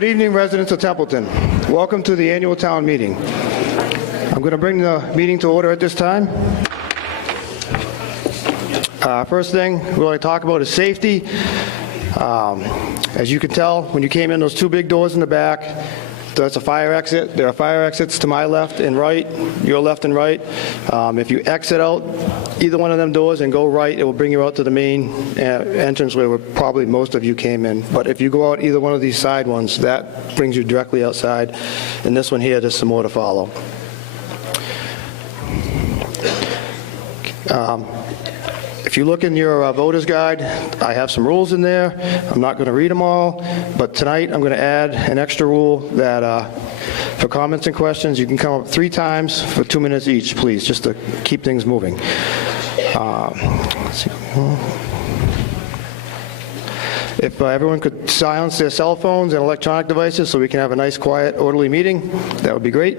Good evening, residents of Templeton. Welcome to the annual town meeting. I'm going to bring the meeting to order at this time. First thing we're going to talk about is safety. As you can tell, when you came in, those two big doors in the back, that's a fire exit. There are fire exits to my left and right, your left and right. If you exit out either one of them doors and go right, it will bring you out to the main entrance where probably most of you came in. But if you go out either one of these side ones, that brings you directly outside. And this one here, there's some more to follow. If you look in your voter's guide, I have some rules in there. I'm not going to read them all, but tonight I'm going to add an extra rule that for comments and questions, you can come up 3 times for 2 minutes each, please, just to keep things moving. Let's see. If everyone could silence their cell phones and electronic devices so we can have a nice, quiet, orderly meeting, that would be great.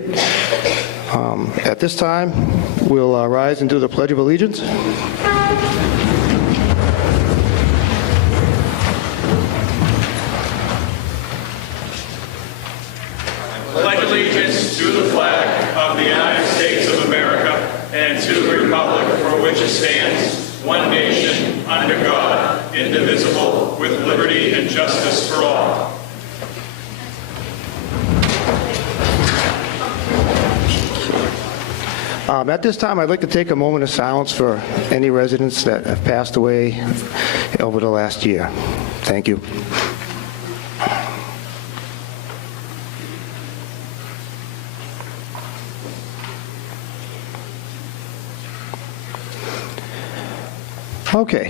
At this time, we'll rise and do the Pledge of Allegiance. Pledge allegiance to the flag of the United States of America and to the republic for which it stands, one nation, under God, indivisible, with liberty and justice for all. At this time, I'd like to take a moment of silence for any residents that have passed away over the last year. Thank you. Okay.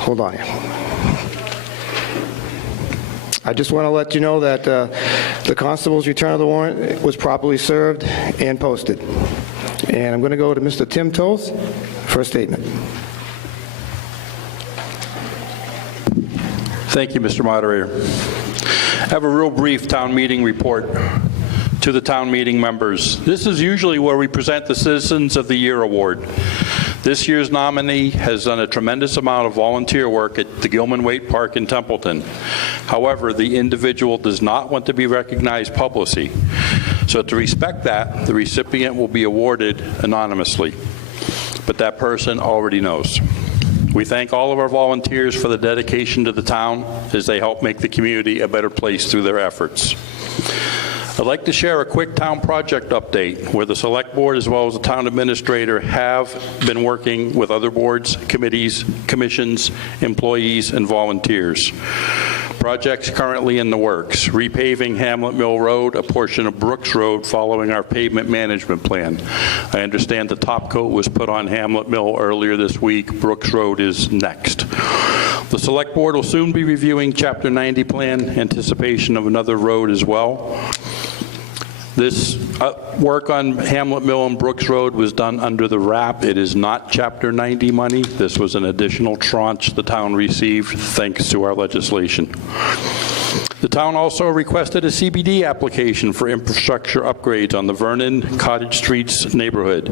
Hold on here. I just want to let you know that the constable's return of the warrant was properly served and posted. And I'm going to go to Mr. Tim Toth for a statement. Thank you, Mr. Moderator. I have a real brief town meeting report to the town meeting members. This is usually where we present the Citizens of the Year Award. This year's nominee has done a tremendous amount of volunteer work at the Gilman Waite Park in Templeton. However, the individual does not want to be recognized publicly. So to respect that, the recipient will be awarded anonymously. But that person already knows. We thank all of our volunteers for the dedication to the town as they help make the community a better place through their efforts. I'd like to share a quick town project update where the select board as well as the town administrator have been working with other boards, committees, commissions, employees, and volunteers. Projects currently in the works: repaving Hamlet Mill Road, a portion of Brooks Road following our pavement management plan. I understand the top coat was put on Hamlet Mill earlier this week. Brooks Road is next. The select board will soon be reviewing Chapter 90 plan, anticipation of another road as well. This work on Hamlet Mill and Brooks Road was done under the wrap. It is not Chapter 90 money. This was an additional tranche the town received thanks to our legislation. The town also requested a CBD application for infrastructure upgrades on the Vernon Cottage Streets neighborhood.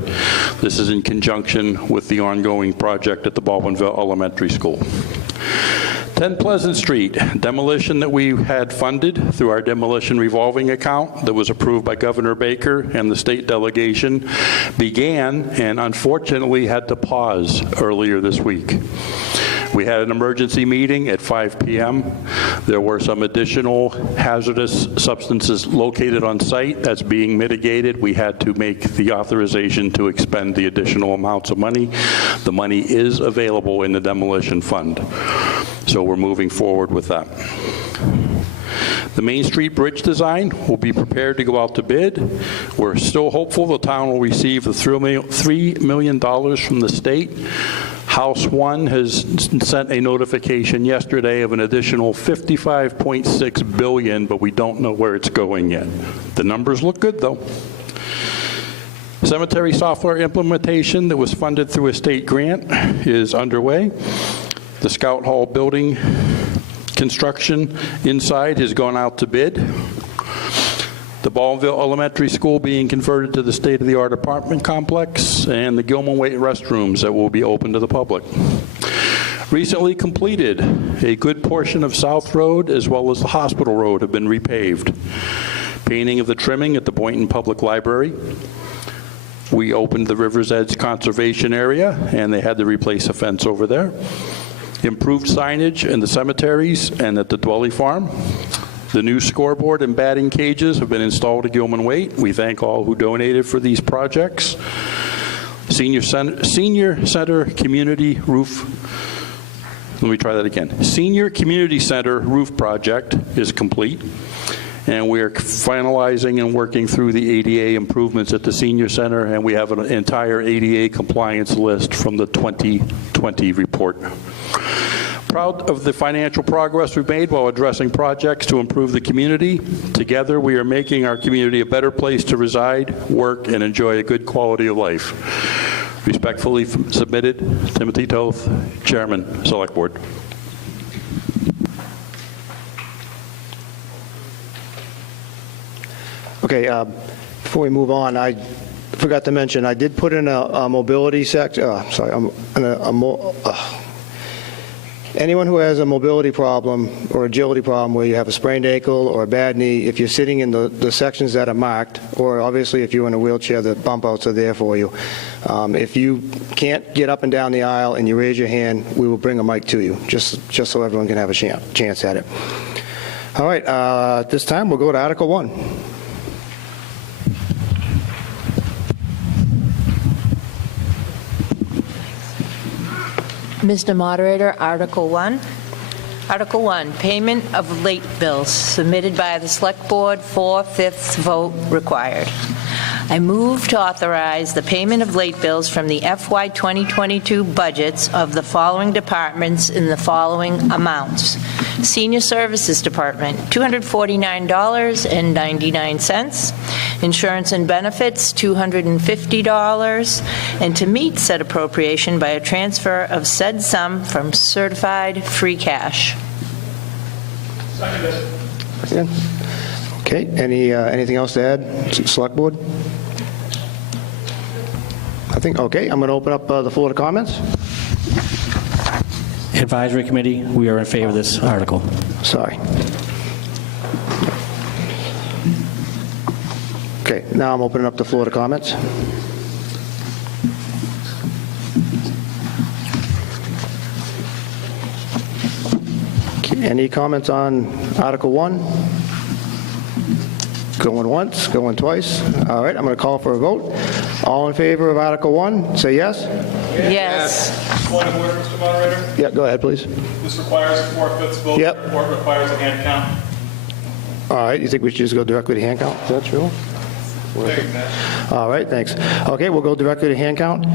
This is in conjunction with the ongoing project at the Baldwinville Elementary School. 10 Pleasant Street, demolition that we had funded through our demolition revolving account that was approved by Governor Baker and the state delegation began and unfortunately had to pause earlier this week. We had an emergency meeting at 5 p.m. There were some additional hazardous substances located on site that's being mitigated. We had to make the authorization to expend the additional amounts of money. The money is available in the demolition fund. So we're moving forward with that. The Main Street Bridge design will be prepared to go out to bid. We're still hopeful the town will receive the $3 million from the state. House 1 has sent a notification yesterday of an additional $55.6 billion, but we don't know where it's going yet. The numbers look good, though. Cemetery software implementation that was funded through a state grant is underway. The Scout Hall building construction inside has gone out to bid. The Baldwinville Elementary School being converted to the state-of-the-art apartment complex, and the Gilman Waite restrooms that will be open to the public. Recently completed, a good portion of South Road as well as the Hospital Road have been repaved. Painting of the trimming at the Boynton Public Library. We opened the River's Edge Conservation Area, and they had to replace a fence over there. Improved signage in the cemeteries and at the Dwelly Farm. The new scoreboard and batting cages have been installed at Gilman Waite. We thank all who donated for these projects. Senior Center Community Roof. Let me try that again. Senior Community Center roof project is complete, and we are finalizing and working through the ADA improvements at the Senior Center, and we have an entire ADA compliance list from the 2020 report. Proud of the financial progress we've made while addressing projects to improve the community. Together, we are making our community a better place to reside, work, and enjoy a good quality of life. Respectfully submitted, Timothy Toth, Chairman, Select Board. Okay, before we move on, I forgot to mention, I did put in a mobility section, anyone who has a mobility problem or agility problem where you have a sprained ankle or a bad knee, if you're sitting in the sections that are marked, or obviously if you're in a wheelchair, the bump outs are there for you. If you can't get up and down the aisle and you raise your hand, we will bring a mic to you, just so everyone can have a chance at it. All right, at this time, we'll go to Article 1. Mr. Moderator, Article 1. Article 1, payment of late bills submitted by the Select Board, 4/5 vote required. I move to authorize the payment of late bills from the FY 2022 budgets of the following departments in the following amounts. Senior Services Department, $249.99. Insurance and Benefits, $250. And to meet said appropriation by a transfer of said sum from certified free cash. Second. Okay, anything else to add, Select Board? I think, okay, I'm going to open up the floor to comments. Advisory Committee, we are in favor of this article. Sorry. Okay, now I'm opening up the floor to comments. Okay, any comments on Article 1? Going once, going twice. All right, I'm going to call for a vote. All in favor of Article 1, say yes. Yes. Point of order, Mr. Moderator. Yeah, go ahead, please. This requires a 4/5 vote. Yep. The report requires a hand count. All right, you think we should just go directly to hand count? Is that true? Second that. All right, thanks. Okay, we'll go directly to hand count.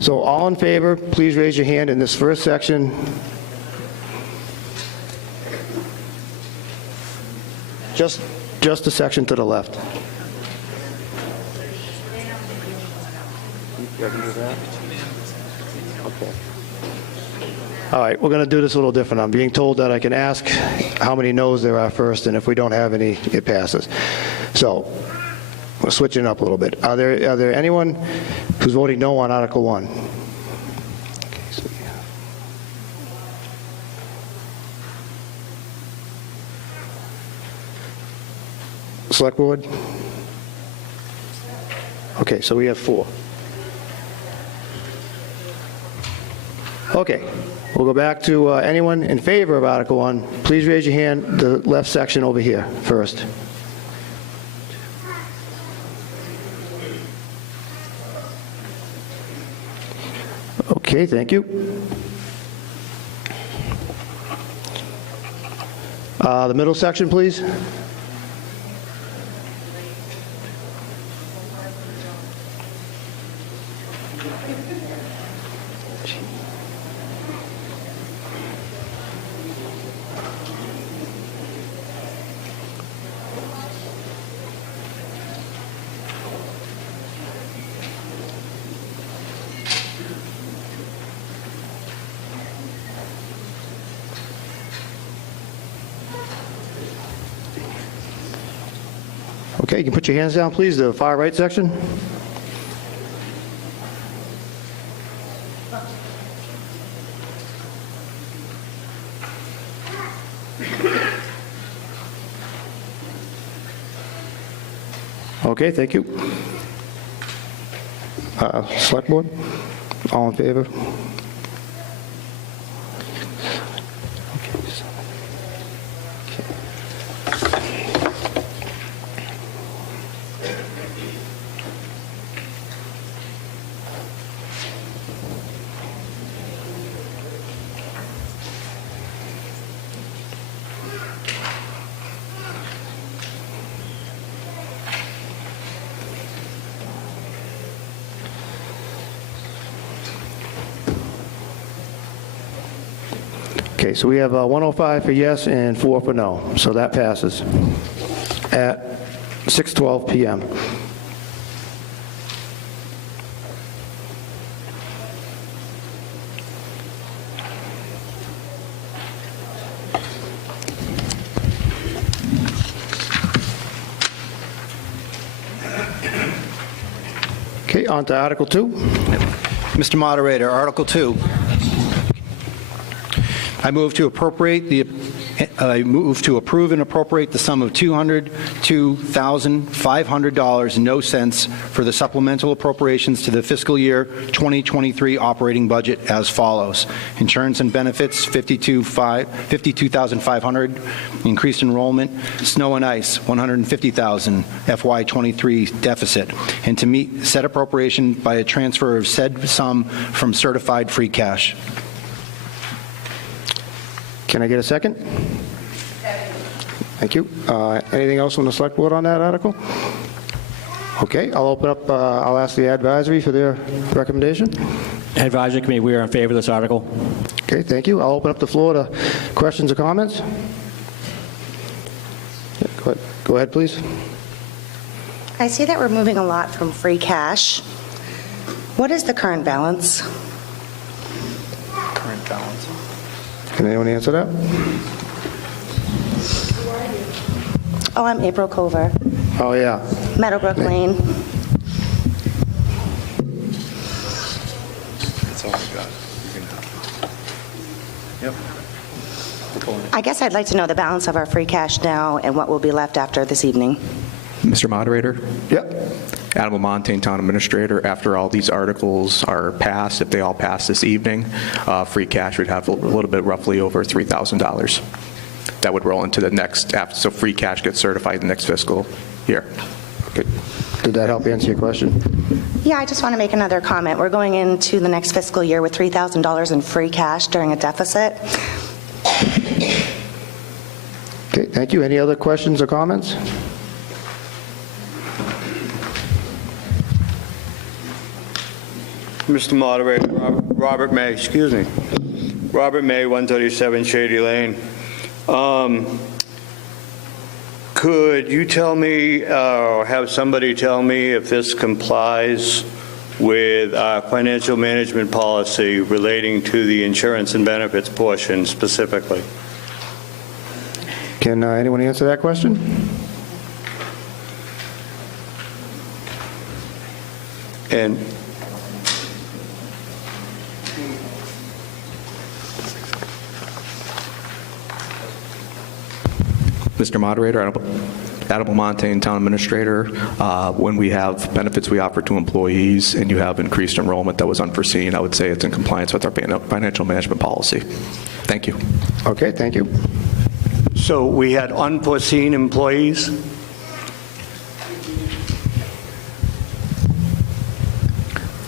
So all in favor, please raise your hand in this first section. Just the section to the left. Okay. All right, we're going to do this a little different. I'm being told that I can ask how many no's there are first, and if we don't have any, it passes. So we're switching up a little bit. Are there anyone who's voting no on Article 1? Okay, so yeah. Select Board? Okay, so we have 4. Okay, we'll go back to anyone in favor of Article 1. Please raise your hand, the left section over here first. Okay, thank you. The middle section, please. Okay, you can put your hands down, please, the far right section. Okay, thank you. Select Board? All in favor? Okay, so we have 105 for yes and 4 for no, so that passes at 6:12 PM. Okay, on to Article 2. Mr. Moderator, Article 2. I move to approve and appropriate the sum of $202,500.00 for the supplemental appropriations to the fiscal year 2023 operating budget as follows. Insurance and benefits, $52,500. Increased enrollment, snow and ice, $150,000 FY23 deficit, and to meet said appropriation by a transfer of said sum from certified free cash. Can I get a second? Thank you. Anything else from the Select Board on that article? Okay, I'll open up, I'll ask the advisory for their recommendation. Advisory Committee, we are in favor of this article. Okay, thank you. I'll open up the floor to questions or comments. Yeah, go ahead, please. I see that we're moving a lot from free cash. What is the current balance? Current balance. Can anyone answer that? Oh, I'm April Cover, Oh, yeah. Meadowbrook Lane. That's all we got. Yep. I guess I'd like to know the balance of our free cash now and what will be left after this evening. Mr. Moderator, Yep. Adam Lamontagne, Town Administrator. After all these articles are passed, if they all pass this evening, free cash would have a little bit, roughly over $3,000. That would roll into the next, so free cash gets certified the next fiscal year. Okay. Did that help answer your question? Yeah, I just want to make another comment. We're going into the next fiscal year with $3,000 in free cash during a deficit. Okay, thank you. Any other questions or comments? Mr. Moderator, Robert May, excuse me. Robert May, 137 Shady Lane. Could you tell me, or have somebody tell me if this complies with our financial management policy relating to the insurance and benefits portion specifically? Can anyone answer that question? And Mr. Moderator, Adam Lamontagne, Town Administrator. When we have benefits we offer to employees and you have increased enrollment that was unforeseen, I would say it's in compliance with our financial management policy. Thank you. Okay, thank you. so we had unforeseen employees?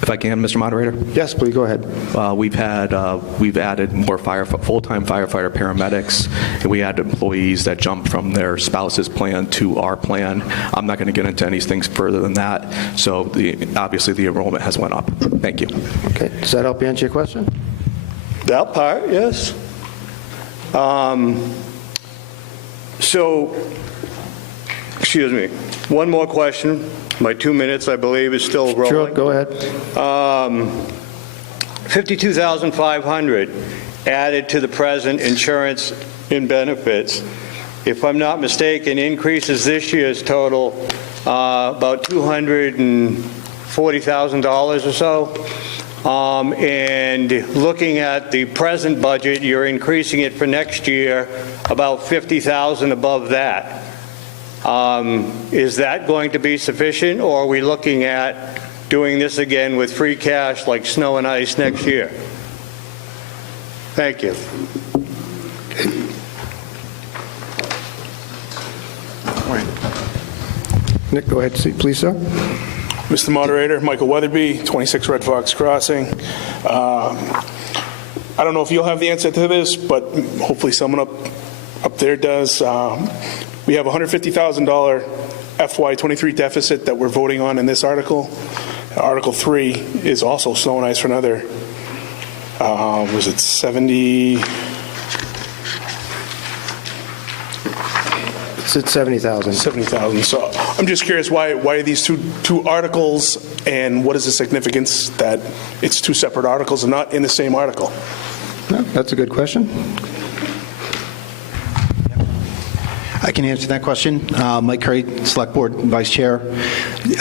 If I can, Mr. Moderator? Yes, please, go ahead. We've added more full-time firefighter paramedics, and we had employees that jumped from their spouse's plan to our plan. I'm not going to get into anything further than that. So obviously the enrollment has went up. Thank you. Okay, does that help you answer your question? That part, yes. So, excuse me, one more question. My 2 minutes, I believe, is still rolling. Sure, go ahead. $52,500 added to the present insurance and benefits. If I'm not mistaken, increases this year's total about $240,000 or so. And looking at the present budget, you're increasing it for next year about $50,000 above that. Is that going to be sufficient, or are we looking at doing this again with free cash like snow and ice next year? Thank you. Nick, go ahead, please, sir. Mr. Moderator, Michael Weatherby, 26 Red Fox Crossing. I don't know if you'll have the answer to this, but hopefully someone up there does. We have a $150,000 FY23 deficit that we're voting on in this article. Article 3 is also snow and ice for another, was it 70? It's 70,000. 70,000. So I'm just curious, why are these two articles, and what is the significance that it's two separate articles and not in the same article? No, that's a good question. I can answer that question. Mike Curry, Select Board Vice Chair.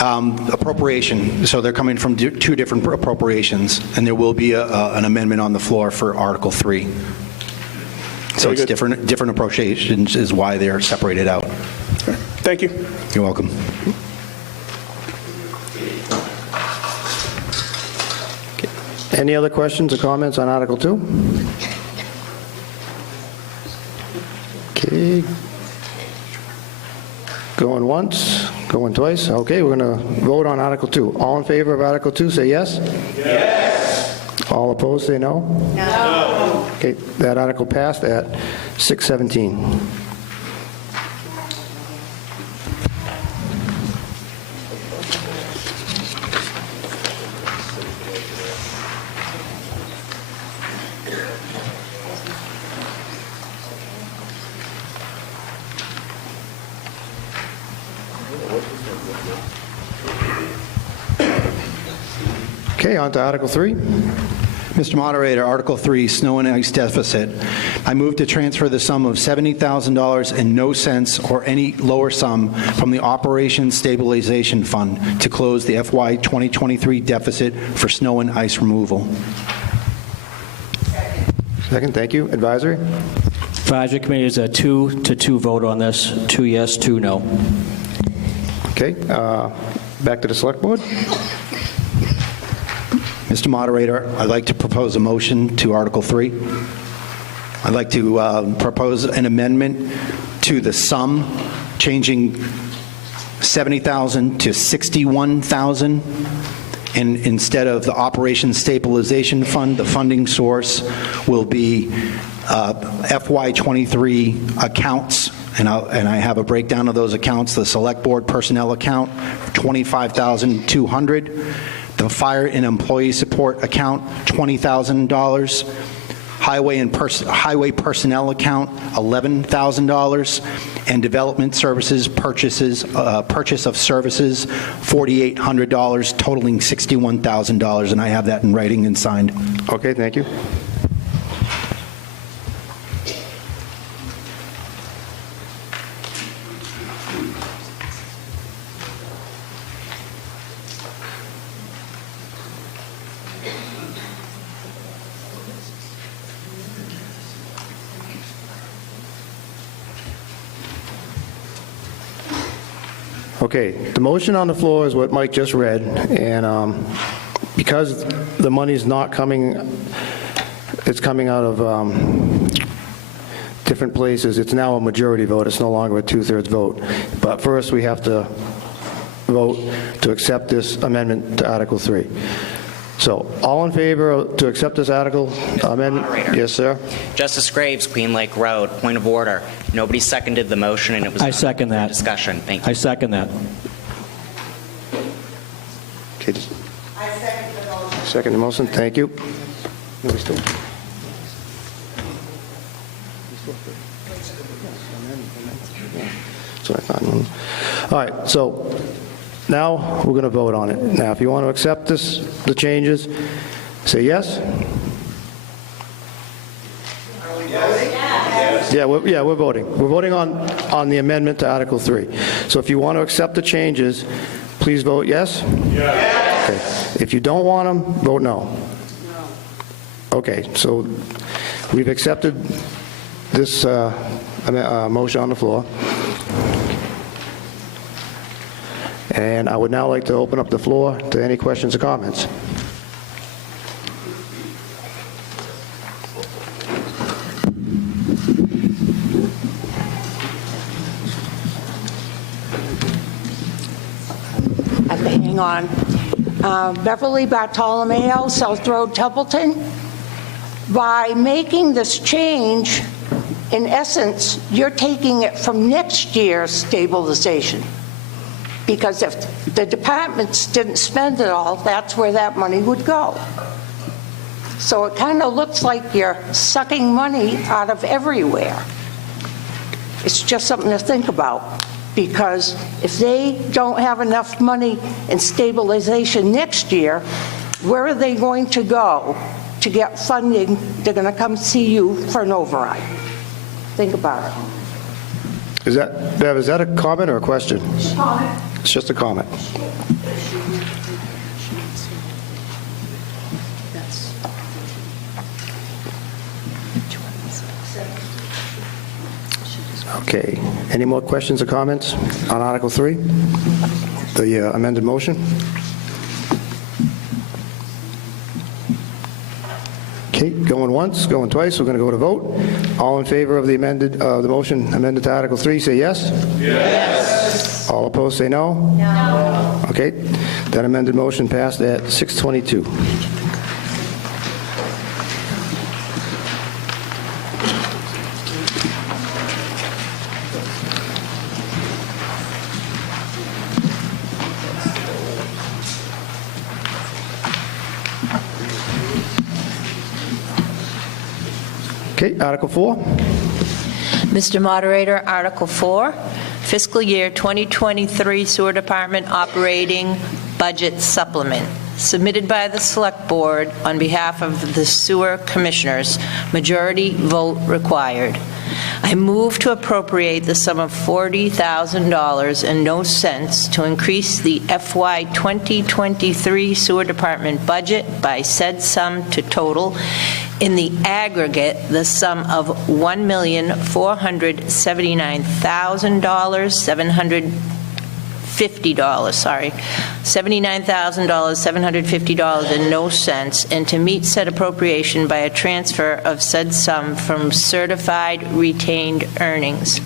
Appropriation, so they're coming from two different appropriations, and there will be an amendment on the floor for Article 3. So Very it's good. different appropriations is why they're separated out. Thank you. You're welcome. Any other questions or comments on Article 2? Okay. Going once, going twice. Okay, we're going to vote on Article 2. All in favor of Article 2, say yes. Yes. All opposed, say no. No. Okay, that article passed at 617. Okay, on to Article 3. Mr. Moderator, Article 3, Snow and Ice Deficit. I move to transfer the sum of $70,000 and no cents or any lower sum from the Operations Stabilization Fund to close the FY 2023 deficit for snow and ice removal. Second, thank you. Advisory? Advisory Committee is a 2-2 vote on this, 2 yes, 2 no. Okay, back to the Select Board. Mr. Moderator, I'd like to propose a motion to Article 3. I'd like to propose an amendment to the sum, changing $70,000 to $61,000. And instead of the Operations Stabilization Fund, the funding source will be FY23 accounts. And I have a breakdown of those accounts. The Select Board personnel account, $25,200. The Fire and Employee Support account, $20,000. Highway personnel account, $11,000. And Development Services purchase of services, $4,800, totaling $61,000. And I have that in writing and signed. Okay, thank you. Okay, the motion on the floor is what Mike just read, and because the money's not coming, it's coming out of different places, it's now a majority vote, it's no longer a two-thirds vote. But first, we have to vote to accept this amendment to Article 3. So, all in favor to accept this article amendment? Moderator. Yes, sir. Justice Graves, Queen Lake Road, point of order. Nobody seconded the motion, and it was I second that. discussion. Thank you. I second that. Okay. Second the motion, thank you. No, we still- So I thought, all right, so now we're going to vote on it. Now, if you want to accept the changes, say yes. Yeah, we're voting. We're voting on the amendment to Article 3. So if you want to accept the changes, please vote yes. Yes. Okay. If you don't want them, vote no. Okay, so we've accepted this motion on the floor. And I would now like to open up the floor to any questions or comments. Hang on. Beverly Bartolomeo, South Road, Templeton. By making this change, in essence, you're taking it from next year's stabilization. Because if the departments didn't spend it all, that's where that money would go. So it kind of looks like you're sucking money out of everywhere. It's just something to think about. Because if they don't have enough money in stabilization next year, where are they going to go to get funding? They're going to come see you for an override. Think about it. Is that, Bev, is that a comment or a question? Comment. It's just a comment. Okay. Any more questions or comments on Article 3? The amended motion? Okay, going once, going twice, we're going to go to vote. All in favor of the the motion amended to Article 3, say yes? Yes. All opposed, say no? No. Okay, that amended motion passed at 6:22. Okay, Article 4. Mr. Moderator, Article 4, Fiscal Year 2023 Sewer Department Operating Budget Supplement, submitted by the Select Board on behalf of the Sewer Commissioners. Majority vote required. I move to appropriate the sum of $40,000 and no cents to increase the FY 2023 Sewer Department budget by said sum to total in the aggregate the sum of $79,750 and no cents, and to meet said appropriation by a transfer of said sum from certified retained earnings.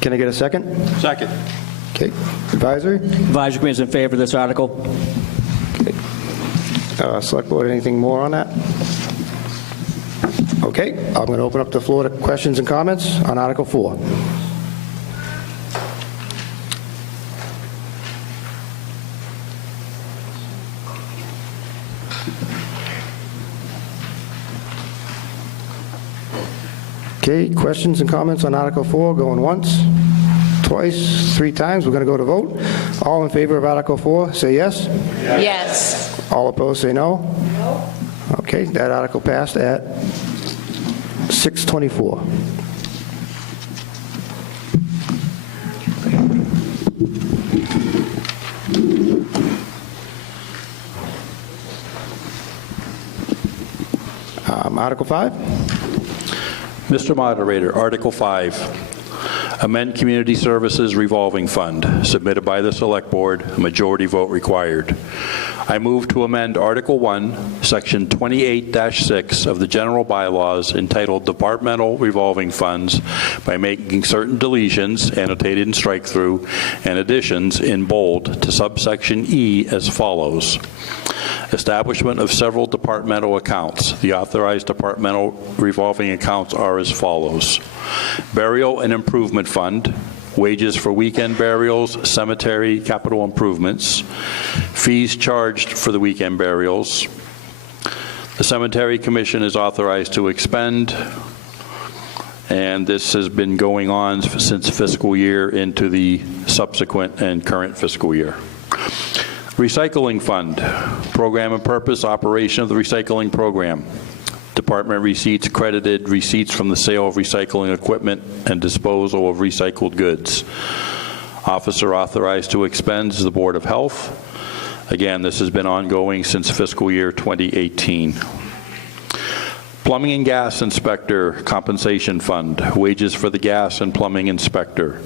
Can I get a second? Second. Okay, advisory? Advisory Committee is in favor of this article. Select Board, anything more on that? Okay, I'm going to open up the floor to questions and comments on Article 4. Okay, questions and comments on Article 4, going once, twice, 3 times. We're going to go to vote. All in favor of Article 4, say yes. Yes. All opposed, say no. No. Okay, that article passed at 6:24. Article 5. Mr. Moderator, Article 5. Amend Community Services Revolving Fund, submitted by the Select Board, a majority vote required. I move to amend Article 1, Section 28-6 of the General Bylaws entitled Departmental Revolving Funds by making certain deletions, annotated in strike-through, and additions in bold to subsection E as follows. Establishment of several departmental accounts. The authorized departmental revolving accounts are as follows. Burial and Improvement Fund, wages for weekend burials, cemetery capital improvements, fees charged for the weekend burials. The Cemetery Commission is authorized to expend, and this has been going on since fiscal year into the subsequent and current fiscal year. Recycling Fund, program and purpose, operation of the recycling program. Department receipts credited receipts from the sale of recycling equipment and disposal of recycled goods. Officer authorized to expend is the Board of Health. Again, this has been ongoing since fiscal year 2018. Plumbing and Gas Inspector Compensation Fund, wages for the gas and plumbing inspector.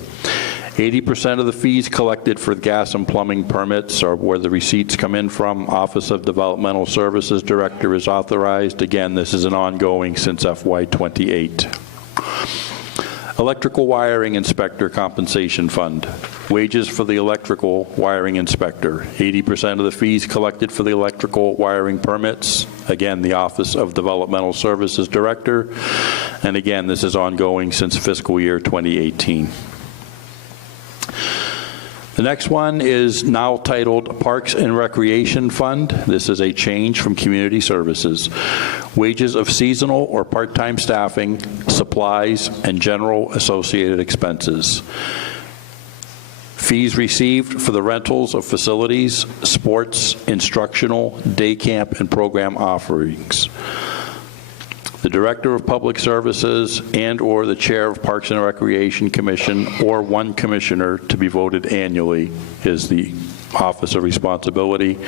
80% of the fees collected for gas and plumbing permits are where the receipts come in from. Office of Developmental Services Director is authorized. Again, this is an ongoing since FY28. Electrical Wiring Inspector Compensation Fund, wages for the electrical wiring inspector. 80% of the fees collected for the electrical wiring permits. Again, the Office of Developmental Services Director. And again, this is ongoing since fiscal year 2018. The next one is now titled Parks and Recreation Fund. This is a change from Community Services. Wages of seasonal or part-time staffing, supplies, and general associated expenses. Fees received for the rentals of facilities, sports, instructional, day camp, and program offerings. The Director of Public Services and/or the Chair of Parks and Recreation Commission or one commissioner to be voted annually is the office of responsibility.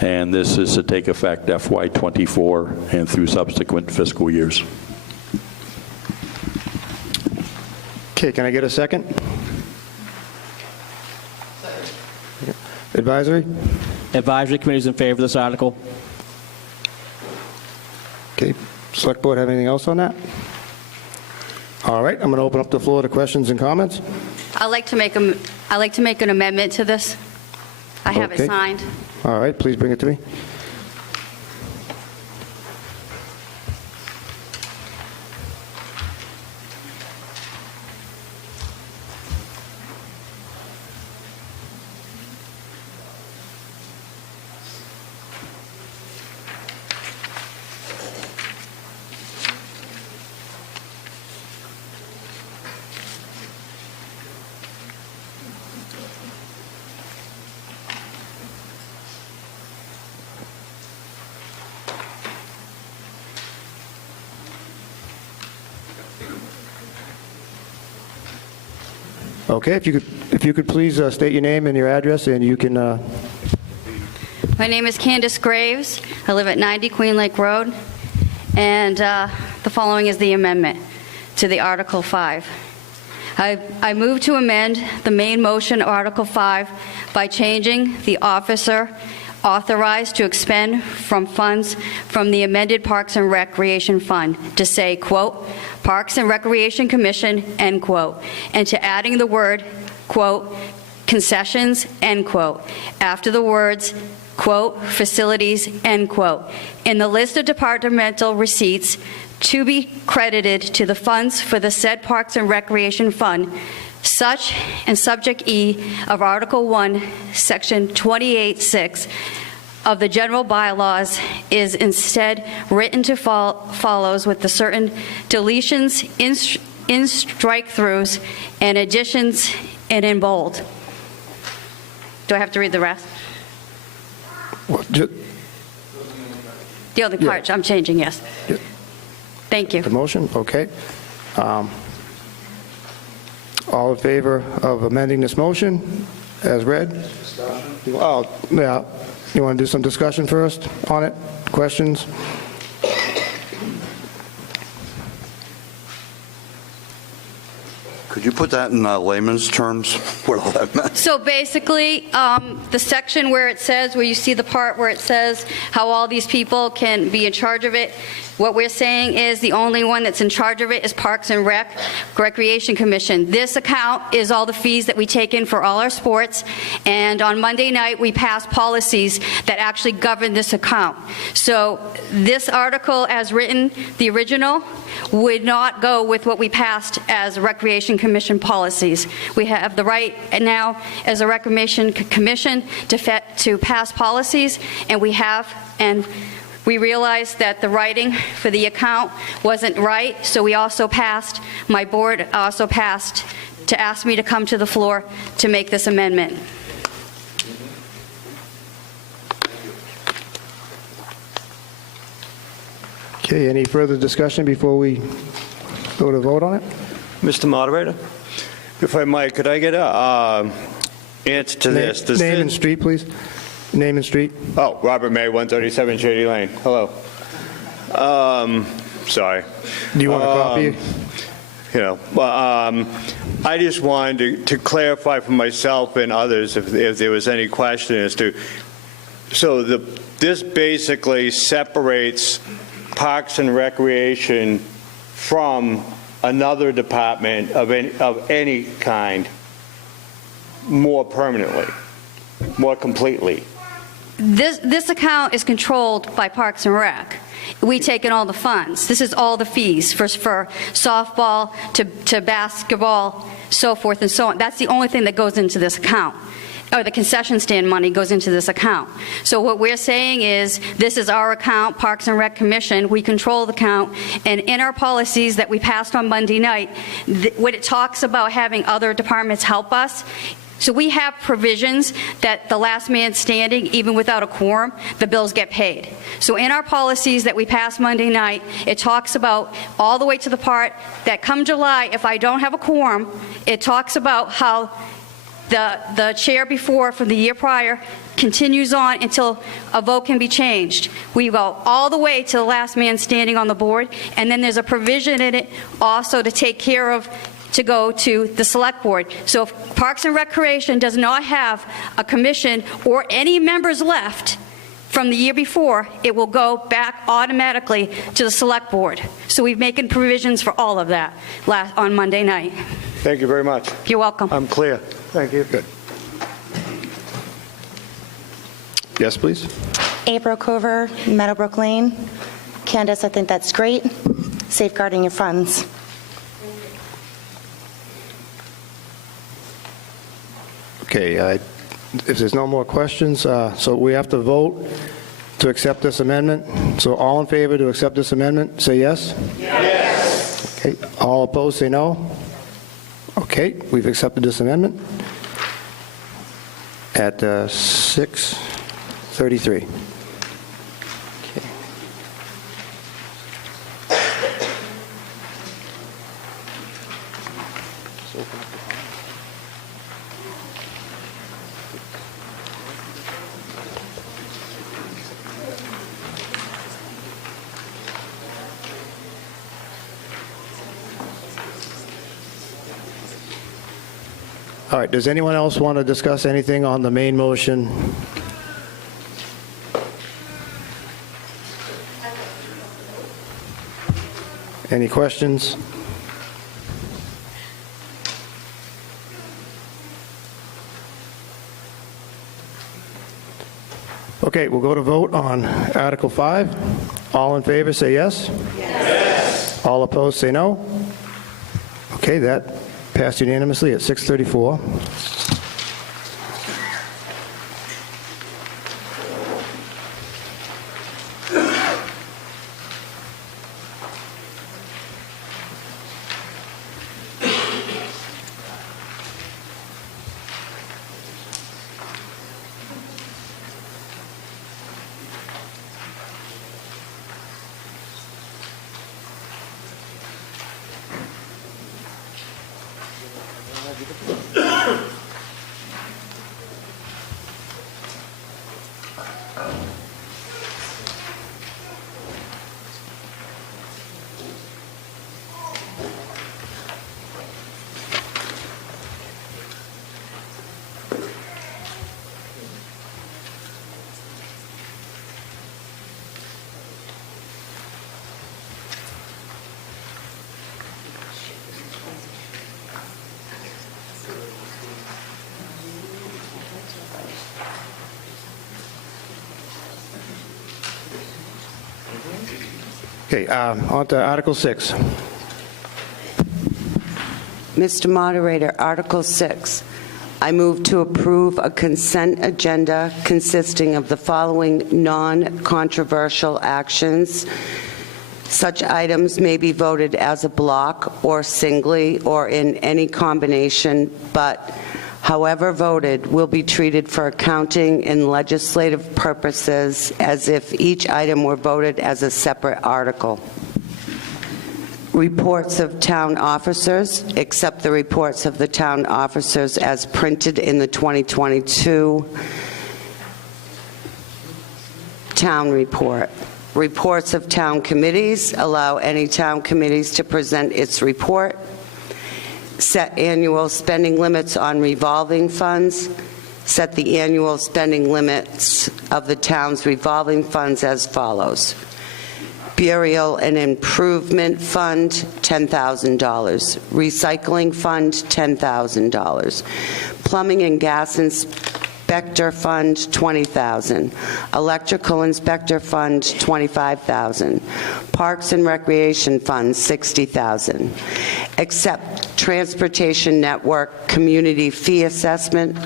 And this is to take effect FY24 and through subsequent fiscal years. Okay, can I get a second? Advisory? Advisory Committee is in favor of this article. Okay. Select Board have anything else on that? All right, I'm going to open up the floor to questions and comments. I'd like to make an amendment to this. I have it Okay. signed. All right, please bring it to me. Okay, if you could please state your name and your address, and you can. My name is Candace Graves. I live at 90 Queen Lake Road. And the following is the amendment to the Article 5. I move to amend the main motion of Article 5 by changing the officer authorized to expend from funds from the amended Parks and Recreation Fund to say, quote, Parks and Recreation Commission, end quote, and to adding the word, quote, concessions, end quote, after the words, quote, facilities, end quote, in the list of departmental receipts to be credited to the funds for the said Parks and Recreation Fund, such and Subject E of Article 1, Section 28.6 of the general bylaws is instead written to follows with the certain deletions in strike-throughs and additions and in bold. Do I have to read the rest? The only part I'm changing, yes. Thank you. The motion, okay. All in favor of amending this motion as read? Oh, yeah. You want to do some discussion first on it? Questions? Could you put that in layman's terms? What all that meant? So basically, the section where it says, where you see the part where it says how all these people can be in charge of it, what we're saying is the only one that's in charge of it is Parks and Recreation Commission. This account is all the fees that we take in for all our sports, and on Monday night we passed policies that actually govern this account. So this article as written, the original, would not go with what we passed as Recreation Commission policies. We have the right now as a Recreation Commission to pass policies, and we have, and we realized that the writing for the account wasn't right, so we also passed, my board also passed to ask me to come to the floor to make this amendment. Okay, any further discussion before we go to vote on it? Mr. Moderator, if I might, could I get a answer to this? Name and street, please. Name and street. Oh, Robert May, 137 Shady Lane. Hello. Sorry. Do you want a copy? I just wanted to clarify for myself and others if there was any question as to, this basically separates Parks and Recreation from another department of any kind more permanently, more completely. This account is controlled by Parks and Rec. We take in all the funds. This is all the fees for softball to basketball, so forth and so on. That's the only thing that goes into this account. Or the concession stand money goes into this account. So what we're saying is, this is our account, Parks and Rec Commission. We control the account. And in our policies that we passed on Monday night, when it talks about having other departments help us, so we have provisions that the last man standing, even without a quorum, the bills get paid. So in our policies that we passed Monday night, it talks about all the way to the part that come July, if I don't have a quorum, it talks about how the chair before from the year prior continues on until a vote can be changed. We go all the way to the last man standing on the board, and then there's a provision in it also to take care of, to go to the select board. So if Parks and Recreation does not have a commission or any members left from the year before, it will go back automatically to the select board. So we've making provisions for all of that on Monday night. Thank you very much. You're welcome. I'm clear. Thank you. Good. Yes, please. April Cover, Meadowbrook Lane. Candace, I think that's great. Safeguarding your funds. Okay, if there's no more questions, so we have to vote to accept this amendment. So all in favor to accept this amendment, say yes? Yes. Okay, all opposed, say no? Okay, we've accepted this amendment at 6:33. All right, does anyone else want to discuss anything on the main motion? Any questions? Okay, we'll go to vote on Article 5. All in favor, say yes. Yes. All opposed, say no. Okay, that passed unanimously at 6:34. Okay, on to Article 6. Mr. Moderator, Article 6. I move to approve a consent agenda consisting of the following non-controversial actions. Such items may be voted as a block or singly or in any combination, but however voted will be treated for accounting and legislative purposes as if each item were voted as a separate article. Reports of town officers, except the reports of the town officers as printed in the 2022 town report. Reports of town committees. Allow any town committees to present its report. Set annual spending limits on revolving funds. Set the annual spending limits of the town's revolving funds as follows. Burial and Improvement Fund, $10,000. Recycling Fund, $10,000. Plumbing and Gas Inspector Fund, $20,000. Electrical Inspector Fund, $25,000. Parks and Recreation Fund, $60,000. Accept Transportation Network Community Fee Assessment.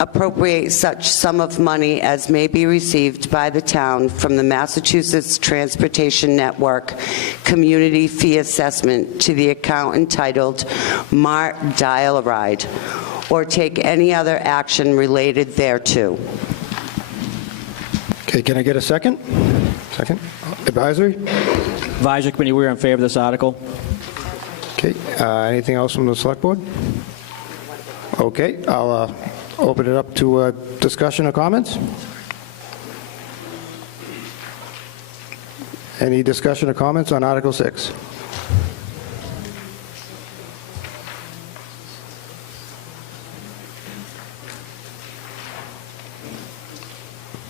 Appropriate such sum of money as may be received by the town from the Massachusetts Transportation Network Community Fee Assessment to the account entitled Mart Dial-A-Ride, or take any other action related thereto. Okay, can I get a second? Second. Advisory? Advisory Committee, we're in favor of this article. Okay, anything else from the Select Board? Okay, I'll open it up to discussion or comments. Any discussion or comments on Article 6?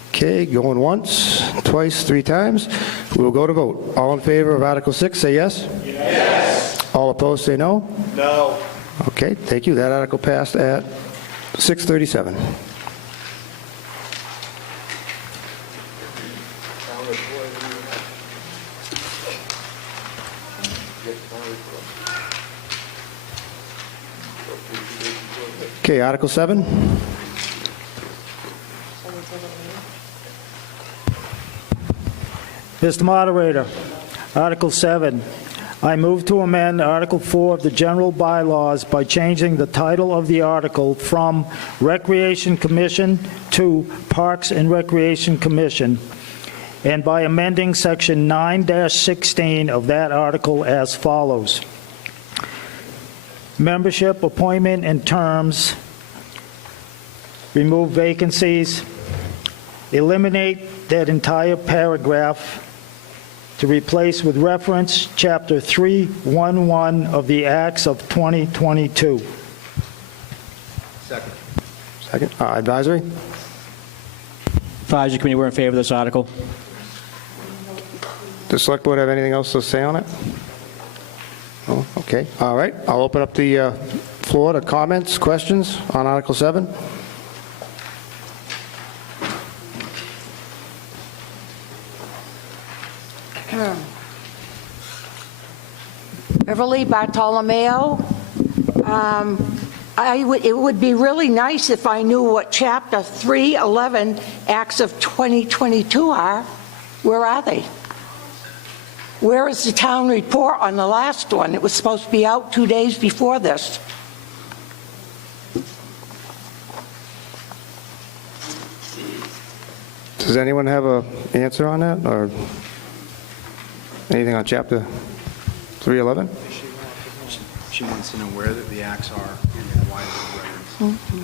Okay, going once, twice, three times. We'll go to vote. All in favor of Article 6, say yes. Yes. All opposed, say no. No. Okay, thank you. That article passed at 6:37. Okay, Article 7. Mr. Moderator, Article 7. I move to amend Article 4 of the general bylaws by changing the title of the article from Recreation Commission to Parks and Recreation Commission, and by amending Section 9-16 of that article as follows. Membership, appointment, and terms. Remove vacancies. Eliminate that entire paragraph to replace with reference Chapter 311 of the Acts of 2022. Second. Second. Advisory? Advisory Committee, we're in favor of this article. Does the Select Board have anything else to say on it? No? Okay. All right. I'll open up the floor to comments, questions on Article 7. Beverly Bartolomeo. It would be really nice if I knew what Chapter 311 Acts of 2022 are. Where are they? Where is the town report on the last one? It was supposed to be out 2 days before this. Does anyone have an answer on that, or anything on Chapter 311? She wants to know where the acts are and why they're referenced.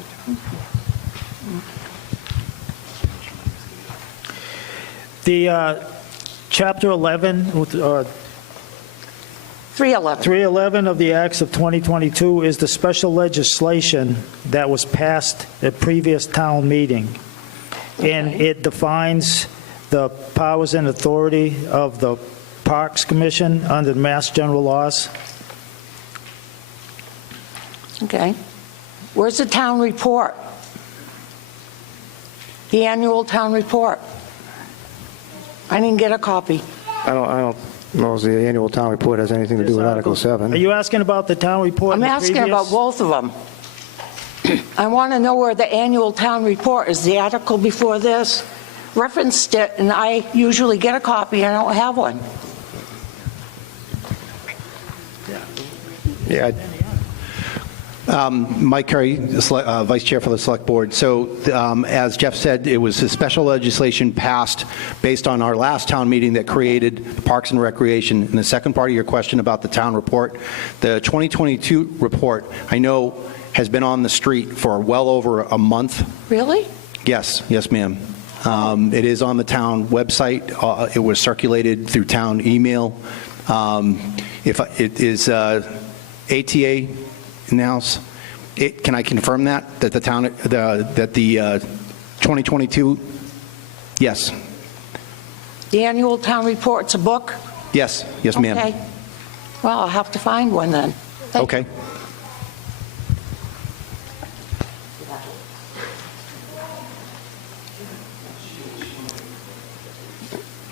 The Chapter 11, 311 of the Acts of 2022 is the special legislation that was passed at previous town meeting. And it defines the powers and authority of the Parks Commission under the Mass General Laws. Okay. Where's the town report? The annual town report? I didn't get a copy. I don't know if the annual town report has anything to do with Article 7. Are you asking about the town report? I'm asking about both of them. I want to know where the annual town report is. The article before this referenced it, and I usually get a copy. I don't have one. Yeah. Mike Curry, Vice Chair for the Select Board. So as Jeff said, it was a special legislation passed based on our last town meeting that created Parks and Recreation. And the second part of your question about the town report, the 2022 report, I know has been on the street for well over a month. Really? Yes, yes, ma'am. It is on the town website. It was circulated through town email. If it is ATA in-house, can I confirm that the town, that the 2022, yes. The annual town report's a book? Yes, ma'am. Okay. Well, I'll have to find one then. Okay.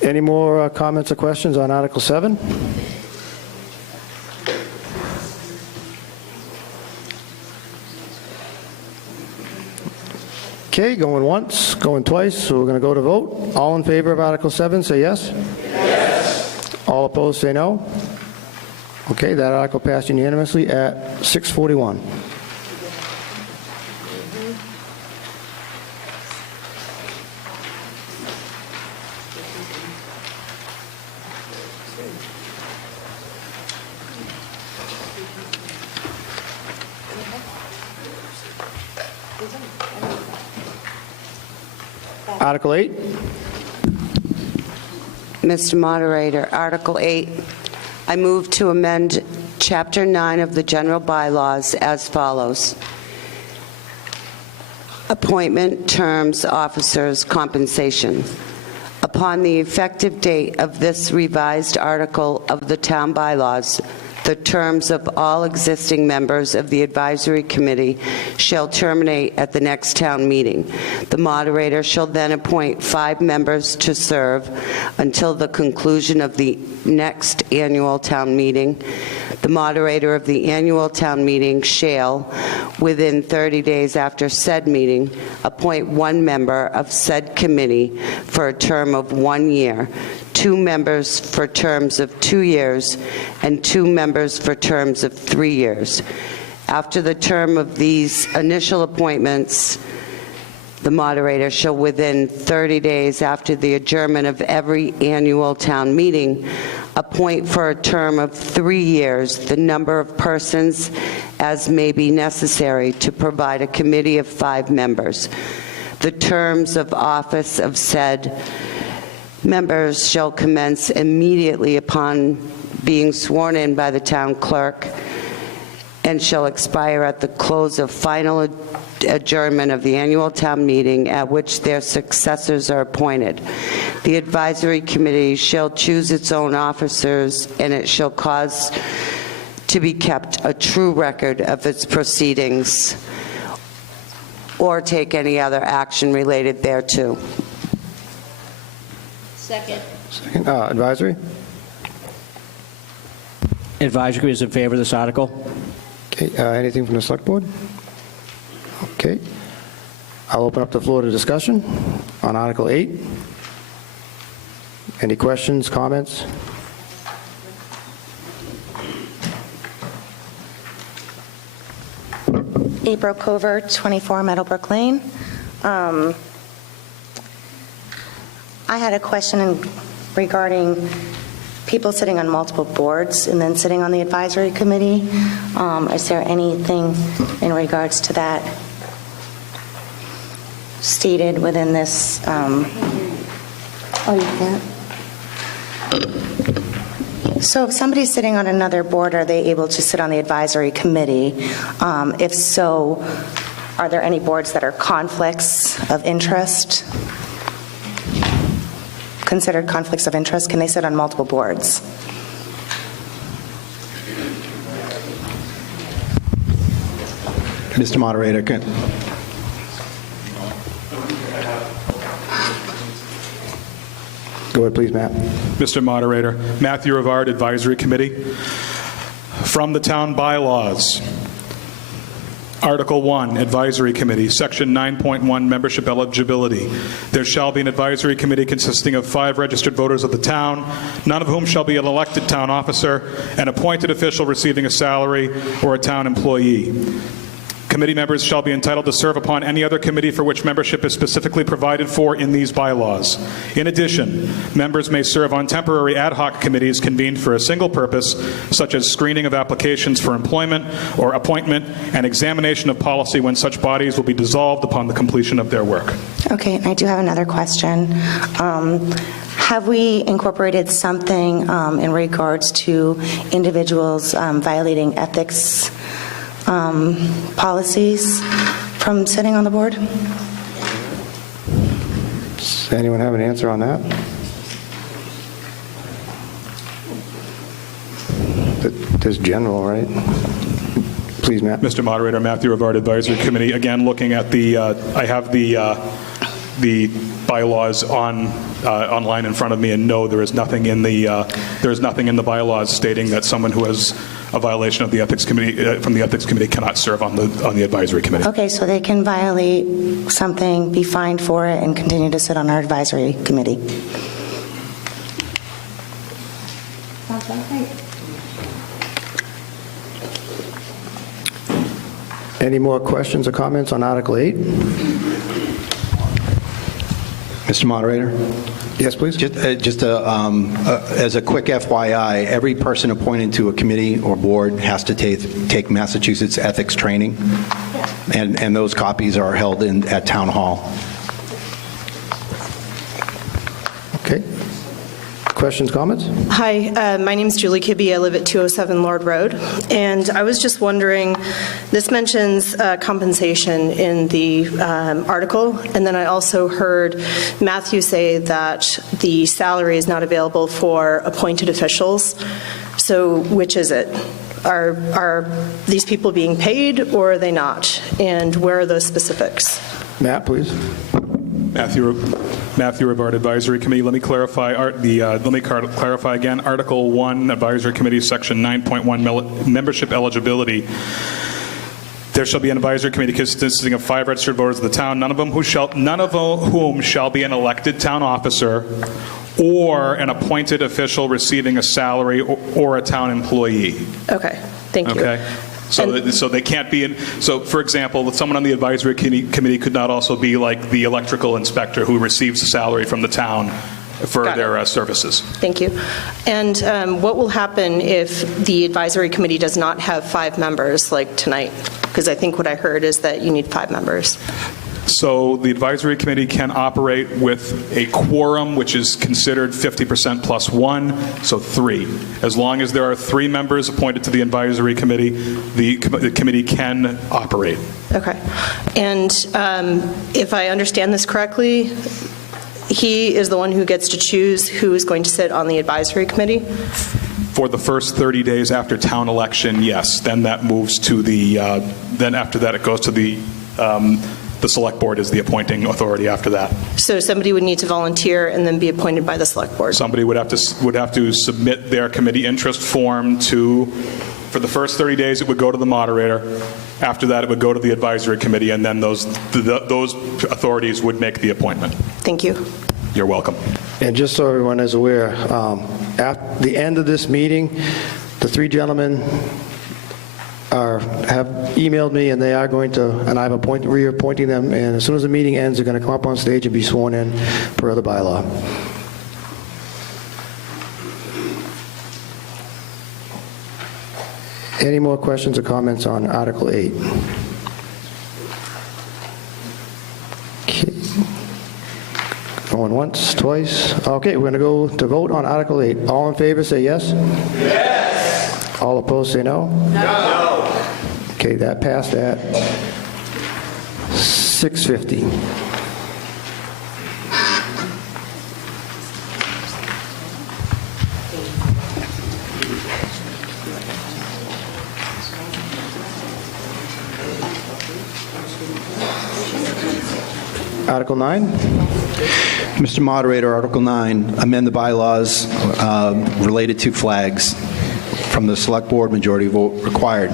Any more comments or questions on Article 7? Okay, going once, going twice, so we're going to go to vote. All in favor of Article 7, say yes. Yes. All opposed, say no. Okay, that article passed unanimously at 6:41. Article 8. Mr. Moderator, Article 8, I move to amend Chapter 9 of the general bylaws as follows. Appointment, terms, officers, compensation. Upon the effective date of this revised article of the town bylaws, the terms of all existing members of the advisory committee shall terminate at the next town meeting. The moderator shall then appoint 5 members to serve until the conclusion of the next annual town meeting. The moderator of the annual town meeting shall, within 30 days after said meeting, appoint 1 member of said committee for a term of 1 year, 2 members for terms of 2 years, and 2 members for terms of 3 years. After the term of these initial appointments, the moderator shall, within 30 days after the adjournment of every annual town meeting, appoint for a term of 3 years the number of persons as may be necessary to provide a committee of 5 members. The terms of office of said members shall commence immediately upon being sworn in by the town clerk and shall expire at the close of final adjournment of the annual town meeting at which their successors are appointed. The advisory committee shall choose its own officers, and it shall cause to be kept a true record of its proceedings or take any other action related thereto. Second. Advisory? Advisory Committee is in favor of this article. Okay, anything from the select board? Okay. I'll open up the floor to discussion on Article 8. Any questions, comments? April Covert, 24 Meadowbrook Lane. I had a question regarding people sitting on multiple boards and then sitting on the advisory committee. Is there anything in regards to that stated within this? Oh, you can't? So if somebody's sitting on another board, are they able to sit on the advisory committee? If so, are there any boards that are conflicts of interest? Considered conflicts of interest? Can they sit on multiple boards? Mr. Moderator, can... Go ahead, please, Matt. Mr. Moderator, Matthew Rivard, Advisory Committee. From the town bylaws, Article 1, Advisory Committee, Section 9.1, Membership Eligibility. There shall be an advisory committee consisting of 5 registered voters of the town, none of whom shall be an elected town officer, an appointed official receiving a salary, or a town employee. Committee members shall be entitled to serve upon any other committee for which membership is specifically provided for in these bylaws. In addition, members may serve on temporary ad hoc committees convened for a single purpose, such as screening of applications for employment or appointment and examination of policy when such bodies will be dissolved upon the completion of their work. Okay, and I do have another question. Have we incorporated something in regards to individuals violating ethics policies from sitting on the board? Does anyone have an answer on that? There's general, right? Please, Matt. Mr. Moderator, Matthew Rivard, Advisory Committee. Again, looking at the, I have the bylaws online in front of me, and no, there is nothing in the bylaws stating that someone who has a violation of the ethics committee from the ethics committee cannot serve on the advisory committee. Okay, so they can violate something, be fined for it, and continue to sit on our advisory committee. Any more questions or comments on Article 8? Mr. Moderator? Yes, please. Just as a quick FYI, every person appointed to a committee or board has to take Massachusetts ethics training, and those copies are held at Town Hall. Okay. Questions, comments? Hi, my name is Julie Kibbe. I live at 207 Lord Road, and I was just wondering, this mentions compensation in the article, and then I also heard Matthew say that the salary is not available for appointed officials. So which is it? Are these people being paid, or are they not? And where are those specifics? Matt, please. Matthew Rivard, Advisory Committee. Let me clarify. Clarify again. Article 1, Advisory Committee, Section 9.1, membership eligibility. There shall be an advisory committee consisting of 5 registered voters of the town, none of whom shall be an elected town officer or an appointed official receiving a salary or a town employee. Okay, thank you. Okay. So they can't be in. So, for example, someone on the advisory committee could not also be like the electrical inspector who receives a salary from the town for their services. Thank you. And what will happen if the advisory committee does not have 5 members like tonight? Because I think what I heard is that you need 5 members. So the advisory committee can operate with a quorum, which is considered 50% plus 1, so 3. As long as there are 3 members appointed to the advisory committee, the committee can operate. Okay. And if I understand this correctly, he is the one who gets to choose who is going to sit on the advisory committee? For the first 30 days after town election, yes. Then that moves to the, then after that it goes to the select board is the appointing authority after that. So somebody would need to volunteer and then be appointed by the select board? Somebody would have to submit their committee interest form for the first 30 days it would go to the moderator. After that it would go to the advisory committee, and then those authorities would make the appointment. Thank you. You're welcome. And just so everyone is aware, at the end of this meeting, the 3 gentlemen have emailed me, and they are going to, and I'm reappointing them, and as soon as the meeting ends, they're going to come up on stage and be sworn in per the bylaw. Any more questions or comments on Article 8? Okay. Going once, twice. Okay, we're going to go to vote on Article 8. All in favor, say yes. Yes. All opposed, say no. No. Okay, that passed at 650. Article 9. Mr. Moderator, Article 9, amend the bylaws related to flags from the Select Board, majority vote required.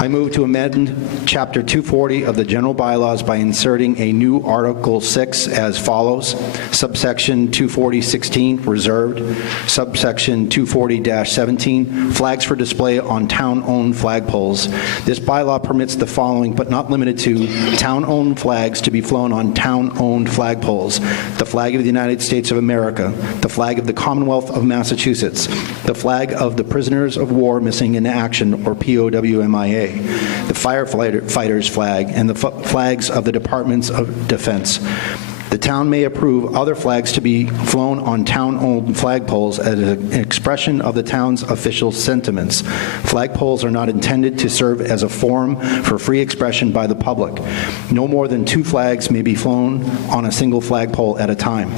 I move to amend Chapter 240 of the general bylaws by inserting a new Article 6 as follows. Subsection 240-16, reserved. Subsection 240-17, flags for display on town-owned flagpoles. This bylaw permits the following, but not limited to, town-owned flags to be flown on town-owned flagpoles: the flag of the United States of America, the flag of the Commonwealth of Massachusetts, the flag of the Prisoners of War Missing in Action, or POWMIA, the firefighters flag, and the flags of the Departments of Defense. The town may approve other flags to be flown on town-owned flagpoles as an expression of the town's official sentiments. Flagpoles are not intended to serve as a forum for free expression by the public. No more than 2 flags may be flown on a single flagpole at a time.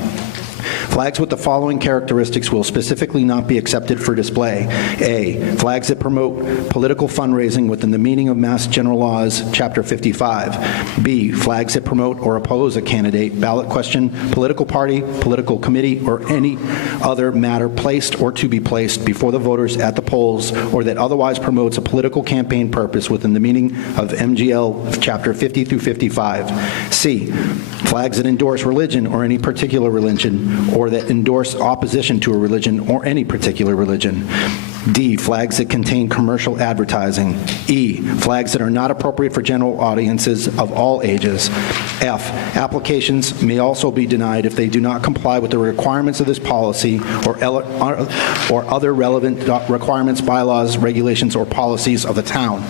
Flags with the following characteristics will specifically not be accepted for display. A, flags that promote political fundraising within the meaning of Mass General Laws, Chapter 55. B, flags that promote or oppose a candidate, ballot question, political party, political committee, or any other matter placed or to be placed before the voters at the polls, or that otherwise promotes a political campaign purpose within the meaning of MGL Chapter 50 through 55. C, flags that endorse religion or any particular religion, or that endorse opposition to a religion or any particular religion. D, flags that contain commercial advertising. E, flags that are not appropriate for general audiences of all ages. F, applications may also be denied if they do not comply with the requirements of this policy or other relevant requirements, bylaws, regulations, or policies of the town.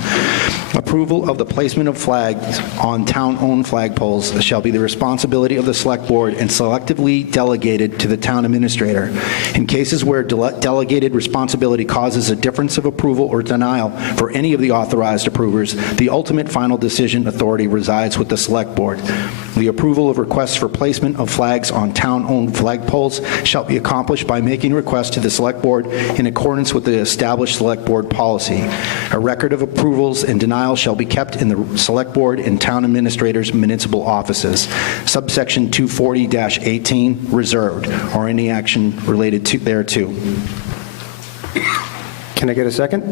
Approval of the placement of flags on town-owned flagpoles shall be the responsibility of the Select Board and selectively delegated to the town administrator. In cases where delegated responsibility causes a difference of approval or denial for any of the authorized approvers, the ultimate final decision authority resides with the Select Board. The approval of requests for placement of flags on town-owned flagpoles shall be accomplished by making requests to the Select Board in accordance with the established Select Board policy. A record of approvals and denials shall be kept in the Select Board and Town Administrator's municipal offices. Subsection 240-18, reserved, or any action related to thereto. Can I get a second?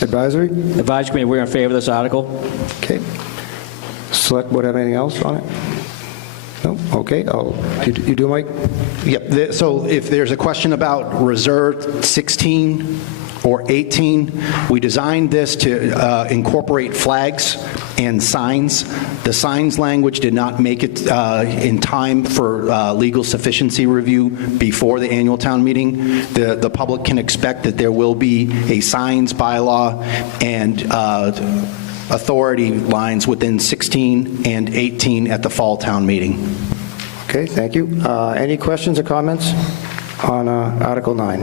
Advisory? Advisory Committee, we're in favor of this article. Okay. Select Board have anything else on it? No? Okay. You do, Mike? Yep. So if there's a question about reserved 16 or 18, we designed this to incorporate flags and signs. The signs language did not make it in time for legal sufficiency review before the annual town meeting. The public can expect that there will be a signs bylaw and authority lines within 16 and 18 at the fall town meeting. Okay, thank you. Any questions or comments on Article 9?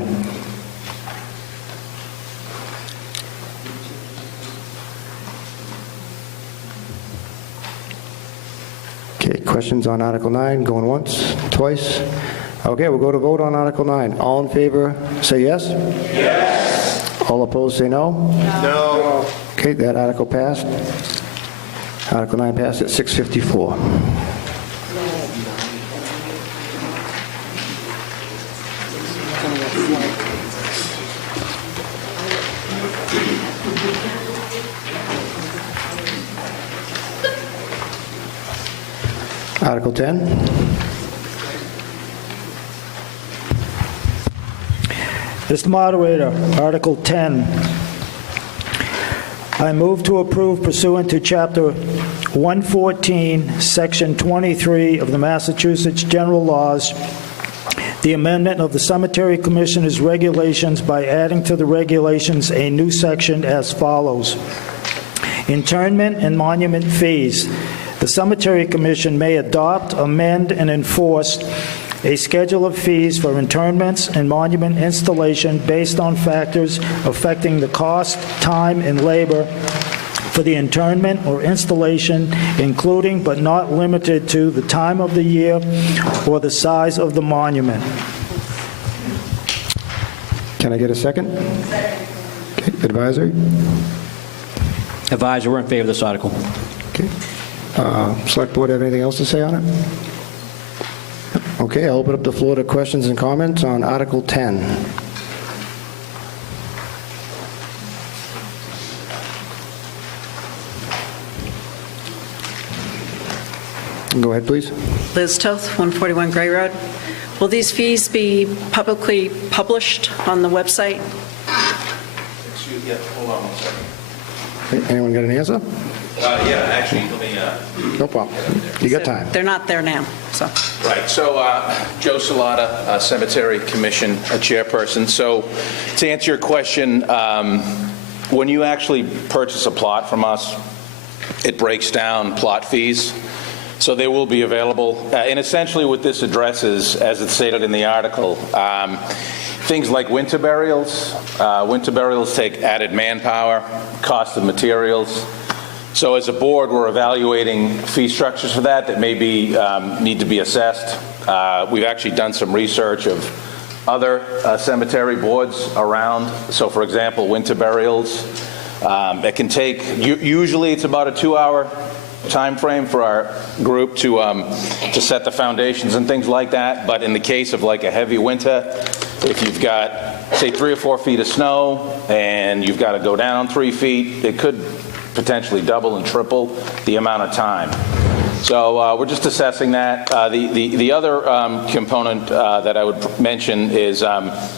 Okay, questions on Article 9? Going once, twice? Okay, we'll go to vote on Article 9. All in favor, say yes? Yes. All opposed, say no? No. Okay, that article passed. Article 9 passed at 6:54. Article 10. Mr. Moderator, Article 10. I move to approve pursuant to Chapter 114, Section 23 of the Massachusetts General Laws, the amendment of the Cemetery Commissioner's regulations by adding to the regulations a new section as follows. Internment and monument fees. The Cemetery Commission may adopt, amend, and enforce a schedule of fees for interments and monument installation based on factors affecting the cost, time, and labor for the interment or installation, including but not limited to the time of the year or the size of the monument. Can I get a second? Okay, advisory? Advisory, we're in favor of this article. Okay. Select Board have anything else to say on it? Okay, I'll open up the floor to questions and comments on Article 10. Go ahead, please. Liz Toth, 141 Gray Road. Will these fees be publicly published on the website? Excuse me, hold on one second. Anyone got an answer? Yeah, actually, let me... No problem. You got time. They're not there now, so. Right, so Joe Salata, Cemetery Commission Chairperson. So to answer your question, when you actually purchase a plot from us, it breaks down plot fees. So they will be available. And essentially what this addresses, as it's stated in the article, things like winter burials. Winter burials take added manpower, cost of materials. So as a board, we're evaluating fee structures for that maybe need to be assessed. We've actually done some research of other cemetery boards around. So for example, winter burials, it can take, usually it's about a 2-hour time frame for our group to set the foundations and things like that. But in the case of like a heavy winter, if you've got, say, 3 or 4 feet of snow and you've got to go down 3 feet, it could potentially double and triple the amount of time. So we're just assessing that. The other component that I would mention is the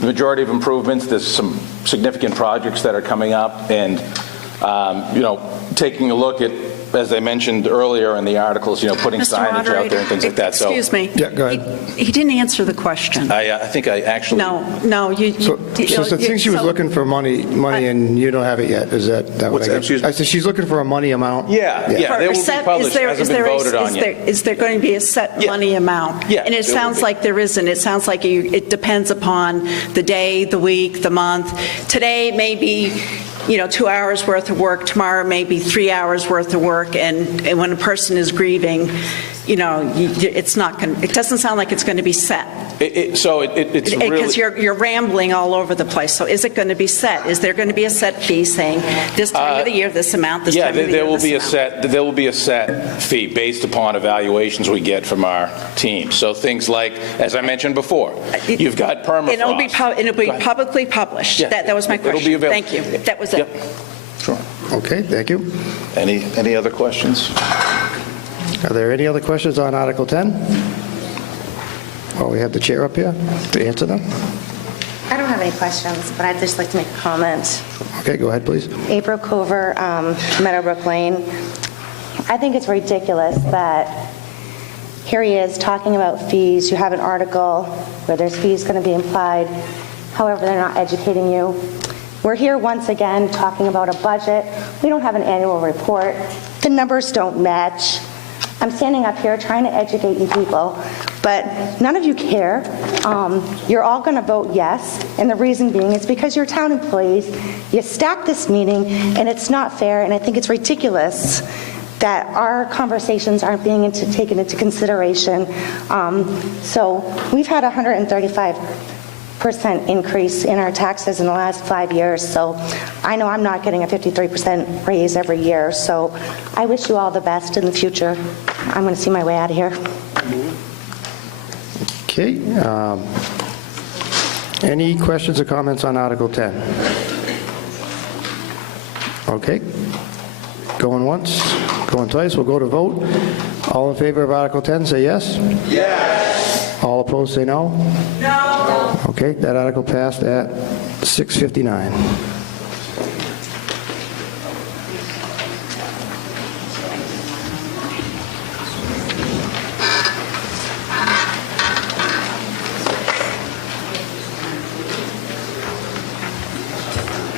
majority of improvements. There's some significant projects that are coming up, and taking a look at, as I mentioned earlier in the articles, putting Mr. signage Moderator, out there and things like that. Excuse me. Yeah, go ahead. He didn't answer the question. I think I actually... No, you... So I think she was looking for money, and you don't have it yet. Is that what I get? Excuse me? I said she's looking for a money amount. Yeah, they will be published. Hasn't been voted on yet. Is there going to be a set money amount? Yeah, And it sounds like there isn't. It sounds like it depends upon the day, the week, the month. Today, maybe 2 hours worth of work. Tomorrow, maybe 3 hours worth of work. And when a person is grieving, it's not going. It doesn't sound like it's going to be set. It's really, because you're rambling all over the place. So is it going to be set? Is there going to be a set fee saying this time of the year this amount? This time of the year there will this be amount? there will be a set fee based upon evaluations we get from our team. So things like, as I mentioned before, you've got permafrost. It'll be publicly published. Yeah. That was my question. It'll be available. Thank you. That was it. Sure. Okay, thank you. Any other questions? Are there any other questions on Article 10? Well, we have the chair up here to answer them. I don't have any questions, but I'd just like to make a comment. Okay, go ahead, please. April Cover, Meadowbrook Lane. I think it's ridiculous that here he is talking about fees. You have an article where there's fees going to be implied. However, they're not educating you. We're here once again talking about a budget. We don't have an annual report. The numbers don't match. I'm standing up here trying to educate you people, but none of you care. You're all going to vote yes, and the reason being is because you're town employees. You stacked this meeting, and it's not fair, and I think it's ridiculous that our conversations aren't being taken into consideration. So we've had 135% increase in our taxes in the last 5 years, so I know I'm not getting a 53% raise every year, so I wish you all the best in the future. I'm going to see my way out of here. Okay. Any questions or comments on Article 10? Okay. Going once, going twice, we'll go to vote. All in favor of Article 10, say yes. Yes. All opposed, say no. No. Okay, that article passed at 6:59.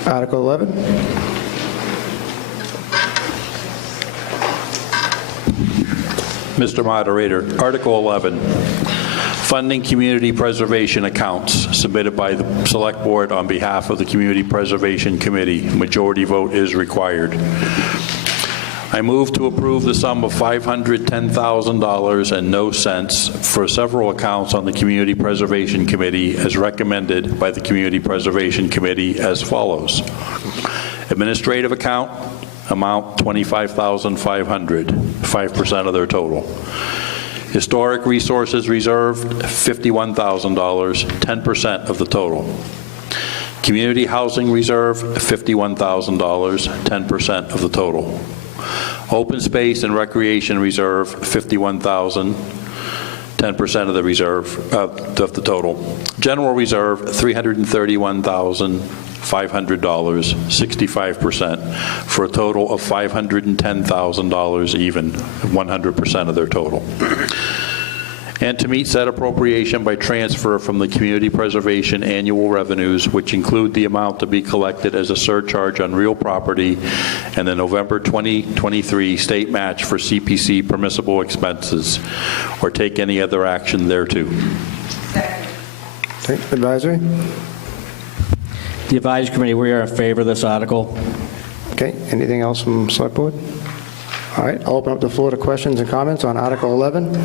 Article 11. Mr. Moderator, Article 11, funding community preservation accounts submitted by the Select Board on behalf of the Community Preservation Committee. Majority vote is required. I move to approve the sum of $510,000 and no cents for several accounts on the Community Preservation Committee as recommended by the Community Preservation Committee as follows. Administrative account, amount $25,500, 5% of their total. Historic Resources Reserve, $51,000, 10% of the total. Community Housing Reserve, $51,000, 10% of the total. Open Space and Recreation Reserve, $51,000, 10% of the reserve, of the total. General Reserve, $331,500, 65%, for a total of $510,000 even, 100% of their total. And to meet said appropriation by transfer from the community preservation annual revenues, which include the amount to be collected as a surcharge on real property and the November 2023 state match for CPC permissible expenses, or take any other action thereto. Okay, advisory? The Advisory Committee, we are in favor of this article. Okay, anything else from Select Board? All right, I'll open up the floor to questions and comments on Article 11.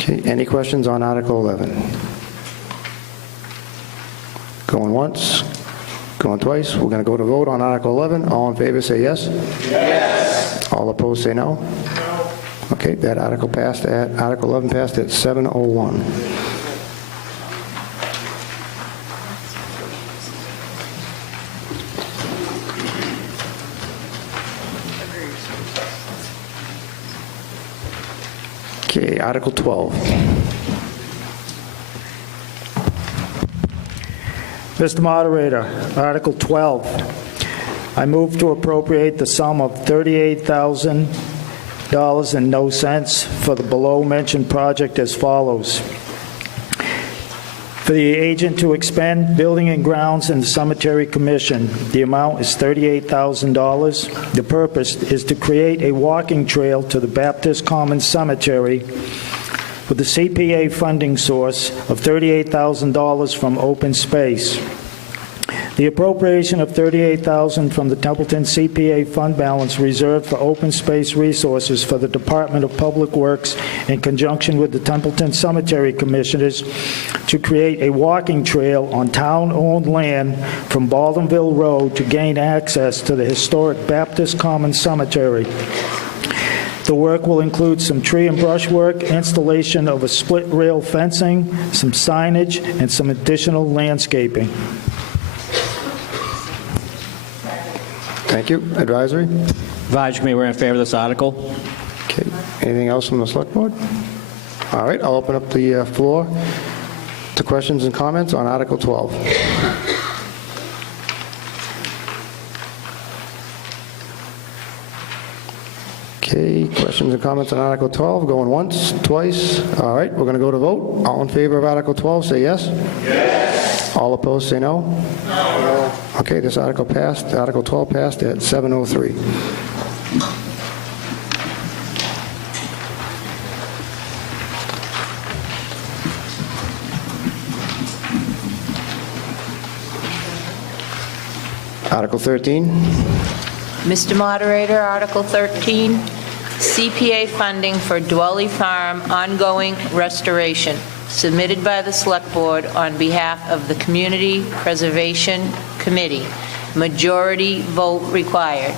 Okay, any questions on Article 11? Going once, going twice. We're going to go to vote on Article 11. All in favor say yes. Yes. All opposed say no. No. Okay, that Article 11 passed at 7:01. Okay, Article 12. Mr. Moderator, Article 12. I move to appropriate the sum of $38,000 and no cents for the below-mentioned project as follows. For the agent to expend Building and Grounds and the Cemetery Commission, the amount is $38,000. The purpose is to create a walking trail to the Baptist Commons Cemetery with a CPA funding source of $38,000 from open space. The appropriation of $38,000 from the Templeton CPA fund balance reserved for open space resources for the Department of Public Works in conjunction with the Templeton Cemetery Commissioners to create a walking trail on town-owned land from Baldwinville Road to gain access to the historic Baptist Commons Cemetery. The work will include some tree and brush work, installation of a split rail fencing, some signage, and some additional landscaping. Thank you. Advisory? Advisory Committee, we're in favor of this article. Okay, anything else from the Select Board? All right, I'll open up the floor to questions and comments on Article 12. Okay, questions and comments on Article 12, going once, twice. All right, we're going to go to vote. All in favor of Article 12, say yes. Yes. All opposed, say no. No. Okay, this article passed. Article 12 passed at 7:03. Article 13. Mr. Moderator, Article 13, CPA funding for Dwelly Farm ongoing restoration, submitted by the Select Board on behalf of the Community Preservation Committee. Majority vote required.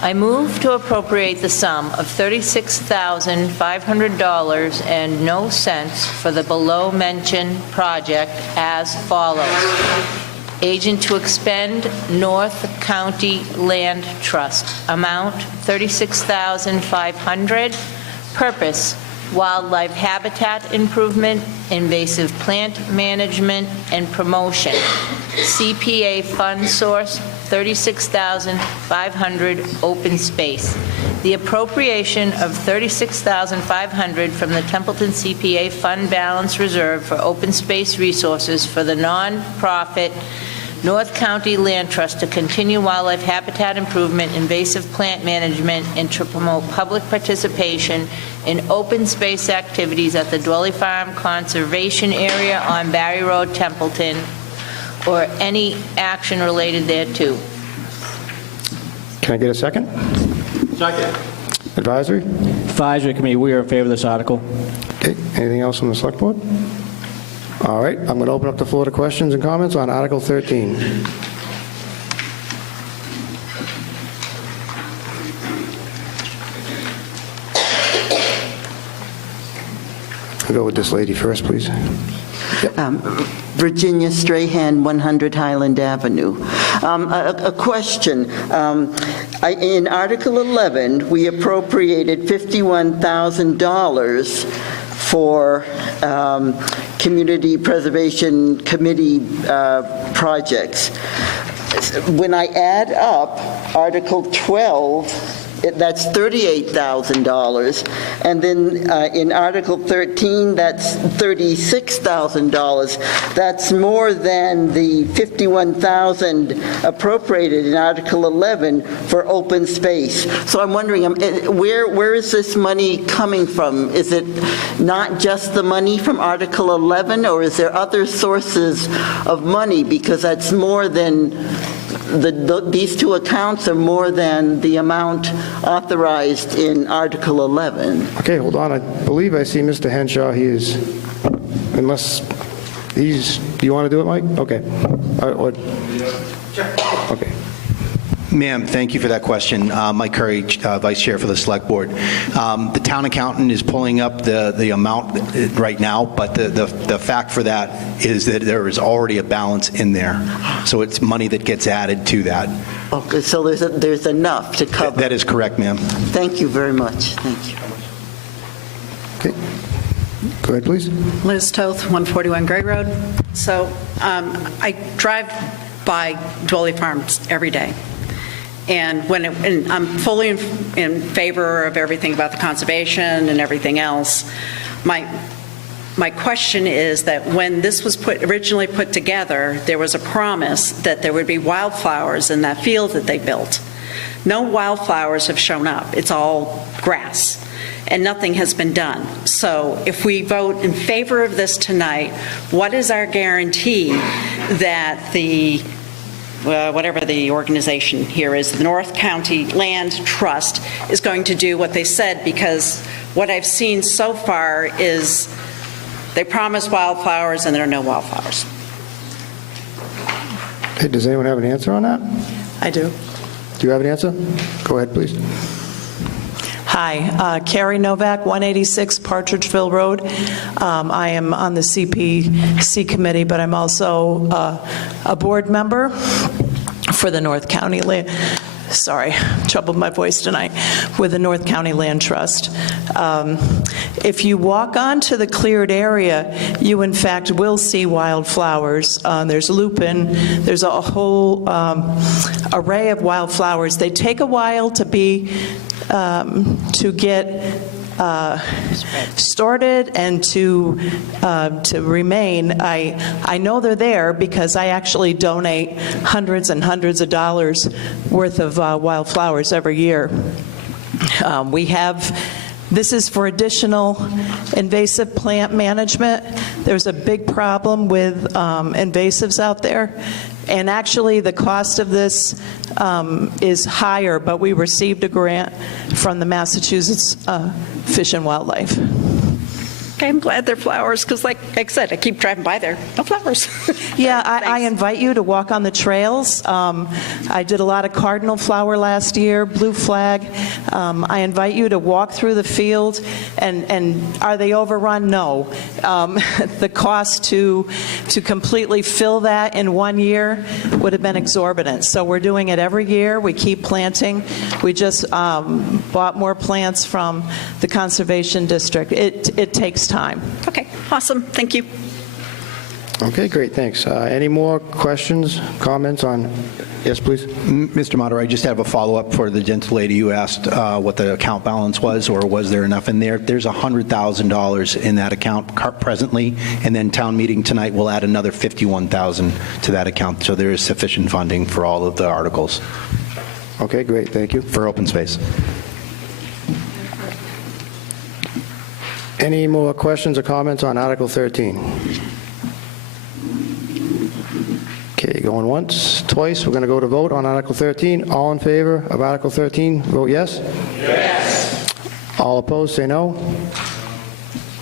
I move to appropriate the sum of $36,500 and no cents for the below-mentioned project as follows. Agent to expend, North County Land Trust. Amount, $36,500. Purpose, wildlife habitat improvement, invasive plant management, and promotion. CPA fund source, $36,500 open space. The appropriation of $36,500 from the Templeton CPA fund balance reserve for open space resources for the non-profit North County Land Trust to continue wildlife habitat improvement, invasive plant management, and to promote public participation in open space activities at the Dwelly Farm Conservation Area on Barry Road, Templeton, or any action related thereto. Can I get a second? Second. Advisory? Advisory Committee, we are in favor of this article. Okay, anything else from the Select Board? All right, I'm going to open up the floor to questions and comments on Article 13. I'll go with this lady first, please. Virginia Strahan, 100 Highland Avenue. A question. In Article 11, we appropriated $51,000 for Community Preservation Committee projects. When I add up Article 12, that's $38,000. And then in Article 13, that's $36,000. That's more than the $51,000 appropriated in Article 11 for open space. So I'm wondering, where is this money coming from? Is it not just the money from Article 11, or is there other sources of money? Because that's more than these two accounts are more than the amount authorized in Article 11. Okay, hold on. I believe I see Mr. Henshaw. He is, unless he's, do you want to do it, Mike? Okay. Okay. Ma'am, thank you for that question. Mike Curry, Vice Chair for the Select Board. The town accountant is pulling up the amount right now, but the fact for that is that there is already a balance in there. So it's money that gets added to that. Okay, so there's enough to cover. That is correct, ma'am. Thank you very much. Thank you. Okay. Go ahead, please. Liz Toth, 141 Gray Road. So I drive by Dwelly Farms every day. And and I'm fully in favor of everything about the conservation and everything else. My question is that when this was originally put together, there was a promise that there would be wildflowers in that field that they built. No wildflowers have shown up. It's all grass, and nothing has been done. So if we vote in favor of this tonight, what is our guarantee that whatever the organization here is, the North County Land Trust, is going to do what they said? Because what I've seen so far is they promise wildflowers and there are no wildflowers. Hey, does anyone have an answer on that? I do. Do you have an answer? Go ahead, please. Hi, Carrie Novak, 186 Partridgeville Road. I am on the CPC committee, but I'm also a board member for the North County Land. Sorry, troubled my voice tonight. With the North County Land Trust. If you walk onto the cleared area, you in fact will see wildflowers. There's lupin. There's a whole array of wildflowers. They take a while to get started and to remain. I know they're there because I actually donate hundreds and hundreds of dollars worth of wildflowers every year. This is for additional invasive plant management. There's a big problem with invasives out there. And actually, the cost of this is higher, but we received a grant from the Massachusetts Fish and Wildlife. Okay, I'm glad they're flowers, because like I said, I keep driving by there, no flowers. Yeah, I invite you to walk on the trails. I did a lot of cardinal flower last year, blue flag. I invite you to walk through the field, and are they overrun? No. The cost to completely fill that in 1 year would have been exorbitant. So we're doing it every year. We keep planting. We just bought more plants from the Conservation District. It takes time. Okay, awesome. Thank you. Okay, great, thanks. Any more questions, comments on? Yes, please. Mr. Moderator, I just have a follow-up for the gentlelady who asked what the account balance was, or was there enough in there. There's $100,000 in that account presently, and then town meeting tonight will add another $51,000 to that account, so there is sufficient funding for all of the articles. Okay, great, thank you. For open space. Any more questions or comments on Article 13? Okay, going once, twice. We're going to go to vote on Article 13. All in favor of Article 13, vote yes. Yes. All opposed, say no.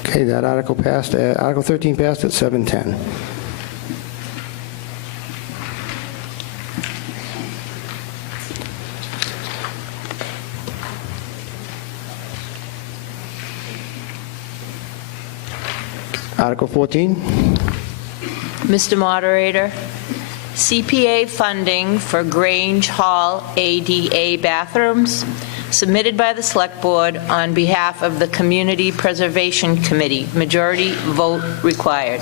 Okay, that article passed. Article 13 passed at 7:10. Article 14. Mr. Moderator, CPA funding for Grange Hall ADA bathrooms submitted by the Select Board on behalf of the Community Preservation Committee. Majority vote required.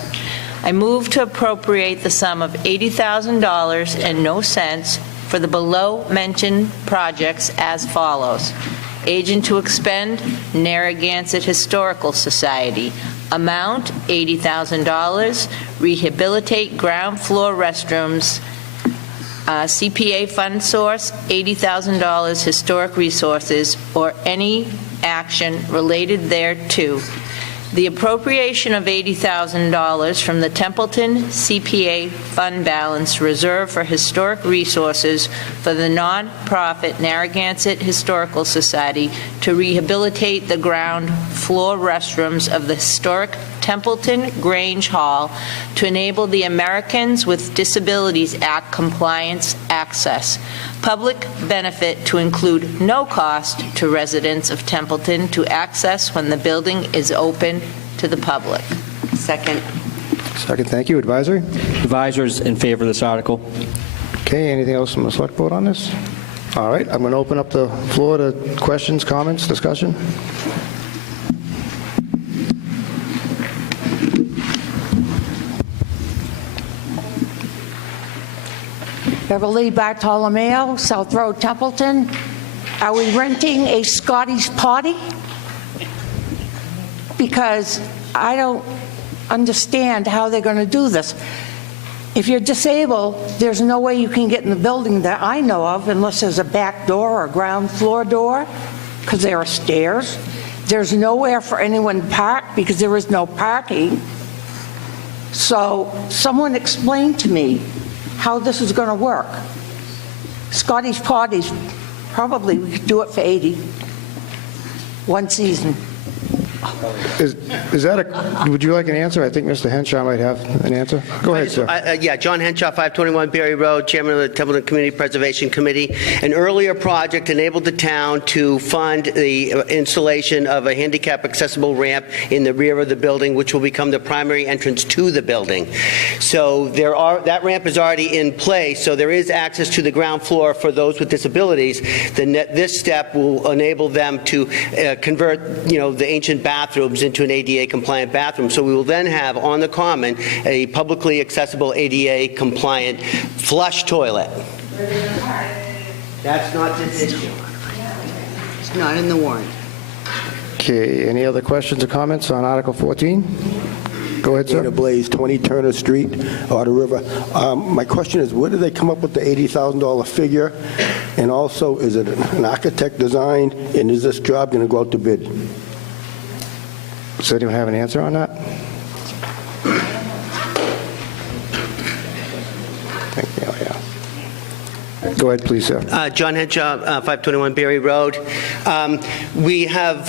I move to appropriate the sum of $80,000 and no cents for the below-mentioned projects as follows. Agent to expend, Narragansett Historical Society. Amount, $80,000. Rehabilitate ground floor restrooms. CPA fund source, $80,000 historic resources, or any action related thereto. The appropriation of $80,000 from the Templeton CPA fund balance reserved for historic resources for the nonprofit Narragansett Historical Society to rehabilitate the ground floor restrooms of the historic Templeton Grange Hall to enable the Americans with Disabilities Act compliance access. Public benefit to include no cost to residents of Templeton to access when the building is open to the public. Second. Second, thank you. Advisory? Advisors in favor of this article. Okay, anything else from the Select Board on this? All right, I'm going to open up the floor to questions, comments, discussion. Beverly Bartolomeo, South Road, Templeton. Are we renting a Scotty's potty? Because I don't understand how they're going to do this. If you're disabled, there's no way you can get in the building that I know of unless there's a back door or a ground floor door, because there are stairs. There's nowhere for anyone to park because there is no parking. So someone explain to me how this is going to work. Scotty's potties, probably we could do it for 80, one season. Is that a, would you like an answer? I think Mr. Henshaw might have an answer. Go ahead, sir. Yeah, John Henshaw, 521 Berry Road, Chairman of the Templeton Community Preservation Committee. An earlier project enabled the town to fund the installation of a handicap accessible ramp in the rear of the building, which will become the primary entrance to the building. So that ramp is already in place, so there is access to the ground floor for those with disabilities. This step will enable them to convert, the ancient bathrooms into an ADA compliant bathroom. So we will then have on the common a publicly accessible ADA compliant flush toilet. That's not this issue. It's not in the warrant. Okay, any other questions or comments on Article 14? Go ahead, sir. Dana Blaze, 20 Turner Street, Otter River. My question is, where did they come up with the $80,000 figure? And also, is it an architect designed, and is this job going to go out to bid? Does anyone have an answer on that? Go ahead, please, sir. John Henshaw, 521 Berry Road. We have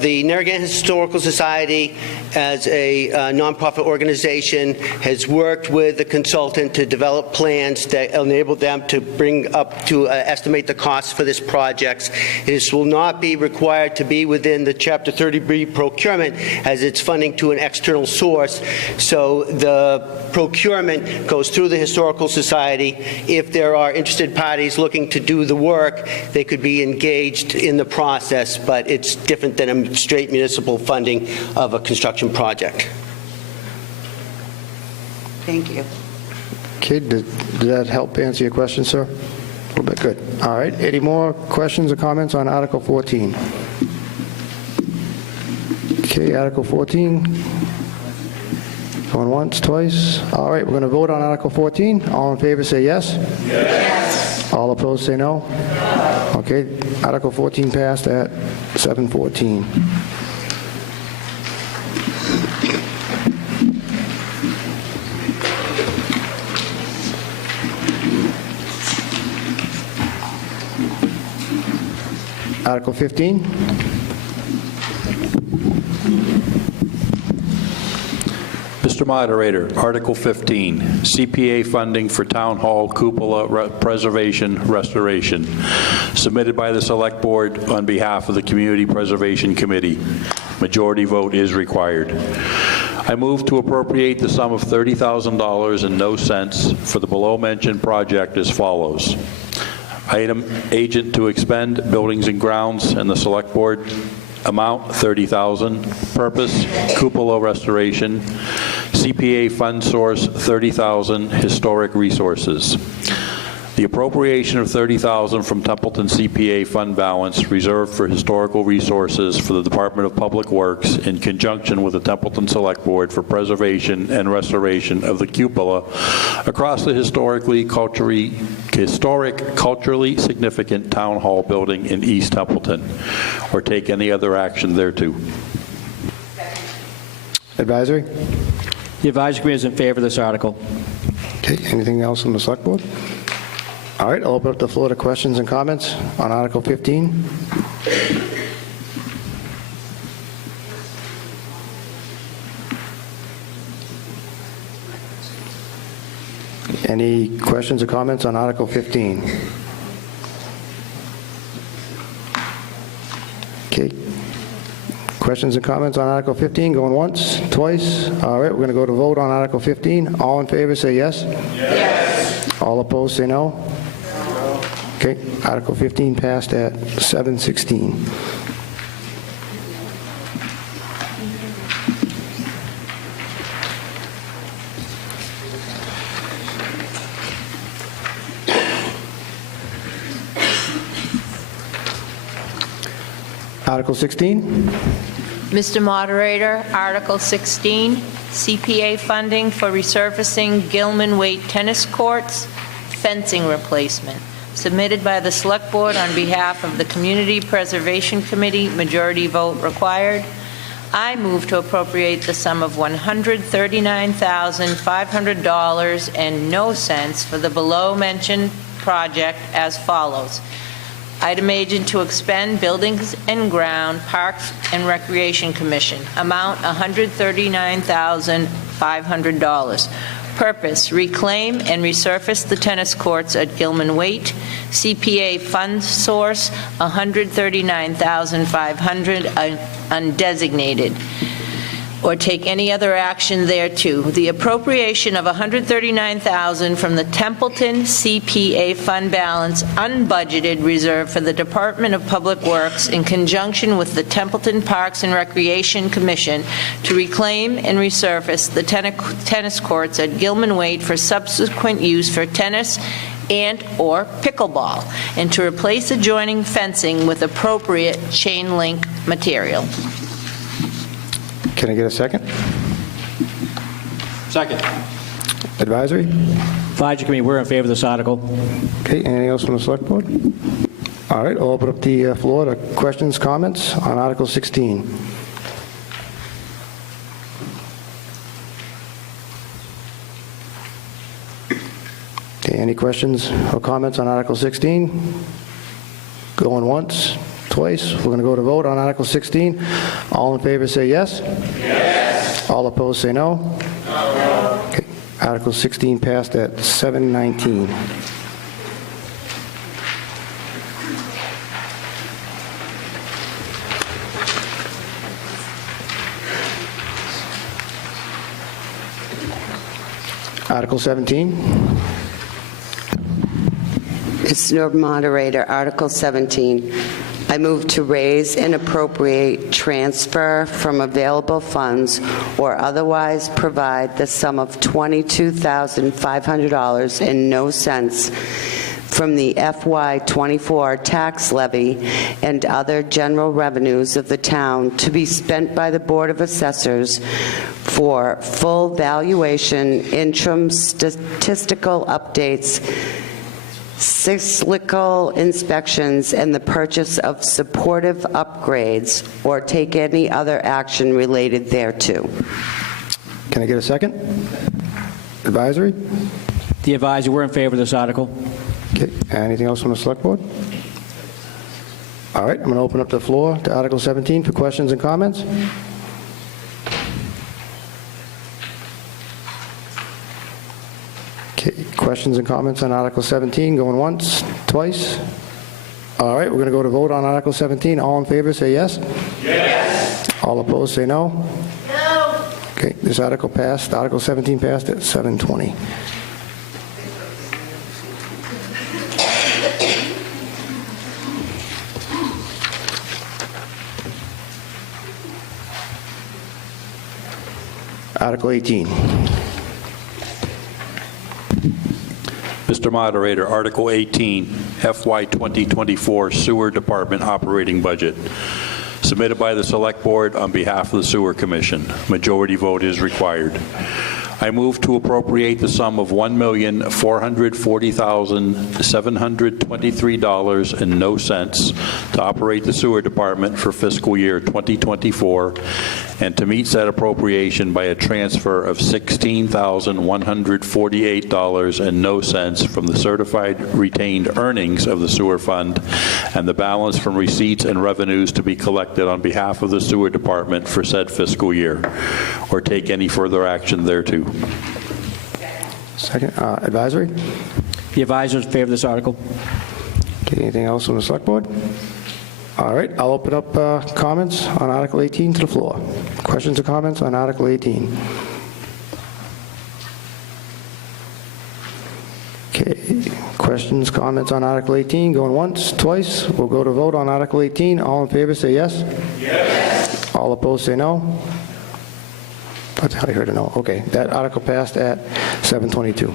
the Narragansett Historical Society as a nonprofit organization has worked with the consultant to develop plans that enable them to bring up to estimate the costs for this project. This will not be required to be within the Chapter 30B procurement as it's funding to an external source. So the procurement goes through the Historical Society. If there are interested parties looking to do the work, they could be engaged in the process, but it's different than a straight municipal funding of a construction project. Thank you. Okay, did that help answer your question, sir? A little bit, good. All right, any more questions or comments on Article 14? Okay, Article 14. Going once, twice. All right, we're going to vote on Article 14. All in favor say yes. Yes. All opposed say no. Okay, Article 14 passed at 7:14. Article 15. Mr. Moderator, Article 15, CPA funding for Town Hall cupola preservation restoration, submitted by the Select Board on behalf of the Community Preservation Committee. Majority vote is required. I move to appropriate the sum of $30,000 and no cents for the below-mentioned project as follows. Item, agent to expend, buildings and grounds, and the select board. Amount, $30,000. Purpose, cupola restoration. CPA fund source, $30,000. Historic resources. The appropriation of $30,000 from Templeton CPA fund balance reserved for historical resources for the Department of Public Works in conjunction with the Templeton Select Board for preservation and restoration of the cupola across the historic, culturally significant town hall building in East Templeton, or take any other action thereto. Advisory? The advisory committee is in favor of this article. Okay, anything else from the select board? All right, I'll open up the floor to questions and comments on Article 15. Any questions or comments on Article 15? Okay. Questions and comments on Article 15? Going once, twice? All right, we're going to go to vote on Article 15. All in favor, say yes. Yes. All opposed, say no. Okay, Article 15 passed at 7:16. Article 16. Mr. Moderator, Article 16, CPA funding for resurfacing Gilman Waite tennis courts, fencing replacement. Submitted by the Select Board on behalf of the Community Preservation Committee, majority vote required. I move to appropriate the sum of $139,500 and no cents for the below-mentioned project as follows. Item, agent to expend, Buildings and Ground, Parks and Recreation Commission. Amount, $139,500. Purpose, reclaim and resurface the tennis courts at Gilman Waite. CPA fund source, $139,500, undesignated, or take any other action thereto. The appropriation of $139,000 from the Templeton CPA fund balance unbudgeted reserve for the Department of Public Works in conjunction with the Templeton Parks and Recreation Commission to reclaim and resurface the tennis courts at Gilman Waite for subsequent use for tennis and/or pickleball, and to replace adjoining fencing with appropriate chain link material. Can I get a second? Second. Advisory? Advisory committee, we're in favor of this article. Okay, anything else from the select board? All right, I'll open up the floor to questions, comments on Article 16. Okay, any questions or comments on Article 16? Going once? Twice. We're going to go to vote on Article 16. All in favor say yes. Yes. All opposed say no. No. Okay. Article 16 passed at 7:19. Article 17. Mr. Moderator, Article 17. I move to raise and appropriate, transfer from available funds, or otherwise provide the sum of $22,500 and no cents from the FY24 tax levy and other general revenues of the town to be spent by the Board of Assessors for full valuation, interim statistical updates, cyclical inspections, and the purchase of supportive upgrades, or take any other action related thereto. Can I get a second? Advisory? The advisory, we're in favor of this article. Okay, anything else from the select board? All right, I'm going to open up the floor to Article 17 for questions and comments. Okay, questions and comments on Article 17, going once, twice? All right, we're going to go to vote on Article 17. All in favor say yes. Yes. All opposed say no. No. Okay, this article passed, Article 17 passed at 7:20. Article 18. Mr. Moderator, Article 18, FY 2024 Sewer Department Operating Budget, submitted by the Select Board on behalf of the Sewer Commission. Majority vote is required. I move to appropriate the sum of $1,440,723.00 to operate the Sewer Department for fiscal year 2024, and to meet said appropriation by a transfer of $16,148.00 from the certified retained earnings of the Sewer Fund and the balance from receipts and revenues to be collected on behalf of the Sewer Department for said fiscal year, or take any further action thereto. Second, advisory? The advisor is in favor of this article. Okay, anything else from the Select Board? All right, I'll open up comments on Article 18 to the floor. Questions or comments on Article 18? Okay, questions, comments on Article 18? Going once, twice. We'll go to vote on Article 18. All in favor say yes. Yes. All opposed say no. I heard a no. Okay, that article passed at 7:22.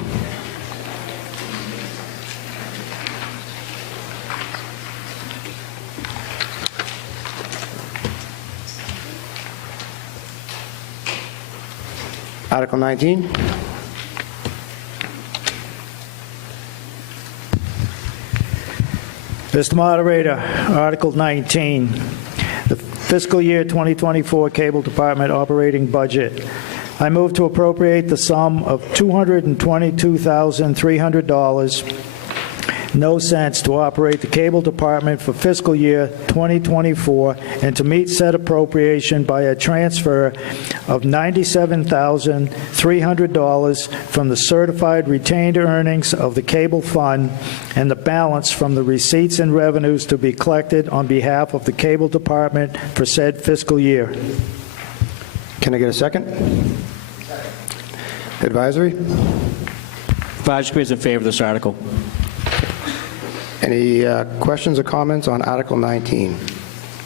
Article 19. Mr. Moderator, Article 19, the fiscal year 2024 Cable Department operating budget. I move to appropriate the sum of $222,300, no cents, to operate the Cable Department for fiscal year 2024, and to meet said appropriation by a transfer of $97,300 from the certified retained earnings of the Cable Fund and the balance from the receipts and revenues to be collected on behalf of the Cable Department for said fiscal year. Can I get a second? Advisory? Advisory is in favor of this article. Any questions or comments on Article 19?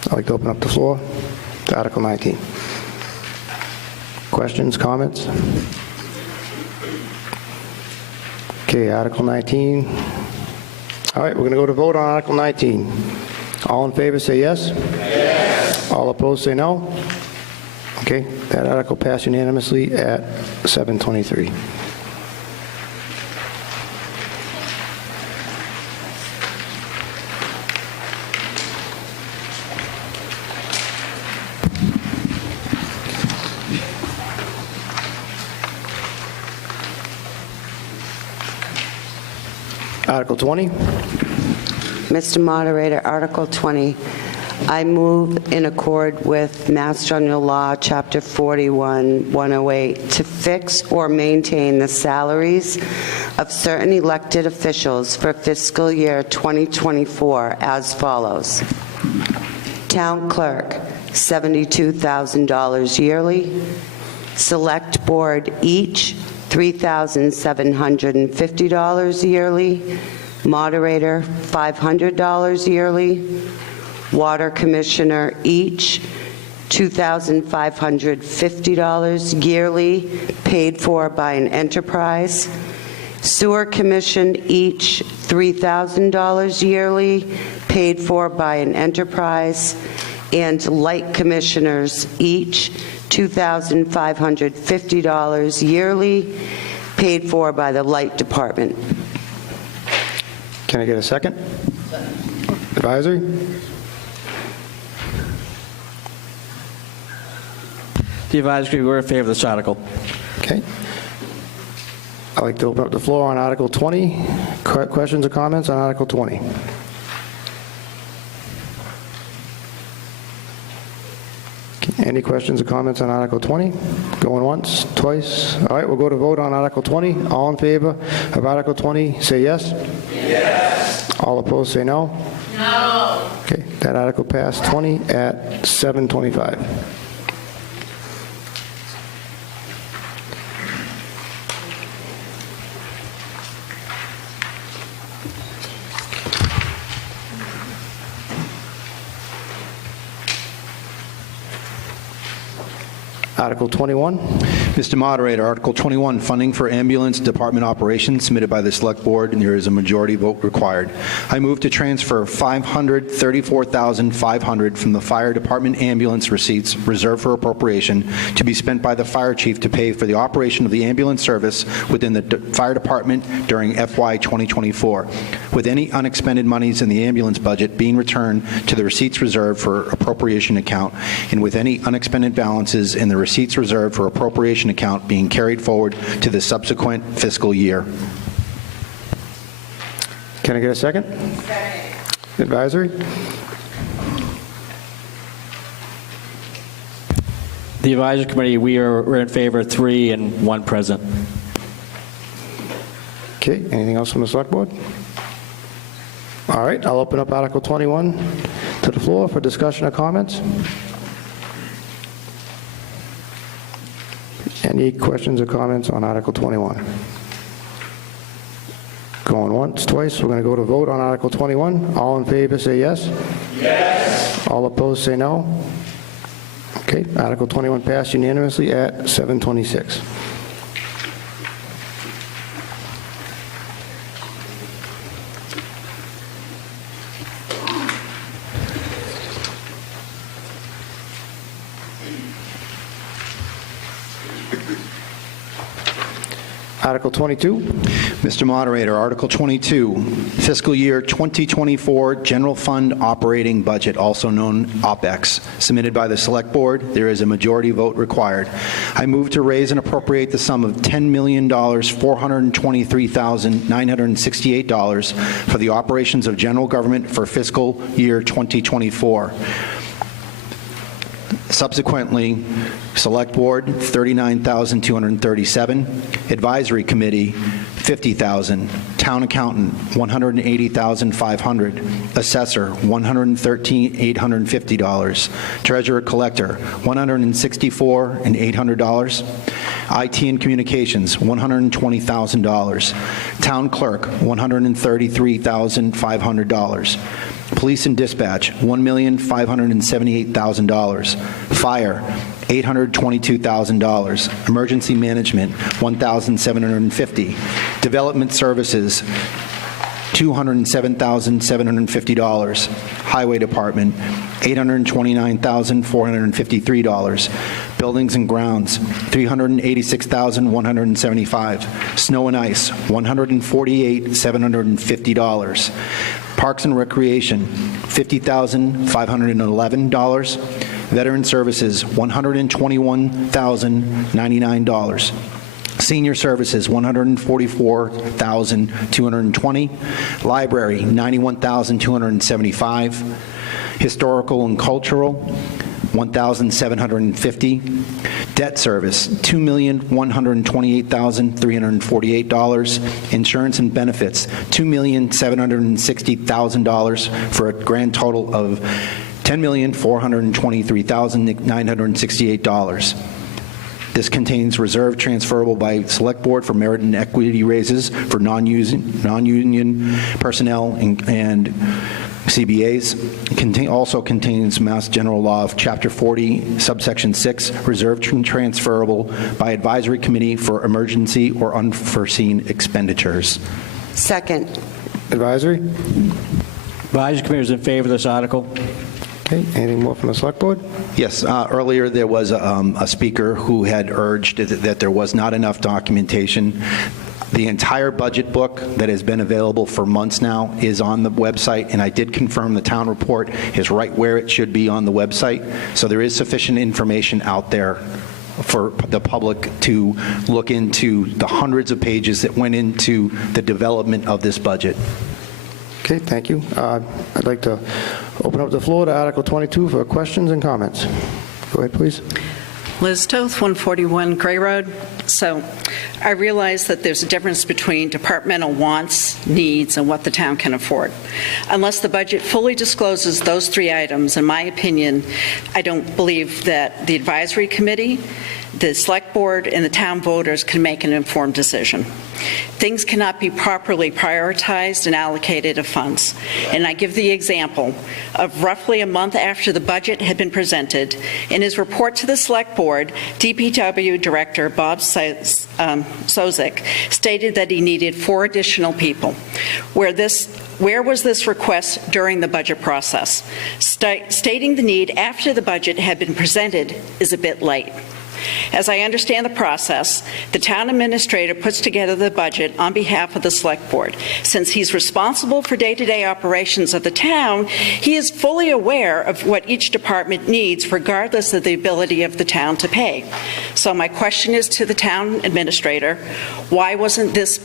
I'd like to open up the floor to Article 19. Questions, comments? Okay, Article 19. All right, we're going to go to vote on Article 19. All in favor say yes. Yes. All opposed say no. Okay, that article passed unanimously at 7:23. Article 20. Mr. Moderator, Article 20. I move in accord with Mass General Law, Chapter 41, 108, to fix or maintain the salaries of certain elected officials for fiscal year 2024 as follows. Town Clerk, $72,000 yearly. Select Board each, $3,750 yearly. Moderator, $500 yearly. Water Commissioner each, $2,550 yearly, paid for by an enterprise. Sewer Commission each, $3,000 yearly, paid for by an enterprise. And Light Commissioners each, $2,550 yearly, paid for by the Light Department. Can I get a second? Advisory? The advisory, we're in favor of this article. Okay. I'd like to open up the floor on Article 20. Questions or comments on Article 20? Any questions or comments on Article 20? Going once, twice? All right, we'll go to vote on Article 20. All in favor of Article 20, say yes. Yes. All opposed, say no. No. Okay, that article passed 20 at 7:25. Article 21. Mr. Moderator, Article 21, funding for ambulance department operations, submitted by the Select Board, and there is a majority vote required. I move to transfer $534,500 from the Fire Department ambulance receipts reserved for appropriation to be spent by the Fire Chief to pay for the operation of the ambulance service within the Fire Department during FY 2024, with any unexpended monies in the ambulance budget being returned to the receipts reserved for appropriation account, and with any unexpended balances in the receipts reserved for appropriation account being carried forward to the subsequent fiscal year. Can I get a second? Advisory? The advisory committee, we're in favor, 3 and 1 present. Okay, anything else from the Select Board? All right, I'll open up Article 21 to the floor for discussion or comments. Any questions or comments on Article 21? Going once, twice, we're going to go to vote on Article 21. All in favor, say yes. Yes. All opposed, say no. Okay, Article 21 passed unanimously at 7:26. Article 22. Mr. Moderator, Article 22, fiscal year 2024 general fund operating budget, also known OPEX, submitted by the Select Board. There is a majority vote required. I move to raise and appropriate the sum of $10,423,968 for the operations of general government for fiscal year 2024. Subsequently, Select Board, $39,237. Advisory Committee, $50,000. Town Accountant, $180,500. Assessor, $113,850. Treasurer Collector, $164,800. IT and Communications, $120,000. Town Clerk, $133,500. Police and Dispatch, $1,578,000. Fire, $822,000. Emergency Management, $1,750. Development Services, $207,750. Highway Department, $829,453. Buildings and Grounds, $386,175. Snow and Ice, $148,750. Parks and Recreation, $50,511. Veteran Services, $121,099. Senior Services, $144,220. Library, $91,275. Historical and Cultural, $1,750. Debt Service, $2,128,348. Insurance and Benefits, $2,760,000 for a grand total of $10,423,968. This contains reserve transferable by Select Board for merit and equity raises for non-union personnel and CBAs. Also contains Mass General Law of Chapter 40, Subsection 6, reserve transferable by Advisory Committee for emergency or unforeseen expenditures. Second. Advisory? Advisory Committee is in favor of this article. Okay, anything more from the Select Board? Yes, earlier there was a speaker who had urged that there was not enough documentation. The entire budget book that has been available for months now is on the website, and I did confirm the town report is right where it should be on the website. So there is sufficient information out there for the public to look into the hundreds of pages that went into the development of this budget. Okay, thank you. I'd like to open up the floor to Article 22 for questions and comments. Go ahead, please. Liz Toth, 141 Gray Road. So I realize that there's a difference between departmental wants, needs, and what the town can afford. Unless the budget fully discloses those three items, in my opinion, I don't believe that the advisory committee, the select board, and the town voters can make an informed decision. Things cannot be properly prioritized and allocated of funds. And I give the example of roughly a month after the budget had been presented, in his report to the select board, DPW Director Bob Sozik stated that he needed 4 additional people. Where was this request during the budget process? Stating the need after the budget had been presented is a bit late. As I understand the process, the town administrator puts together the budget on behalf of the select board. Since he's responsible for day-to-day operations of the town, he is fully aware of what each department needs, regardless of the ability of the town to pay. So my question is to the town administrator, why wasn't this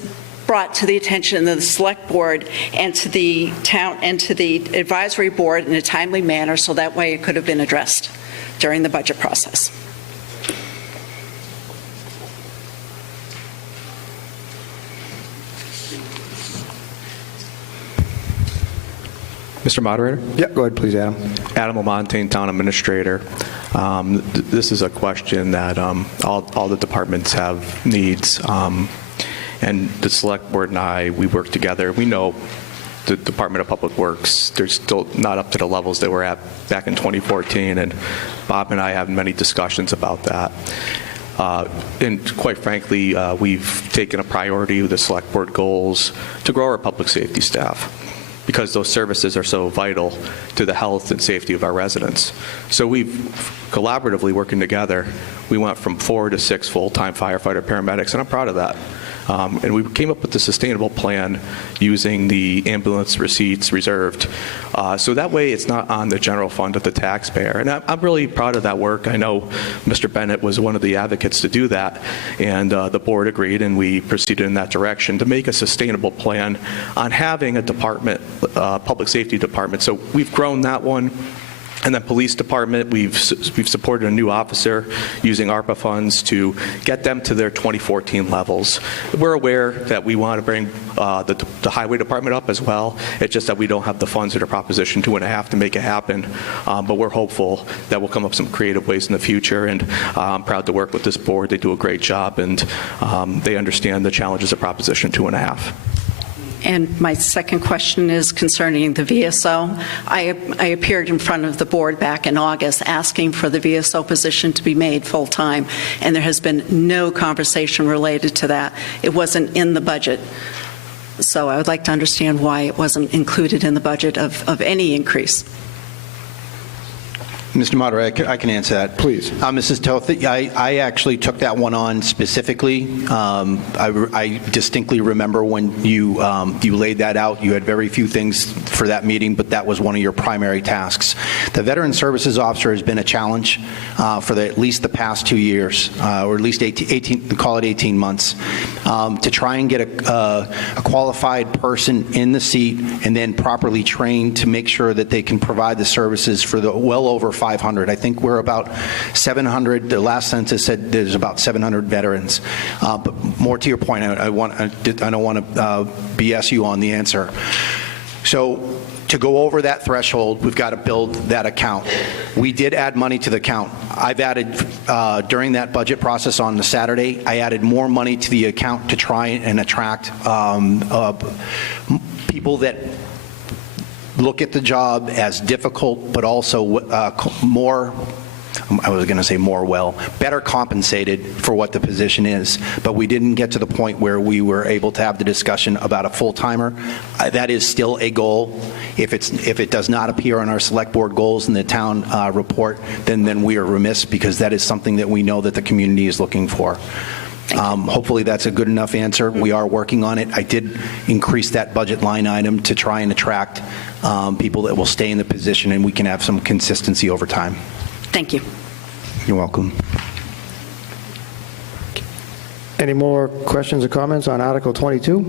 brought to the attention of the select board and to the town and to the advisory board in a timely manner, so that way it could have been addressed during the budget process? Mr. Moderator? Yeah, go ahead, please, Adam. Adam Lamontagne, Town Administrator. This is a question that all the departments have needs, and the Select Board and I, we work together. We know the Department of Public Works, they're still not up to the levels they were at back in 2014, and Bob and I have many discussions about that. And quite frankly, we've taken a priority with the Select Board goals to grow our public safety staff, because those services are so vital to the health and safety of our residents. So we've collaboratively working together, we went from 4 to 6 full-time firefighter paramedics, and I'm proud of that. And we came up with a sustainable plan using the ambulance receipts reserved. So that way it's not on the general fund of the taxpayer. And I'm really proud of that work. I know Mr. Bennett was one of the advocates to do that, and the board agreed, and we proceeded in that direction to make a sustainable plan on having a department, public safety department. So we've grown that one. And then police department, we've supported a new officer using ARPA funds to get them to their 2014 levels. We're aware that we want to bring the highway department up as well. It's just that we don't have the funds in our Proposition 2.5 to make it happen. But we're hopeful that we'll come up with some creative ways in the future. And I'm proud to work with this board. They do a great job, and they understand the challenges of Proposition 2.5. And my second question is concerning the VSO. I appeared in front of the board back in August asking for the VSO position to be made full-time, and there has been no conversation related to that. It wasn't in the budget. So I would like to understand why it wasn't included in the budget of any increase. Mr. Moderator, I can answer that. Please. Mrs. Toth, I actually took that one on specifically. I distinctly remember when you laid that out. You had very few things for that meeting, but that was one of your primary tasks. The Veteran Services Officer has been a challenge for at least the past 2 years, or at least 18, call it 18 months, to try and get a qualified person in the seat and then properly trained to make sure that they can provide the services for the well over 500. I think we're about 700. The last census said there's about 700 veterans. But more to your point, I don't want to BS you on the answer. So to go over that threshold, we've got to build that account. We did add money to the account. I've added, during that budget process on the Saturday, I added more money to the account to try and attract people that look at the job as difficult, but also better compensated for what the position is. But we didn't get to the point where we were able to have the discussion about a full-timer. That is still a goal. If it does not appear on our select board goals in the town report, then we are remiss, because that is something that we know that the community is looking for. Hopefully that's a good enough answer. We are working on it. I did increase that budget line item to try and attract people that will stay in the position, and we can have some consistency over time. Thank you. You're welcome. Any more questions or comments on Article 22?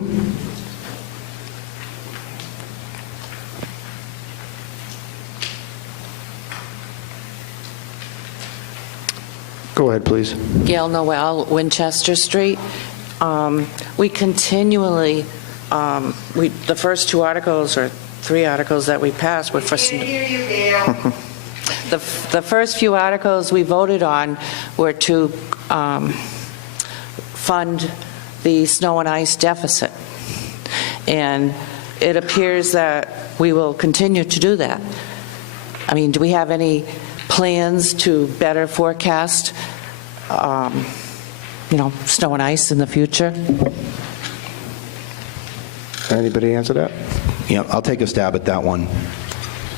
Go ahead, please. Gail Noel, Winchester Street. We continually, the first two articles or three articles that we passed were for... The first few articles we voted on were to fund the snow and ice deficit. And it appears that we will continue to do that. I mean, do we have any plans to better forecast, snow and ice in the future? Anybody answer that? Yeah, I'll take a stab at that one.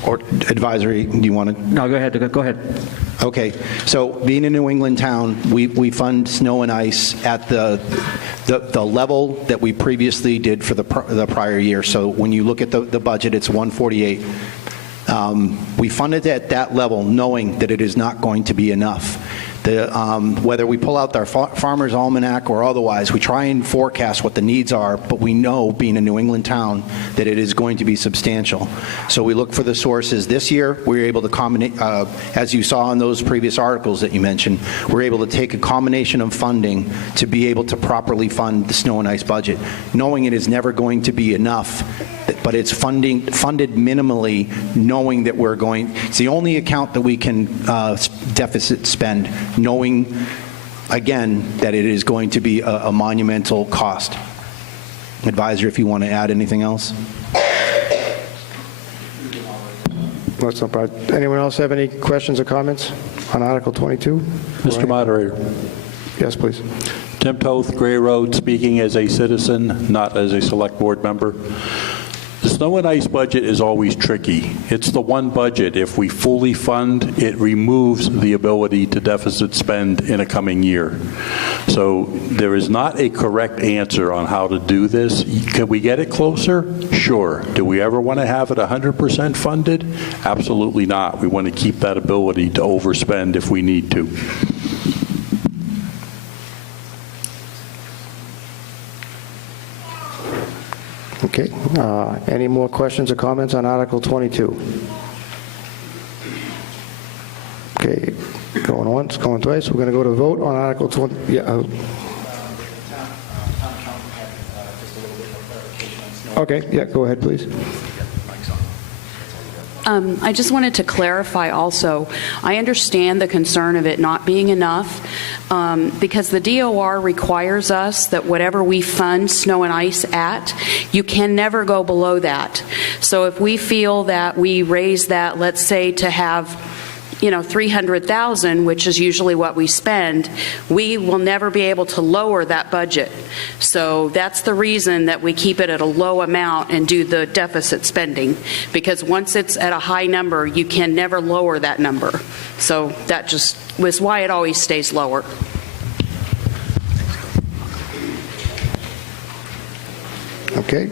Or advisory, do you want to? No, go ahead. Go ahead. Okay, so being a New England town, we fund snow and ice at the level that we previously did for the prior year. So when you look at the budget, it's 148. We fund it at that level knowing that it is not going to be enough. Whether we pull out our Farmer's Almanac or otherwise, we try and forecast what the needs are, but we know, being a New England town, that it is going to be substantial. So we look for the sources. This year, we were able to combine, as you saw in those previous articles that you mentioned, we're able to take a combination of funding to be able to properly fund the snow and ice budget, knowing it is never going to be enough, but it's funded minimally, knowing that it's the only account that we can deficit spend, knowing, again, that it is going to be a monumental cost. Advisor, if you want to add anything else? That's no problem. Anyone else have any questions or comments on Article 22? Mr. Moderator. Yes, please. Tim Toth, Gray Road, speaking as a citizen, not as a select board member. The snow and ice budget is always tricky. It's the one budget, if we fully fund, it removes the ability to deficit spend in a coming year. So there is not a correct answer on how to do this. Can we get it closer? Sure. Do we ever want to have it 100% funded? Absolutely not. We want to keep that ability to overspend if we need to. Okay. Any more questions or comments on Article 22? Okay. Going once, going twice. We're going to go to vote on Article 20. Yeah. Okay. Yeah. Go ahead, please. I just wanted to clarify also, I understand the concern of it not being enough because the DOR requires us that whatever we fund snow and ice at, you can never go below that. So if we feel that we raise that, let's say to have $300,000, which is usually what we spend, we will never be able to lower that budget. So that's the reason that we keep it at a low amount and do the deficit spending, because once it's at a high number, you can never lower that number. So that just was why it always stays lower. Okay.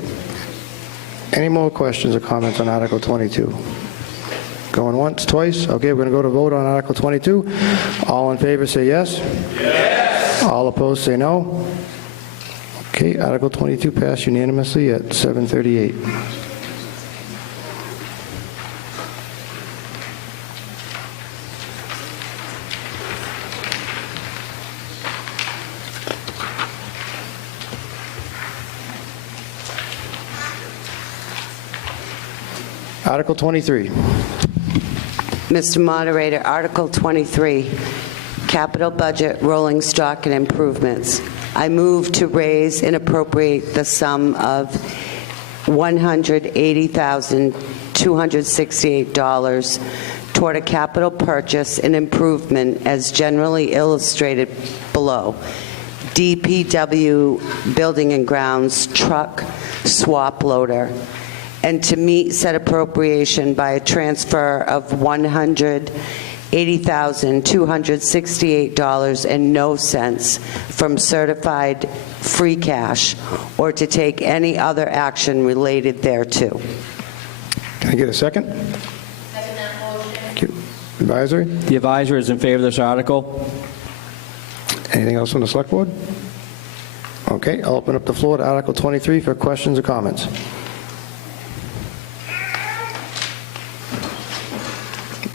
Any more questions or comments on Article 22? Going once, twice? Okay, we're going to go to vote on Article 22. All in favor say yes. Yes. All opposed say no. Okay, Article 22 passed unanimously at 7:38. Article 23. Mr. Moderator, Article 23, Capital Budget, Rolling Stock and Improvements. I move to raise and appropriate the sum of $180,268 toward a capital purchase and improvement as generally illustrated below. DPW Building and Grounds Truck Swap Loader, and to meet said appropriation by a transfer of $180,268.00 from certified free cash, or to take any other action related thereto. Can I get a second? Thank you. Advisory? The advisor is in favor of this article. Anything else from the select board? Okay, I'll open up the floor to Article 23 for questions or comments.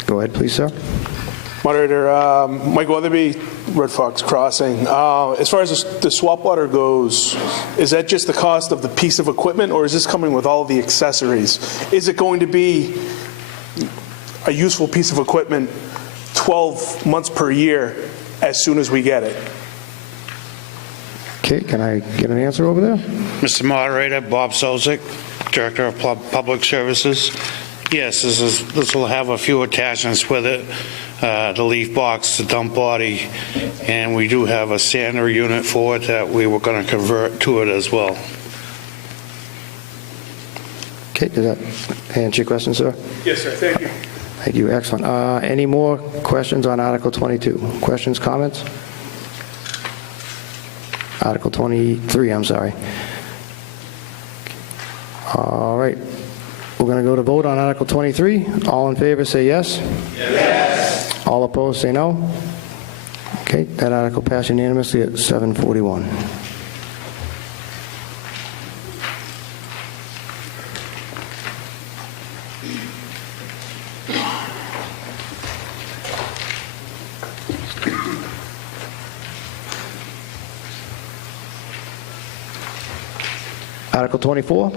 Go ahead, please, sir. Moderator, Mike Weatherby, Red Fox Crossing. As far as the swap water goes, is that just the cost of the piece of equipment, or is this coming with all the accessories? Is it going to be a useful piece of equipment 12 months per year as soon as we get it? Okay, can I get an answer over there? Mr. Moderator, Bob Sozik, Director of Public Services. Yes, this will have a few attachments with it. The leaf box, the dump body, and we do have a sander unit for it that we were going to convert to it as well. Okay, does that answer your question, sir? Yes, sir. Thank you. Thank you, excellent. Any more questions on Article 22? Questions, comments? Article 23, I'm sorry. All right, we're going to go to vote on Article 23. All in favor say yes. Yes. All opposed say no. Okay, that article passed unanimously at 741. Article 24.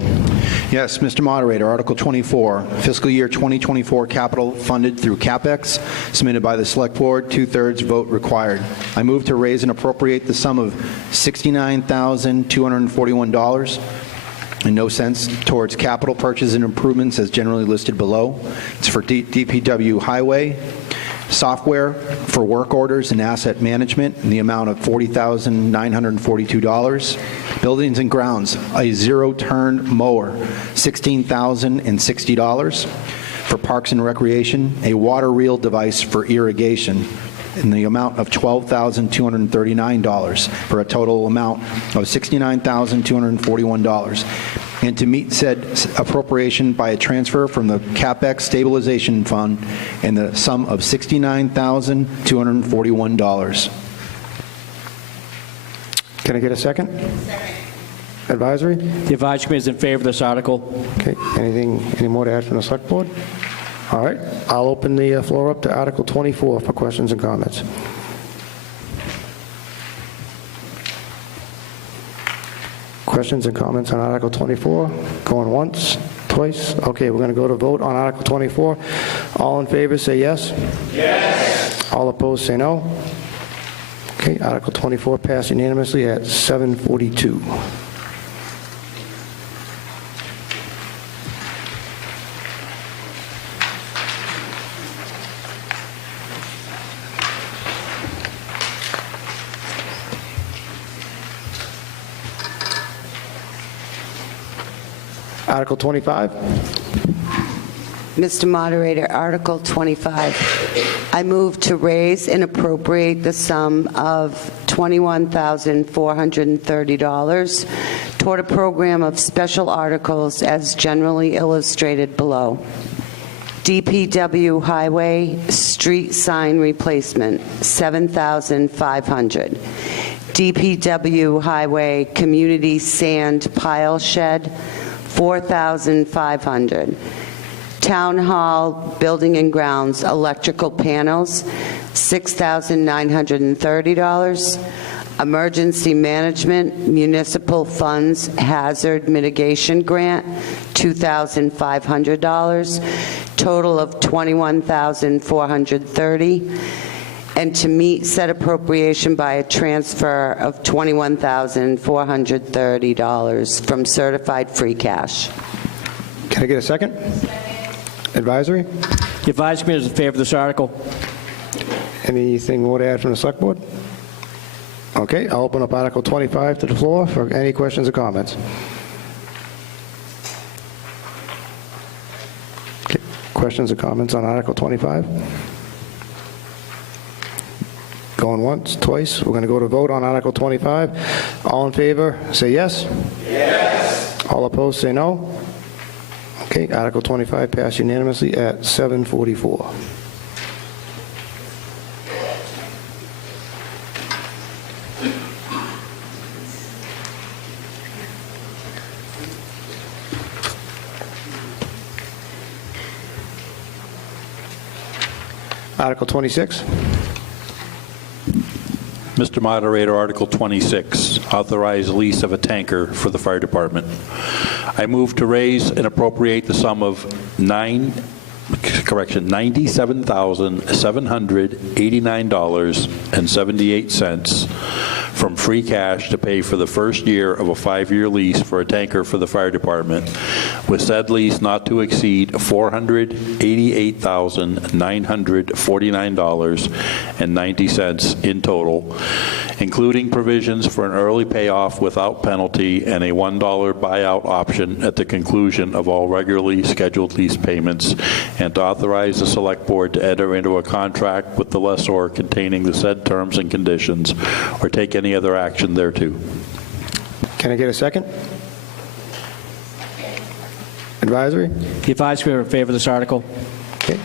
Yes, Mr. Moderator, Article 24, fiscal year 2024 capital funded through CapEx, submitted by the Select Board, 2/3 vote required. I move to raise and appropriate the sum of $69,241 and no cents towards capital purchases and improvements as generally listed below. It's for DPW Highway, software for work orders and asset management in the amount of $40,942. Buildings and grounds, a zero-turn mower, $16,060. For parks and recreation, a water reel device for irrigation in the amount of $12,239 for a total amount of $69,241. And to meet said appropriation by a transfer from the CapEx Stabilization Fund in the sum of $69,241. Can I get a second? Advisory? The Advisory Committee is in favor of this article. Okay, any more to add from the Select Board? All right, I'll open the floor up to Article 24 for questions and comments. Questions and comments on Article 24? Going once, twice? Okay, we're going to go to vote on Article 24. All in favor say yes. Yes. All opposed say no. Okay, Article 24 passed unanimously at 742. Article 25. Mr. Moderator, Article 25. I move to raise and appropriate the sum of $21,430 toward a program of special articles as generally illustrated below. DPW Highway Street Sign Replacement, $7,500. DPW Highway Community Sand Pile Shed, $4,500. Town Hall Building and Grounds Electrical Panels, $6,930. Emergency Management Municipal Funds Hazard Mitigation Grant, $2,500. Total of $21,430. And to meet said appropriation by a transfer of $21,430 from certified free cash. Can I get a second? Advisory? The Advisory Committee is in favor of this article. Anything more to add from the Select Board? Okay, I'll open up Article 25 to the floor for any questions or comments. Okay, questions or comments on Article 25? Going once, twice. We're going to go to vote on Article 25. All in favor, say yes. Yes. All opposed, say no. Okay, Article 25 passed unanimously at 744. Article 26. Mr. Moderator, Article 26, authorize lease of a tanker for the fire department. I move to raise and appropriate the sum of $97,789.78 from free cash to pay for the first year of a 5-year lease for a tanker for the fire department, with said lease not to exceed $488,949.90 in total, including provisions for an early payoff without penalty and a $1 buyout option at the conclusion of all regularly scheduled lease payments, and to authorize the Select Board to enter into a contract with the lessor containing the said terms and conditions, or take any other action thereto. Can I get a second? Advisory? The advisory are in favor of this article. Okay.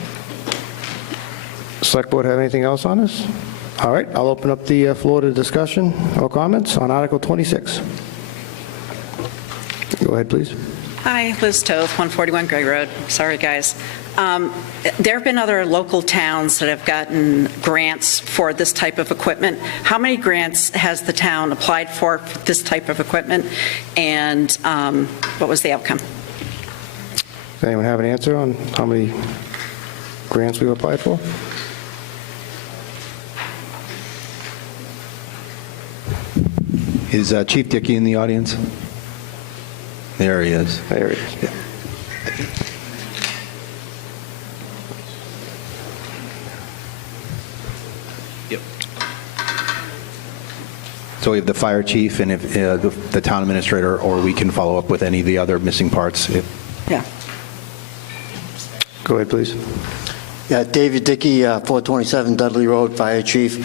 Select Board have anything else on this? All right, I'll open up the floor to discussion or comments on Article 26. Go ahead, please. Hi, Liz Toth, 141 Gray Road. Sorry, guys. There have been other local towns that have gotten grants for this type of equipment. How many grants has the town applied for this type of equipment, and what was the outcome? Does anyone have an answer on how many grants we've applied for? Is Chief Dickey in the audience? There he is. There he is. Yeah. Yep. So we have the fire chief and if the town administrator, or we can follow up with any of the other missing parts. Yeah. Go ahead, please. Yeah, David Dickey, 427 Dudley Road, Fire Chief.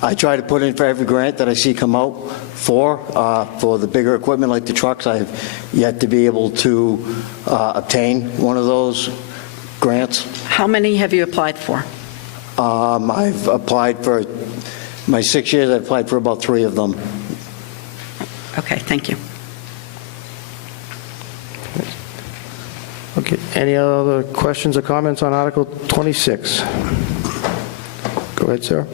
I try to put in for every grant that I see come out for the bigger equipment like the trucks. I've yet to be able to obtain one of those grants. How many have you applied for? I've applied for, my 6 years, I've applied for about 3 of them. Okay, thank you. Okay, any other questions or comments on Article 26? Go ahead, sir.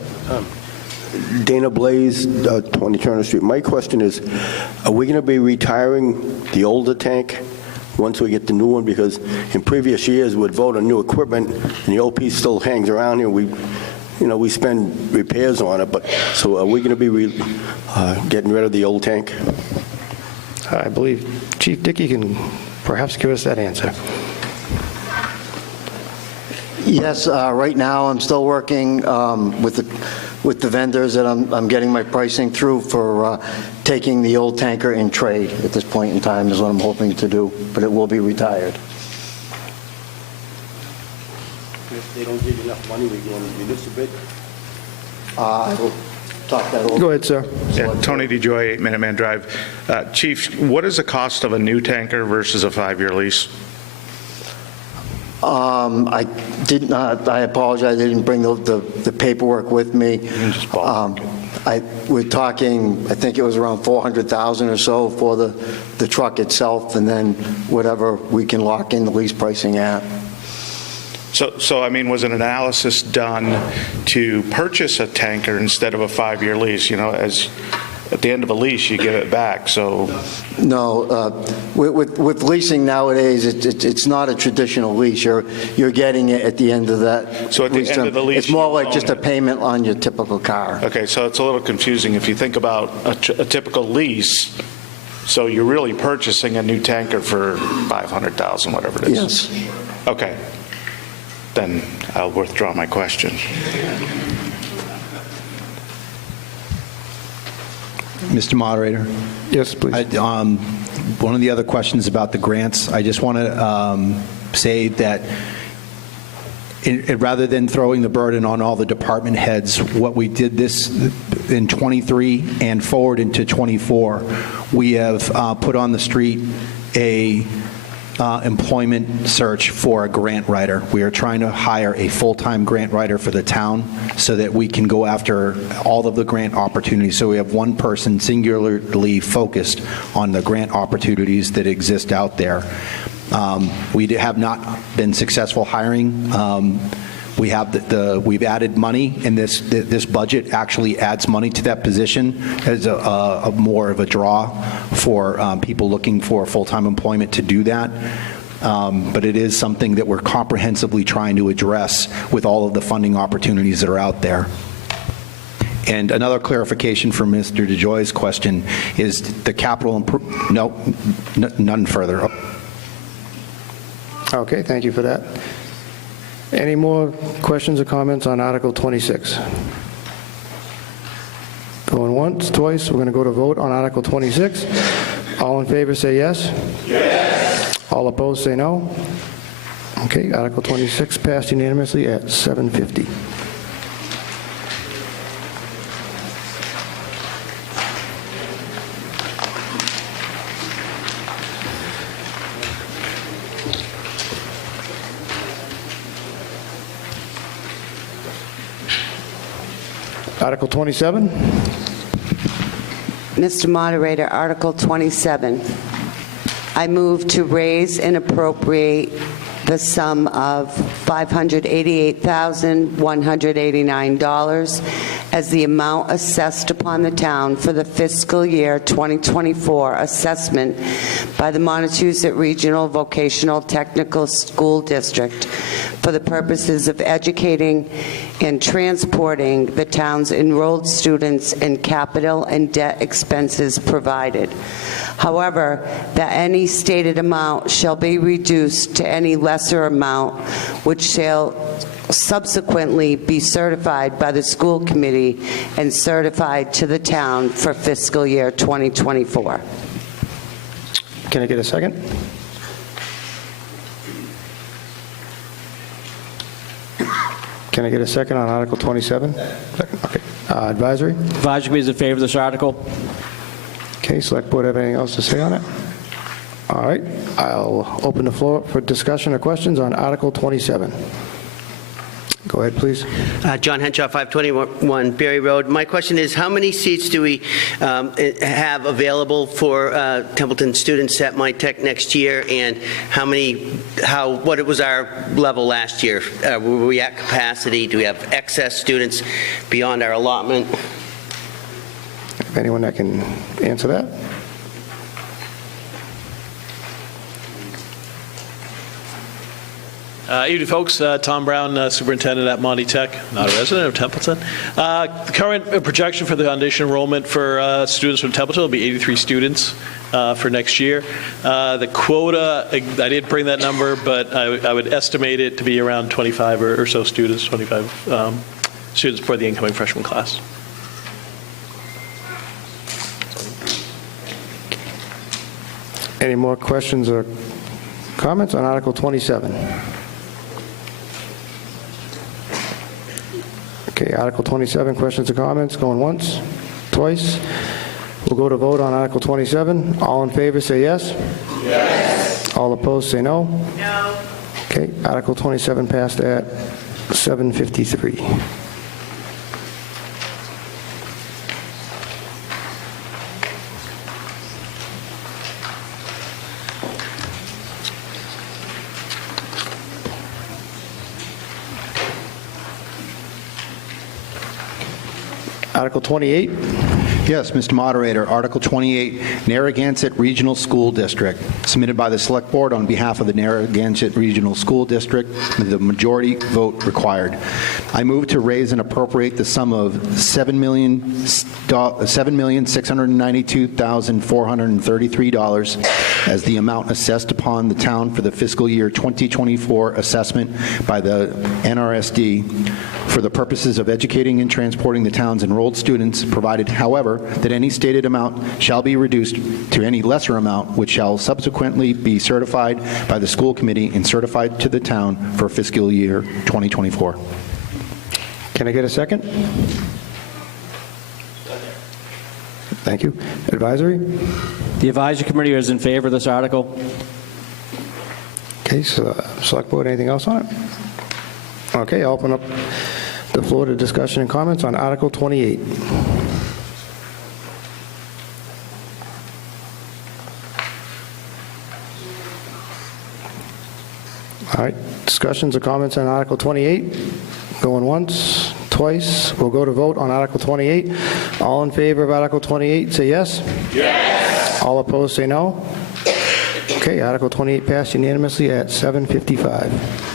Dana Blaze, 20 Turner Street. My question is, are we going to be retiring the older tank once we get the new one? Because in previous years, we'd vote on new equipment, and the OP still hangs around here. We spend repairs on it, but so are we going to be getting rid of the old tank? I believe Chief Dickey can perhaps give us that answer. Yes, right now I'm still working with the vendors that I'm getting my pricing through for taking the old tanker in trade at this point in time is what I'm hoping to do, but it will be retired. If they don't give you enough money, we go and reduce a bit. I will talk that over. Go ahead, sir. Yeah, Tony DeJoy, 8 Minuteman Drive. Chief, what is the cost of a new tanker versus a 5-year lease? I did not. I apologize. I didn't bring the paperwork with me. We're talking. I think it was around $400,000 or so for the truck itself, and then whatever we can lock in the lease pricing at. So I mean, was an analysis done to purchase a tanker instead of a 5-year lease? You know, as at the end of a lease, you give it back. So no, with leasing nowadays, it's not a traditional lease. You're getting it at the end of that. So at the end of the lease, it's more like just a payment on your typical car. Okay, so it's a little confusing if you think about a typical lease. So you're really purchasing a new tanker for $500,000, whatever it is. Yes. Okay. Then I'll withdraw my question. Mr. Moderator? Yes, please. One of the other questions about the grants, I just want to say that rather than throwing the burden on all the department heads, what we did this in 23 and forward into 24, we have put on the street a employment search for a grant writer. We are trying to hire a full-time grant writer for the town so that we can go after all of the grant opportunities. So we have one person singularly focused on the grant opportunities that exist out there. We have not been successful hiring. we've added money, and this budget actually adds money to that position as a more of a draw for people looking for full-time employment to do that. But it is something that we're comprehensively trying to address with all of the funding opportunities that are out there. And another clarification for Mr. DeJoy's question is the capital none further. Okay, thank you for that. Any more questions or comments on Article 26? Going once, twice, we're going to go to vote on Article 26. All in favor say yes. Yes. All opposed say no. Okay, Article 26 passed unanimously at 7:50. Article 27. Mr. Moderator, Article 27. I move to raise and appropriate the sum of $588,189 as the amount assessed upon the town for the fiscal year 2024 assessment by the Montezut Regional Vocational Technical School District for the purposes of educating and transporting the town's enrolled students and capital and debt expenses provided. However, that any stated amount shall be reduced to any lesser amount which shall subsequently be certified by the school committee and certified to the town for fiscal year 2024. Can I get a second? Can I get a second on Article 27? Second, okay. Advisory? Advisory Committee is in favor of this article. Okay, Select Board have anything else to say on it? All right, I'll open the floor for discussion or questions on Article 27. Go ahead, please. John Henshaw, 521 Berry Road. My question is, how many seats do we have available for Templeton students at My Tech next year, and what was our level last year? Were we at capacity? Do we have excess students beyond our allotment? Anyone that can answer that? Evening, folks. Tom Brown, superintendent at Monty Tech, not a resident of Templeton. The current projection for the foundation enrollment for students from Templeton will be 83 students for next year. The quota, I didn't bring that number, but I would estimate it to be around 25 or so students, 25 students for the incoming freshman class. Any more questions or comments on Article 27? Okay, Article 27, questions or comments? Going once, twice. We'll go to vote on Article 27. All in favor say yes. Yes. All opposed say no. No. Okay, Article 27 passed at 7:53. Article 28. Yes, Mr. Moderator, Article 28, Narragansett Regional School District, submitted by the Select Board on behalf of the Narragansett Regional School District, with the majority vote required. I move to raise and appropriate the sum of $7,692,433 as the amount assessed upon the town for the fiscal year 2024 assessment by the NRSD for the purposes of educating and transporting the town's enrolled students, provided, however, that any stated amount shall be reduced to any lesser amount, which shall subsequently be certified by the school committee and certified to the town for fiscal year 2024. Can I get a second? Thank you. Advisory? The Advisory Committee is in favor of this article. Okay, so Select Board, anything else on it? Okay, I'll open up the floor to discussion and comments on Article 28. All right, discussions or comments on Article 28? Going once, twice. We'll go to vote on Article 28. All in favor of Article 28, say yes. Yes. All opposed, say no. Okay, Article 28 passed unanimously at 7:55.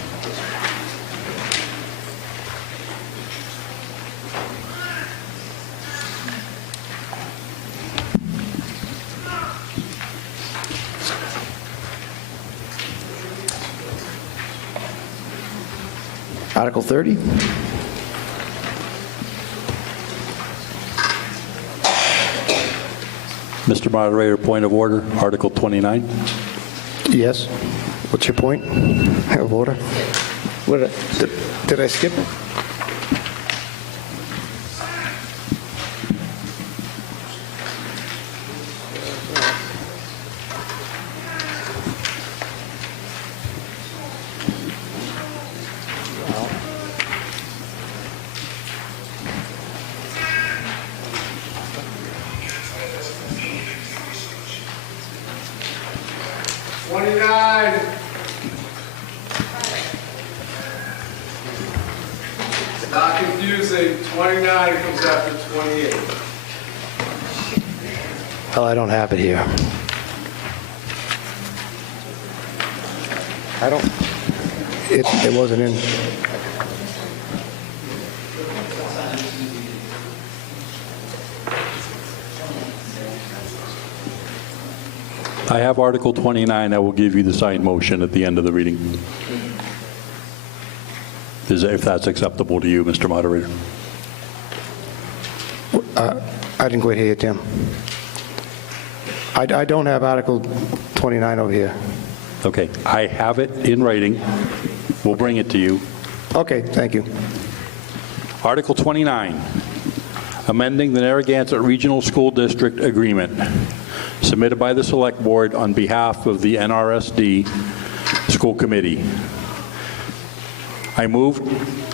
Article 30. Mr. Moderator, point of order, Article 29. Yes. What's your point of order? Did I skip it? Not confusing, 29 comes after 28. Well, I don't have it here. I don't, it wasn't in. I have Article 29. I will give you the signed motion at the end of the reading. If that's acceptable to you, Mr. Moderator. I didn't quite hear you, Tim. I don't have Article 29 over here. Okay, I have it in writing. We'll bring it to you. Okay, thank you. Article 29, amending the Narragansett Regional School District Agreement, submitted by the Select Board on behalf of the NRSD School Committee. I move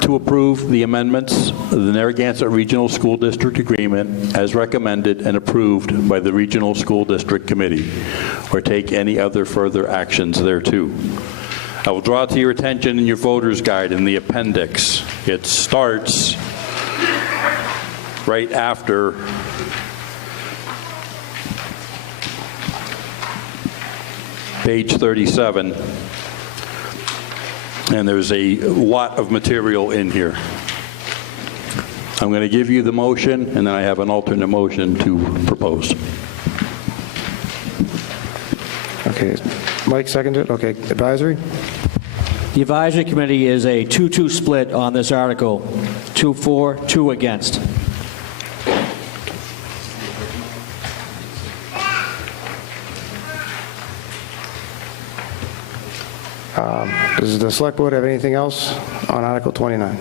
to approve the amendments of the Narragansett Regional School District Agreement as recommended and approved by the Regional School District Committee, or take any other further actions thereto. I will draw to your attention in your voter's guide in the appendix. It starts right after page 37. And there's a lot of material in here. I'm going to give you the motion, and then I have an alternate motion to propose. Okay, Mike seconded. Okay, advisory? The advisory committee is a 2-2 split on this article. 2 for, 2 against. Does the Select Board have anything else on Article 29?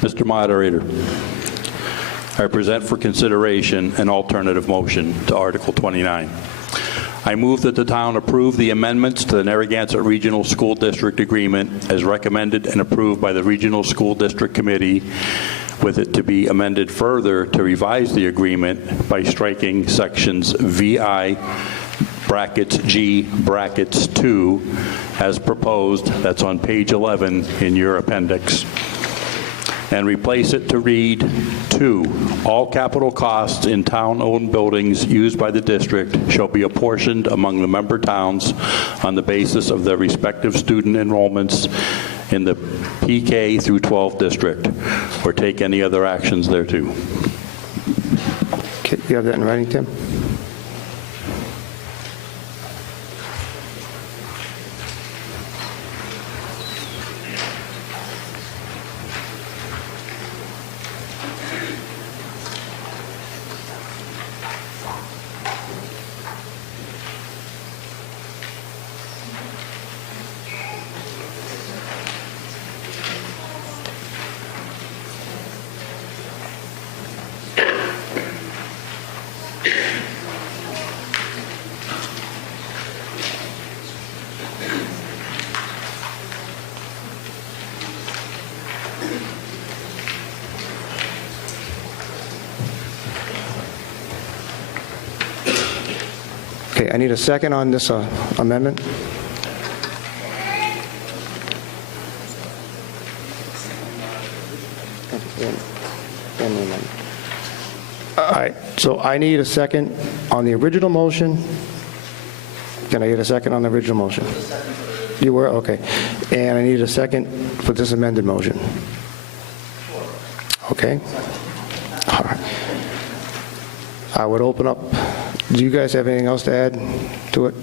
Mr. Moderator, I present for consideration an alternative motion to Article 29. I move that the town approve the amendments to the Narragansett Regional School District Agreement as recommended and approved by the Regional School District Committee, with it to be amended further to revise the agreement by striking sections VI brackets G brackets 2 as proposed. That's on page 11 in your appendix. And replace it to read 2. All capital costs in town-owned buildings used by the district shall be apportioned among the member towns on the basis of their respective student enrollments in the PK through 12 district, or take any other actions thereto. Okay, you have that in writing, Tim? I need a second on this amendment. All right, so I need a second on the original motion. Can I get a second on the original motion? You were? Okay. And I need a second for this amended motion. Okay. All right. I would open up. Do you guys have anything else to add to it?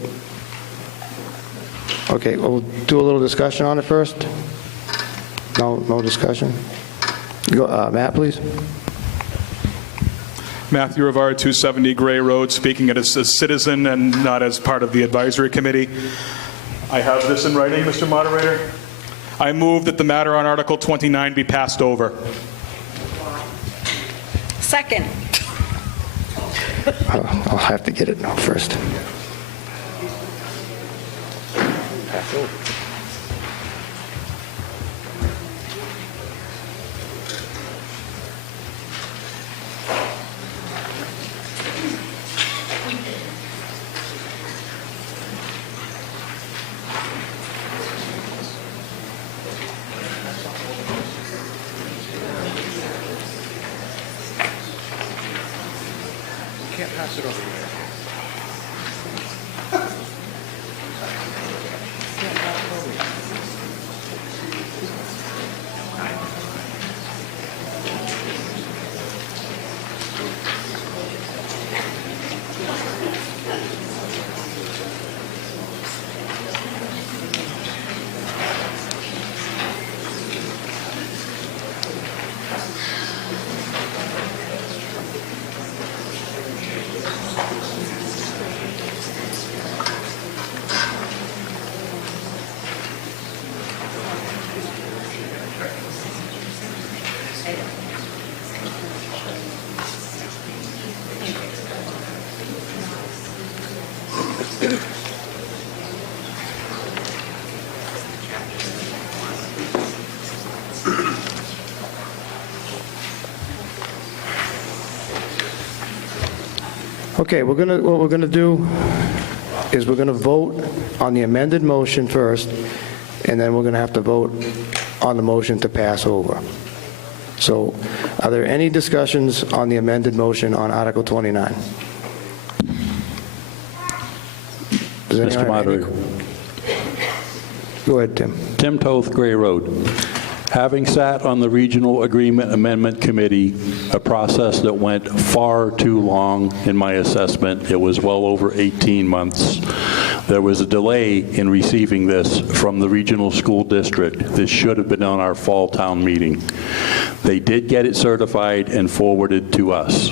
Okay, we'll do a little discussion on it first. No discussion? Go, Matt, please. Matthew Rivard, 270 Gray Road, speaking as a citizen and not as part of the advisory committee. I have this in writing, Mr. Moderator. I move that the matter on Article 29 be passed over. Second. I'll have to get it now first. Pass over. Can't pass it over here. Okay, what we're gonna do is we're gonna vote on the amended motion first, and then we're gonna have to vote on the motion to pass over. So, are there any discussions on the amended motion on Article 29? Mr. Moderator. Go ahead, Tim. Tim Toth, Gray Road. Having sat on the Regional Agreement Amendment Committee, a process that went far too long in my assessment, it was well over 18 months. There was a delay in receiving this from the regional school district. This should have been on our fall town meeting. They did get it certified and forwarded to us.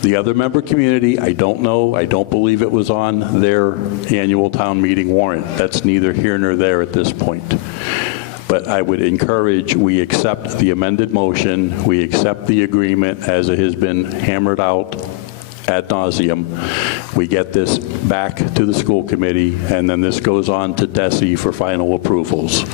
The other member community, I don't know, I don't believe it was on their annual town meeting warrant. That's neither here nor there at this point. But I would encourage we accept the amended motion, we accept the agreement as it has been hammered out ad nauseum. We get this back to the school committee, and then this goes on to DESE for final approvals.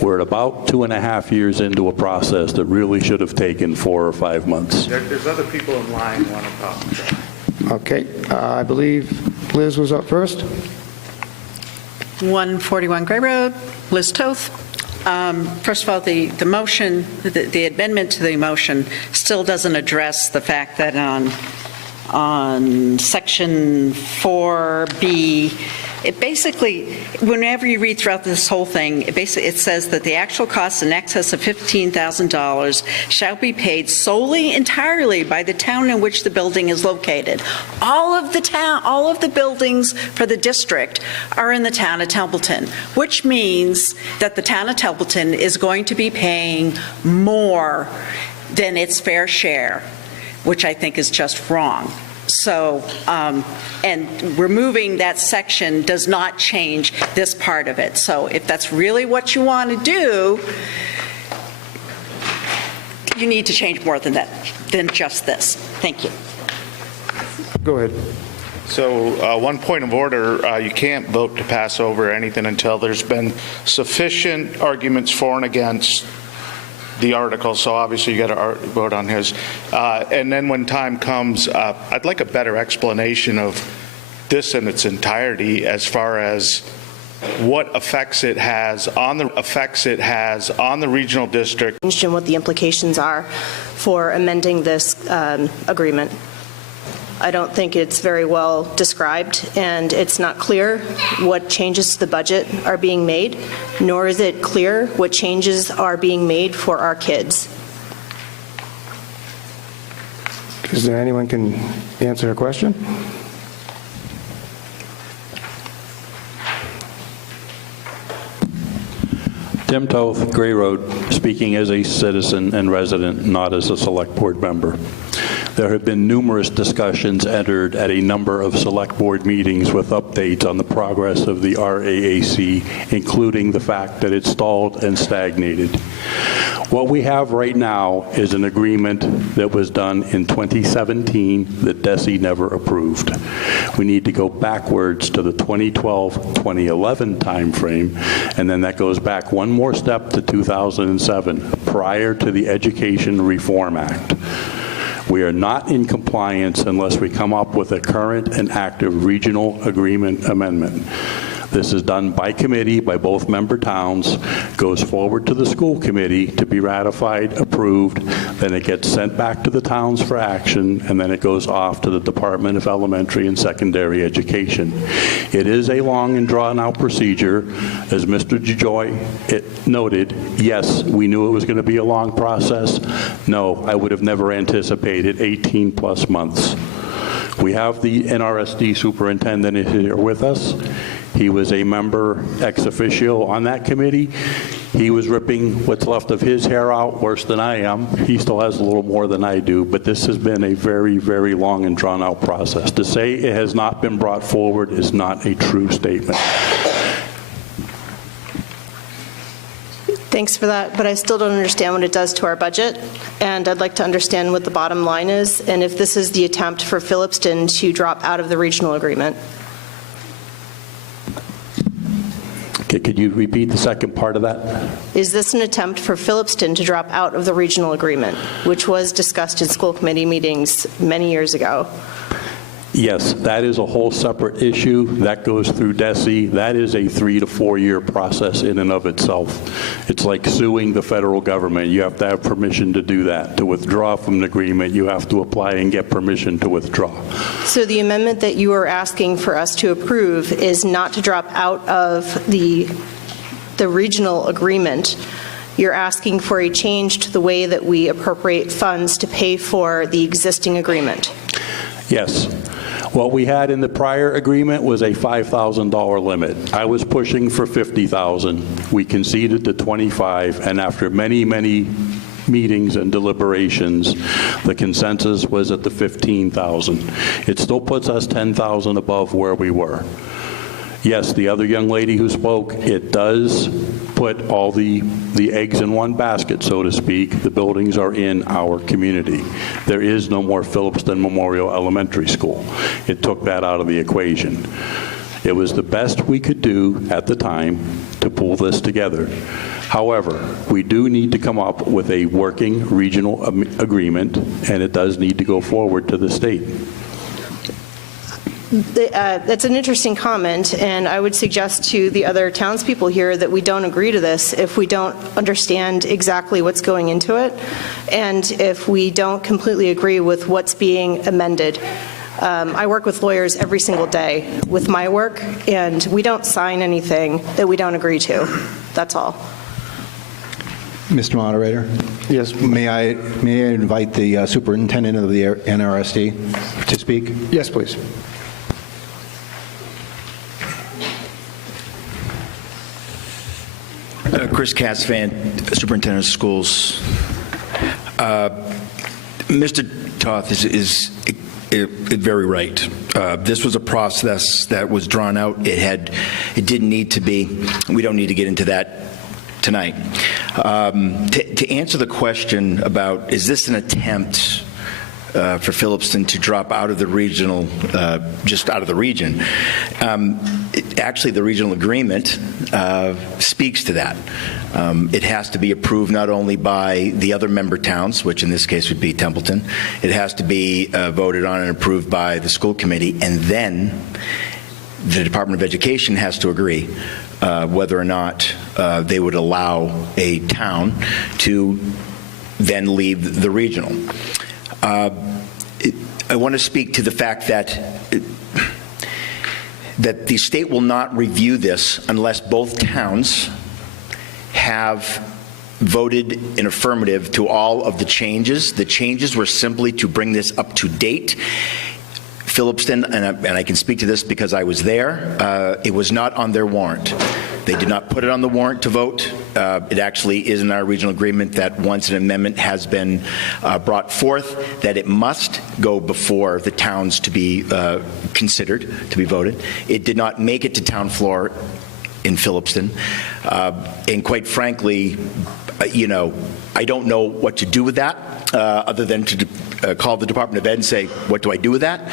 We're at about 2.5 years into a process that really should have taken 4 or 5 months. There's other people in line who want to talk. Okay, I believe Liz was up first. 141 Gray Road, Liz Toth. First of all, the motion, the amendment to the motion still doesn't address the fact that on Section 4B, it basically, whenever you read throughout this whole thing, it says that the actual costs in excess of $15,000 shall be paid solely, entirely by the town in which the building is located. All of the buildings for the district are in the town of Templeton, which means that the town of Templeton is going to be paying more than its fair share, which I think is just wrong. So, and removing that section does not change this part of it. So if that's really what you want to do, you need to change more than that, than just this. Thank you. Go ahead. So one point of order, you can't vote to pass over anything until there's been sufficient arguments for and against the article, so obviously you got to vote on his. And then when time comes, I'd like a better explanation of this in its entirety as far as what effects it has on the regional district. And what the implications are for amending this agreement. I don't think it's very well described, and it's not clear what changes to the budget are being made, nor is it clear what changes are being made for our kids. Is there anyone can answer a question? Tim Toth, Gray Road, speaking as a citizen and resident, not as a select board member. There have been numerous discussions entered at a number of select board meetings with updates on the progress of the RAAC, including the fact that it stalled and stagnated. What we have right now is an agreement that was done in 2017 that DESE never approved. We need to go backwards to the 2012-2011 timeframe, and then that goes back one more step to 2007, prior to the Education Reform Act. We are not in compliance unless we come up with a current and active regional agreement amendment. This is done by committee, by both member towns, goes forward to the school committee to be ratified, approved, then it gets sent back to the towns for action, and then it goes off to the Department of Elementary and Secondary Education. It is a long and drawn-out procedure. As Mr. DeJoy noted, yes, we knew it was going to be a long process. No, I would have never anticipated 18-plus months. We have the NRSD superintendent here with us. He was a member ex officio on that committee. He was ripping what's left of his hair out worse than I am. He still has a little more than I do, but this has been a very, very long and drawn-out process. To say it has not been brought forward is not a true statement. Thanks for that, but I still don't understand what it does to our budget, and I'd like to understand what the bottom line is, and if this is the attempt for Phillipston to drop out of the regional agreement. Okay, could you repeat the second part of that? Is this an attempt for Phillipston to drop out of the regional agreement, which was discussed in school committee meetings many years ago? Yes, that is a whole separate issue. That goes through DESE. That is a 3 to 4 year process in and of itself. It's like suing the federal government. You have to have permission to do that. To withdraw from an agreement, you have to apply and get permission to withdraw. So the amendment that you are asking for us to approve is not to drop out of the regional agreement. You're asking for a change to the way that we appropriate funds to pay for the existing agreement. Yes. What we had in the prior agreement was a $5,000 limit. I was pushing for $50,000. We conceded to $25,000, and after many, many meetings and deliberations, the consensus was at the $15,000. It still puts us $10,000 above where we were. Yes, the other young lady who spoke, it does put all the eggs in one basket, so to speak. The buildings are in our community. There is no more Phillipston Memorial Elementary School. It took that out of the equation. It was the best we could do at the time to pull this together. However, we do need to come up with a working regional agreement, and it does need to go forward to the state. That's an interesting comment, and I would suggest to the other townspeople here that we don't agree to this if we don't understand exactly what's going into it, and if we don't completely agree with what's being amended. I work with lawyers every single day with my work, and we don't sign anything that we don't agree to. That's all. Mr. Moderator? Yes. May I invite the superintendent of the NRSD to speak? Yes, please. Chris Catsvan, Superintendent of Schools. Mr. Toth is very right. This was a process that was drawn out. It didn't need to be. We don't need to get into that tonight. To answer the question about, is this an attempt for Phillipston to drop out of the regional, just out of the region. Actually, the regional agreement speaks to that. It has to be approved not only by the other member towns, which in this case would be Templeton, it has to be voted on and approved by the school committee, and then the Department of Education has to agree whether or not they would allow a town to then leave the regional. I want to speak to the fact that the state will not review this unless both towns have voted in affirmative to all of the changes. The changes were simply to bring this up to date. Phillipston, and I can speak to this because I was there, it was not on their warrant. They did not put it on the warrant to vote. It actually is in our regional agreement that once an amendment has been brought forth, that it must go before the towns to be considered, to be voted. It did not make it to town floor in Phillipston. And quite frankly, I don't know what to do with that other than to call the Department of Ed and say, what do I do with that?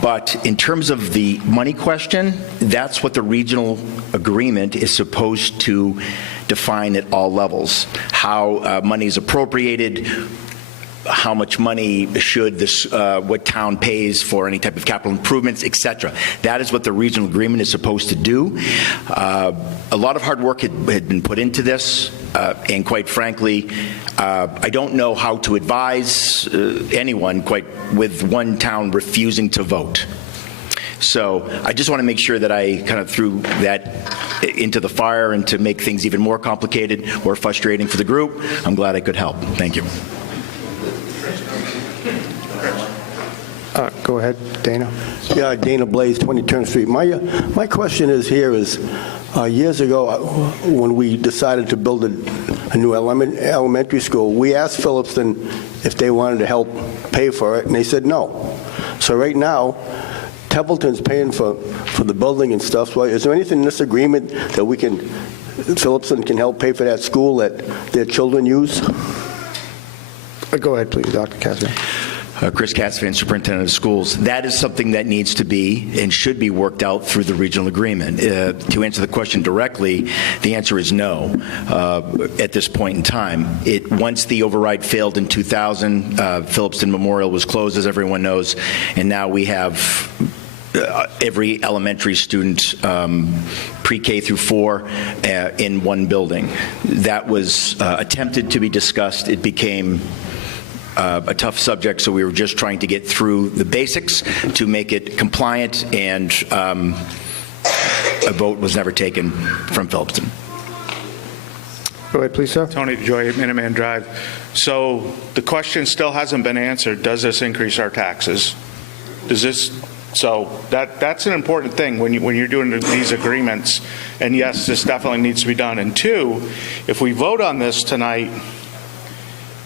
But in terms of the money question, that's what the regional agreement is supposed to define at all levels. How money is appropriated, how much money should this, what town pays for any type of capital improvements, etc. That is what the regional agreement is supposed to do. A lot of hard work had been put into this, and quite frankly, I don't know how to advise anyone with one town refusing to vote. So I just want to make sure that I kind of threw that into the fire, and to make things even more complicated or frustrating for the group. I'm glad I could help. Thank you. Go ahead, Dana. Yeah, Dana Blaze, 20 Turner Street. My question is years ago when we decided to build a new elementary school, we asked Phillipston if they wanted to help pay for it, and they said no. So right now, Templeton's paying for the building and stuff. So is there anything in this agreement that Phillipston can help pay for that school that their children use? Go ahead, please, Dr. Cassidy. Chris Cassidy, Superintendent of Schools. That is something that needs to be and should be worked out through the regional agreement. To answer the question directly, the answer is no at this point in time. Once the override failed in 2000, Phillipston Memorial was closed, as everyone knows, and now we have every elementary student, pre-K through 4, in one building. That was attempted to be discussed. It became a tough subject, so we were just trying to get through the basics to make it compliant, and a vote was never taken from Phillipston. Go ahead, please, sir. Tony DeJoy, Minuteman Drive. So the question still hasn't been answered. Does this increase our taxes? So that's an important thing when you're doing these agreements. And yes, this definitely needs to be done. And two, if we vote on this tonight,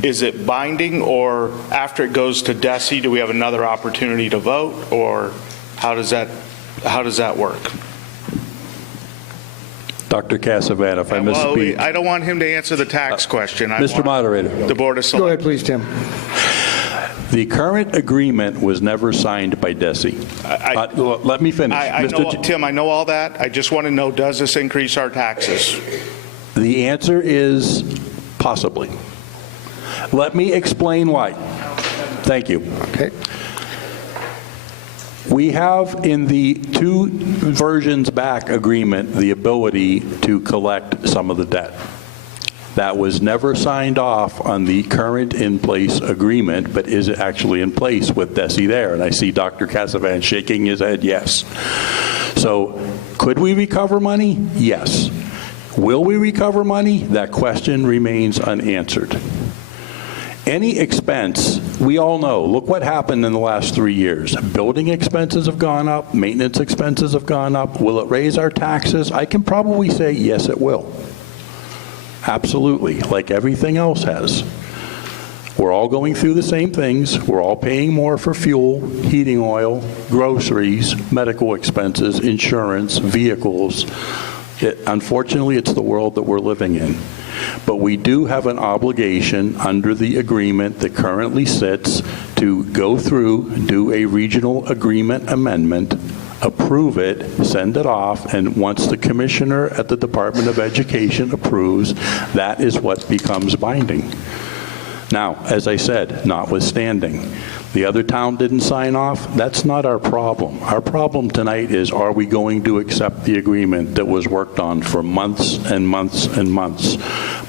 is it binding, or after it goes to DESE, do we have another opportunity to vote, or how does that work? Dr. Casavan, if I misspeak. I don't want him to answer the tax question. Mr. Moderator. The Board of Selectmen. Go ahead, please, Tim. The current agreement was never signed by DESE. Let me finish. Tim, I know all that. I just want to know, does this increase our taxes? The answer is possibly. Let me explain why. Thank you. Okay. We have in the 2 versions back agreement the ability to collect some of the debt. That was never signed off on the current in-place agreement, but is it actually in place with DESE there? And I see Dr. Casavan shaking his head yes. So could we recover money? Yes. Will we recover money? That question remains unanswered. Any expense, we all know, look what happened in the last 3 years. Building expenses have gone up, maintenance expenses have gone up. Will it raise our taxes? I can probably say yes, it will. Absolutely, like everything else has. We're all going through the same things. We're all paying more for fuel, heating oil, groceries, medical expenses, insurance, vehicles. Unfortunately, it's the world that we're living in. But we do have an obligation under the agreement that currently sits to go through, do a regional agreement amendment, approve it, send it off, and once the commissioner at the Department of Education approves, that is what becomes binding. Now, as I said, notwithstanding, the other town didn't sign off, that's not our problem. Our problem tonight is, are we going to accept the agreement that was worked on for months and months and months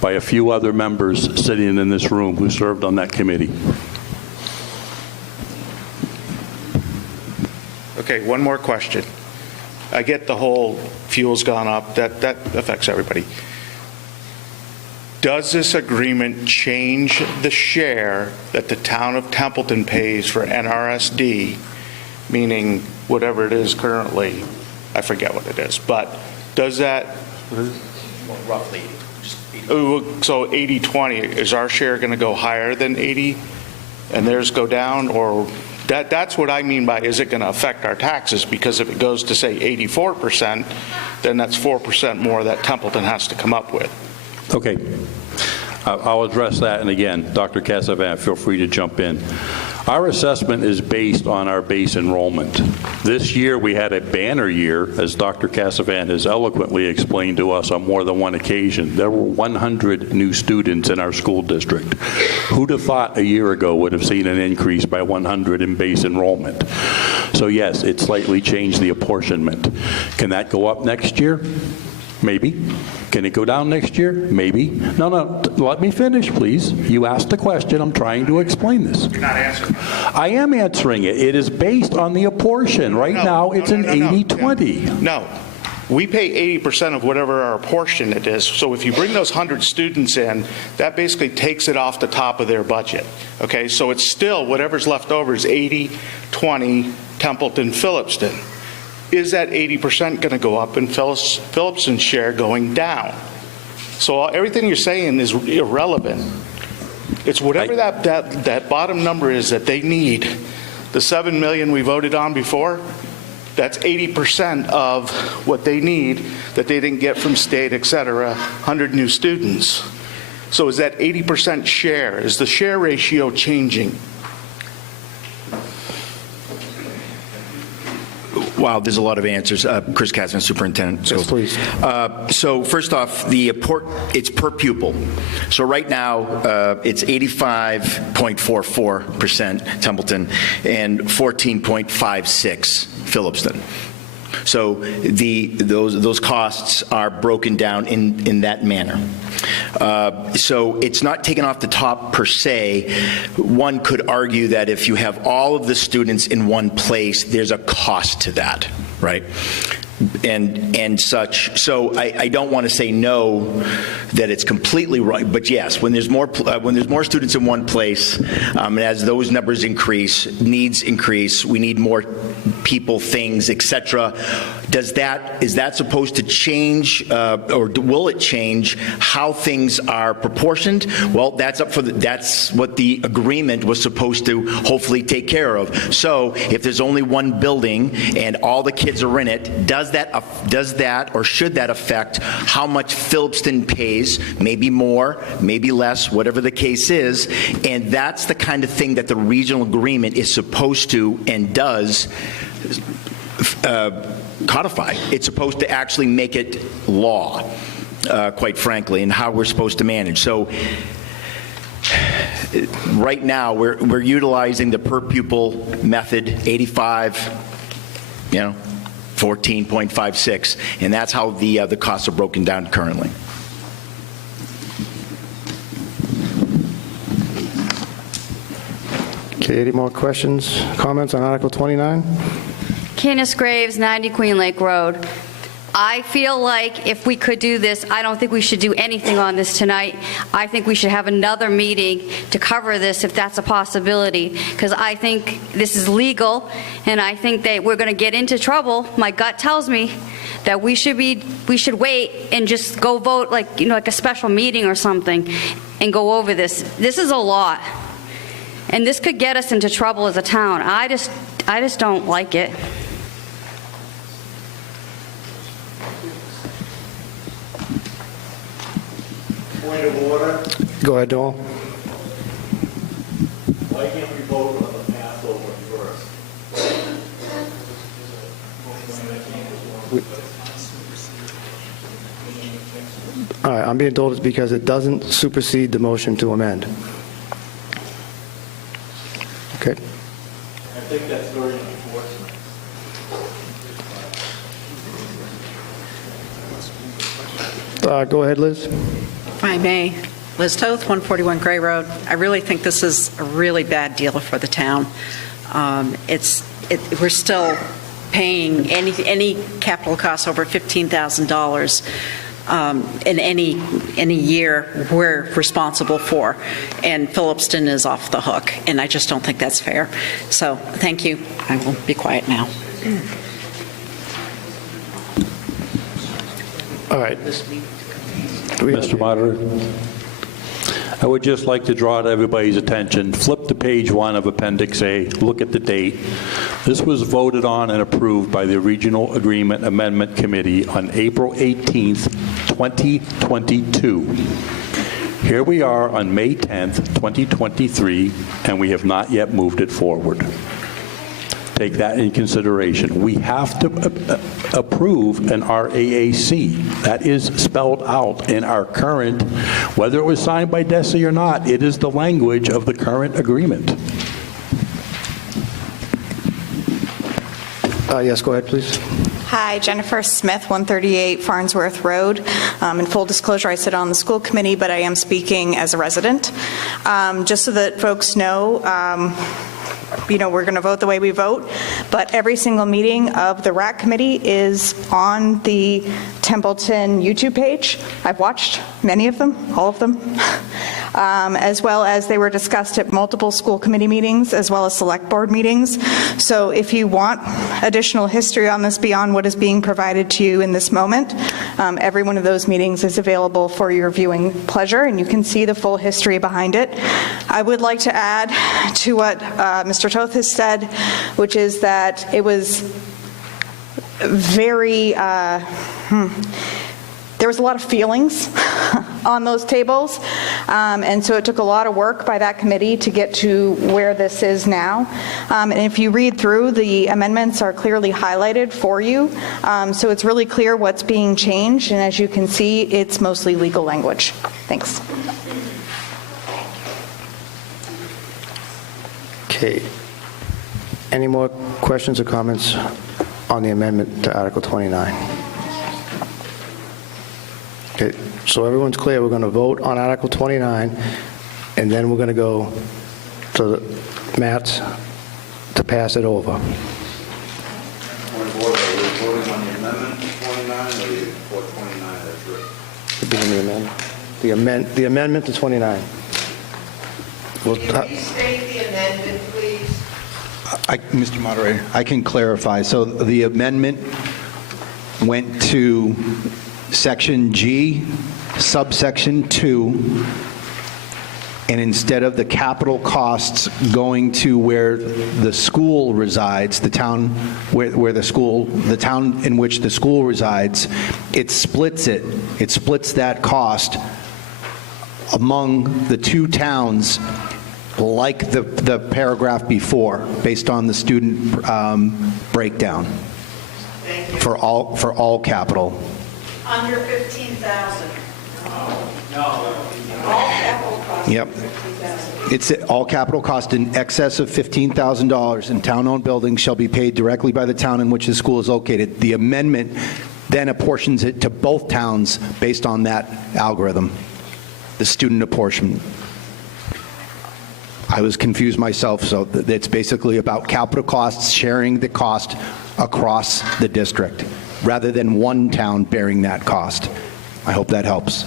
by a few other members sitting in this room who served on that committee? Okay, one more question. I get the whole fuel's gone up, that affects everybody. Does this agreement change the share that the town of Templeton pays for NRSD, meaning whatever it is currently? I forget what it is, but does that... Well, roughly. So 80-20, is our share going to go higher than 80 and theirs go down? Or that's what I mean by, is it going to affect our taxes? Because if it goes to, say, 84%, then that's 4% more that Templeton has to come up with. Okay. I'll address that, and again, Dr. Cassavant, feel free to jump in. Our assessment is based on our base enrollment. This year we had a banner year, as Dr. Cassavant has eloquently explained to us on more than one occasion. There were 100 new students in our school district. Who'd have thought a year ago would have seen an increase by 100 in base enrollment? So yes, it slightly changed the apportionment. Can that go up next year? Maybe. Can it go down next year? Maybe. No, let me finish, please. You asked the question. I'm trying to explain this. You're not answering. I am answering it. It is based on the apportion. Right now, it's an 80-20. No. We pay 80% of whatever our portion it is. So if you bring those 100 students in, that basically takes it off the top of their budget. Okay? So it's still, whatever's left over is 80-20 Templeton, Phillipston. Is that 80% going to go up and Phillipston's share going down? So everything you're saying is irrelevant. It's whatever that bottom number is that they need. The $7 million we voted on before, that's 80% of what they need that they didn't get from state, et cetera, 100 new students. So is that 80% share? Is the share ratio changing? Wow, there's a lot of answers. Chris Katzman, Superintendent. Yes, please. So first off, it's per pupil. So right now, it's 85.44% Templeton and 14.56 Phillipston. So those costs are broken down in that manner. So it's not taken off the top per se. One could argue that if you have all of the students in one place, there's a cost to that, right? And such. So I don't want to say no, that it's completely right, but yes, when there's more students in one place, and as those numbers increase, needs increase, we need more people, things, etc. Is that supposed to change, or will it change how things are proportioned? Well, that's what the agreement was supposed to hopefully take care of. So if there's only one building and all the kids are in it, does that or should that affect how much Phillipston pays? Maybe more, maybe less, whatever the case is. And that's the kind of thing that the regional agreement is supposed to and does codify. It's supposed to actually make it law, quite frankly, and how we're supposed to manage. So right now, we're utilizing the per pupil method, 85, 14.56, and that's how the costs are broken down currently. Okay, any more questions, comments on Article 29? Candace Graves, 90 Queen Lake Road. I feel like if we could do this, I don't think we should do anything on this tonight. I think we should have another meeting to cover this if that's a possibility, because I think this is legal, and I think that we're going to get into trouble. My gut tells me that we should wait and just go vote like a special meeting or something and go over this. This is a lot, and this could get us into trouble as a town. I just don't like it. Point of order. Go ahead, Doyle. Why can't we vote on the All right, I'm being told it's because it doesn't supersede the motion to amend. Okay. I think that's very unfortunate. Go ahead, Liz. If I may, Liz Toth, 141 Gray Road. I really think this is a really bad deal for the town. We're still paying any capital costs over $15,000 in any year we're responsible for, and Phillipston is off the hook, and I just don't think that's fair. So thank you. I will be quiet now. All right. Mr. Moderator, I would just like to draw to everybody's attention, flip to page 1 of Appendix A, look at the date. This was voted on and approved by the Regional Agreement Amendment Committee on April 18th, 2022. Here we are on May 10th, 2023, and we have not yet moved it forward. Take that in consideration. We have to approve an RAAC. That is spelled out in our current, whether it was signed by DESI or not, it is the language of the current agreement. Yes, go ahead, please. Hi, Jennifer Smith, 138 Farnsworth Road. In full disclosure, I sit on the school committee, but I am speaking as a resident. Just so that folks know, we're going to vote the way we vote, but every single meeting of the RAC committee is on the Templeton YouTube page. I've watched many of them, all of them, as well as they were discussed at multiple school committee meetings, as well as select board meetings. So if you want additional history on this beyond what is being provided to you in this moment, every one of those meetings is available for your viewing pleasure, and you can see the full history behind it. I would like to add to what Mr. Toth has said, which is that it was very, there was a lot of feelings on those tables, and so it took a lot of work by that committee to get to where this is now. And if you read through, the amendments are clearly highlighted for you, so it's really clear what's being changed, and as you can see, it's mostly legal language. Thanks. Okay. Any more questions or comments on the amendment to Article 29? Okay, so everyone's clear. We're going to vote on Article 29, and then we're going to go to Matt's to pass it over. Point of order, are we voting on the amendment to 29 or the 429 as written? The amendment to 29. Can you restate the amendment, please? Mr. Moderator, I can clarify. So the amendment went to Section G, subsection 2, and instead of the capital costs going to where the school resides, the town the town in which the school resides, it splits it. It splits that cost among the two towns, like the paragraph before, based on the student breakdown for all capital. Under 15,000. No. All capital costs. Yep. It's all capital cost in excess of $15,000 in town-owned buildings shall be paid directly by the town in which the school is located. The amendment then apportions it to both towns based on that algorithm, the student apportionment. I was confused myself, so it's basically about capital costs, sharing the cost across the district, rather than one town bearing that cost. I hope that helps.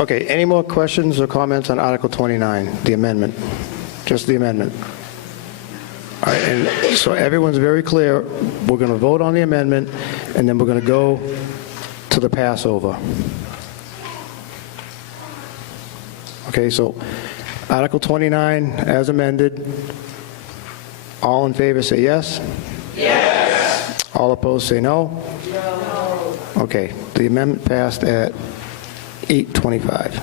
Okay, any more questions or comments on Article 29, the amendment? Just the amendment. All right, and so everyone's very clear. We're going to vote on the amendment, and then we're going to go to the Passover. Okay, so Article 29 as amended. All in favor say yes. Yes. All opposed say no. No. Okay, the amendment passed at 8:25.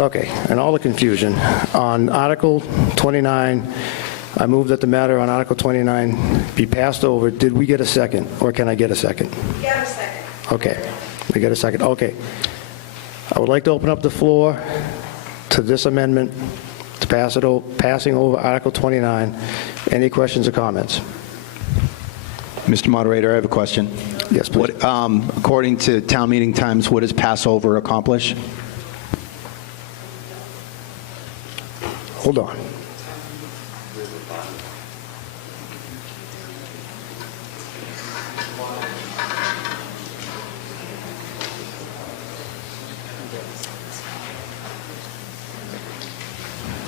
Okay, and all the confusion. On Article 29, I move that the matter on Article 29 be passed over. Did we get a second, or can I get a second? Get a second. Okay, we get a second. Okay. I would like to open up the floor to this amendment, to passing over Article 29. Any questions or comments? Mr. Moderator, I have a question. Yes, please. According to town meeting times, what does Passover accomplish? Hold on.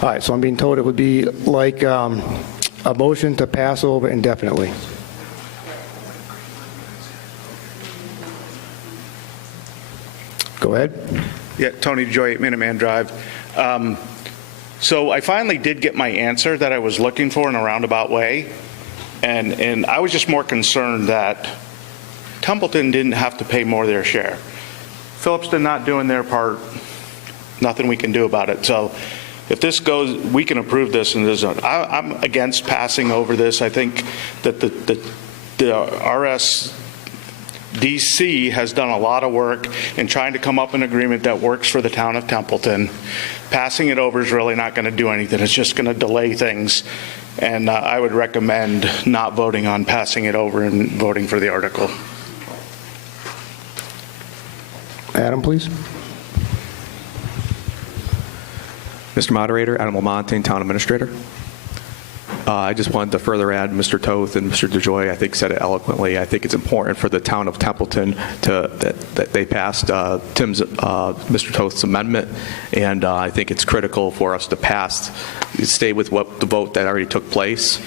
All right, so I'm being told it would be like a motion to pass over indefinitely. Go ahead. Yeah, Tony Joy, Minuteman Drive. So I finally did get my answer that I was looking for in a roundabout way, and I was just more concerned that Templeton didn't have to pay more of their share. Phillipston not doing their part, nothing we can do about it. So if this goes, we can approve this, and I'm against passing over this. I think that the RSDC has done a lot of work in trying to come up an agreement that works for the town of Templeton. Passing it over is really not going to do anything. It's just going to delay things. And I would recommend not voting on passing it over and voting for the article. Adam, please. Mr. Moderator, Adam Lamontagne, Town Administrator. I just wanted to further add, Mr. Toth and Mr. DeJoy, I think, said it eloquently. I think it's important for the town of Templeton that they passed Mr. Toth's amendment, and I think it's critical for us to stay with the vote that already took place,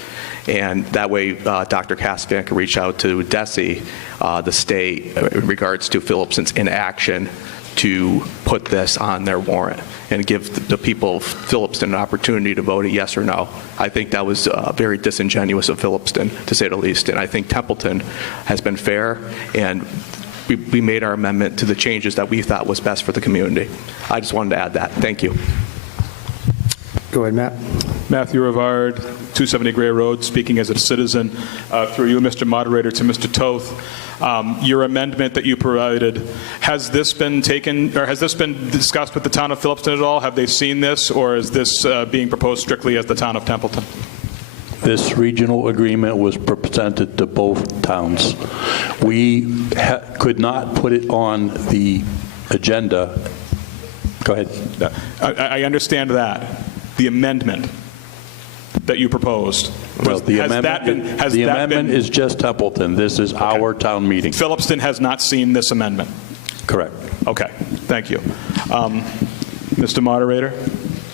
and that way Dr. Casavan can reach out to DESE, the state, in regards to Phillipston's inaction to put this on their warrant and give the people of Phillipston an opportunity to vote a yes or no. I think that was very disingenuous of Phillipston, to say the least, and I think Templeton has been fair, and we made our amendment to the changes that we thought was best for the community. I just wanted to add that. Thank you. Go ahead, Matt. Matthew Rivard, 270 Gray Road, speaking as a citizen. Through you, Mr. Moderator, to Mr. Toth. Your amendment that you provided, has this been taken, or has this been discussed with the town of Phillipston at all? Have they seen this, or is this being proposed strictly as the town of Templeton? This regional agreement was presented to both towns. We could not put it on the agenda. Go ahead. I understand that. The amendment that you proposed. Well, the amendment is just Templeton. This is our town meeting. Phillipston has not seen this amendment? Correct. Okay, thank you. Mr. Moderator?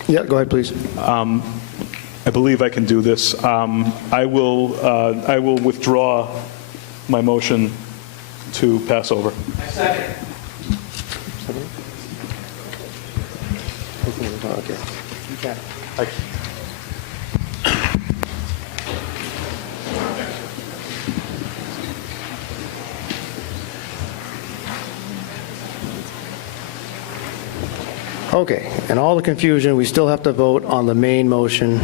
Yeah, go ahead, please. I believe I can do this. I will withdraw my motion to pass over. I second. Okay. Okay, and all the confusion, we still have to vote on the main motion.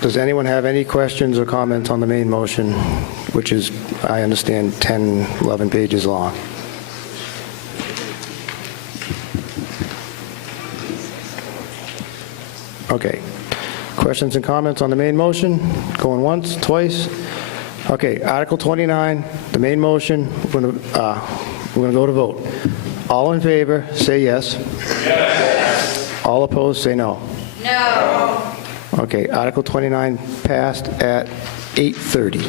Does anyone have any questions or comments on the main motion, which is, I understand, 10, 11 pages long? Okay. Questions and comments on the main motion? Going once, twice? Okay, Article 29, the main motion, we're going to go to vote. All in favor, say yes. Yes. All opposed, say no. No. Okay, Article 29 passed at 8:30.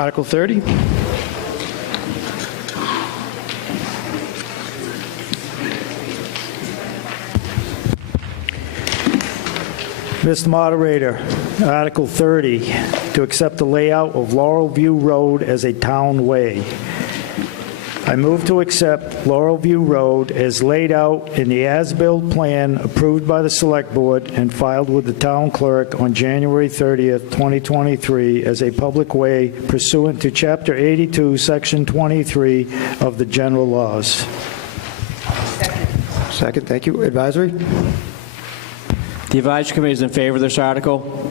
Article 30. Mr. Moderator, Article 30, to accept the layout of Laurel View Road as a town way. I move to accept Laurel View Road as laid out in the as-built plan approved by the Select Board and filed with the Town Clerk on January 30th, 2023, as a public way pursuant to Chapter 82, Section 23 of the General Laws. Second, thank you. Advisory? The Advisory Committee is in favor of this article.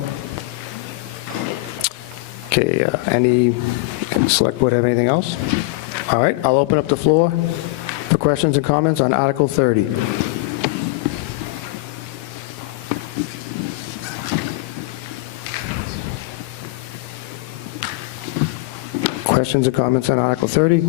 Okay, any Select Board have anything else? All right, I'll open up the floor for questions and comments on Article 30. Questions and comments on Article 30?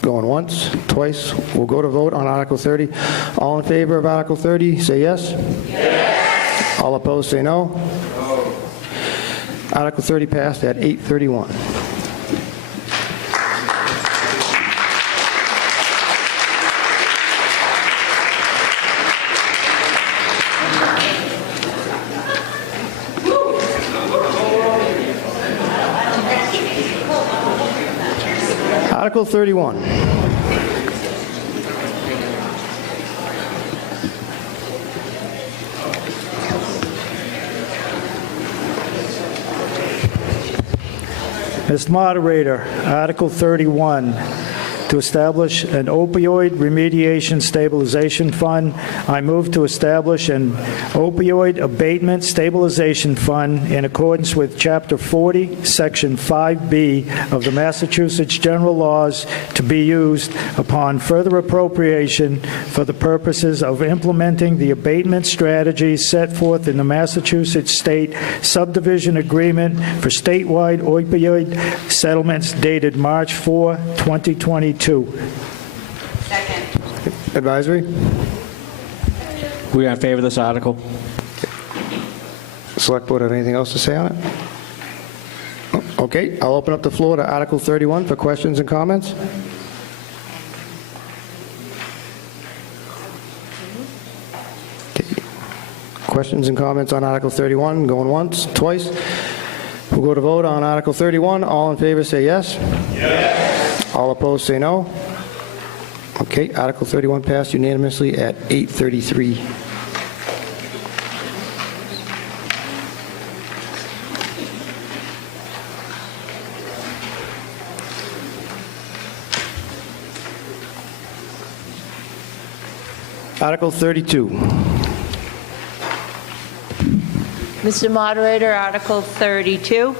Going once, twice. We'll go to vote on Article 30. All in favor of Article 30, say yes. Yes. All opposed, say no. No. Article 30 passed at 8:31. Article 31. Mr. Moderator, Article 31, to establish an opioid remediation stabilization fund. I move to establish an opioid abatement stabilization fund in accordance with Chapter 40, Section 5B of the Massachusetts General Laws to be used upon further appropriation for the purposes of implementing the abatement strategies set forth in the Massachusetts State Subdivision Agreement for statewide opioid settlements dated March 4, 2022. Second. Advisory? We are in favor of this article. Select Board have anything else to say on it? Okay, I'll open up the floor to Article 31 for questions and comments. Okay. Questions and comments on Article 31, going once, twice. We'll go to vote on Article 31. All in favor say yes. Yes. All opposed say no. Okay, Article 31 passed unanimously at 8:33. Article 32. Mr. Moderator, Article 32,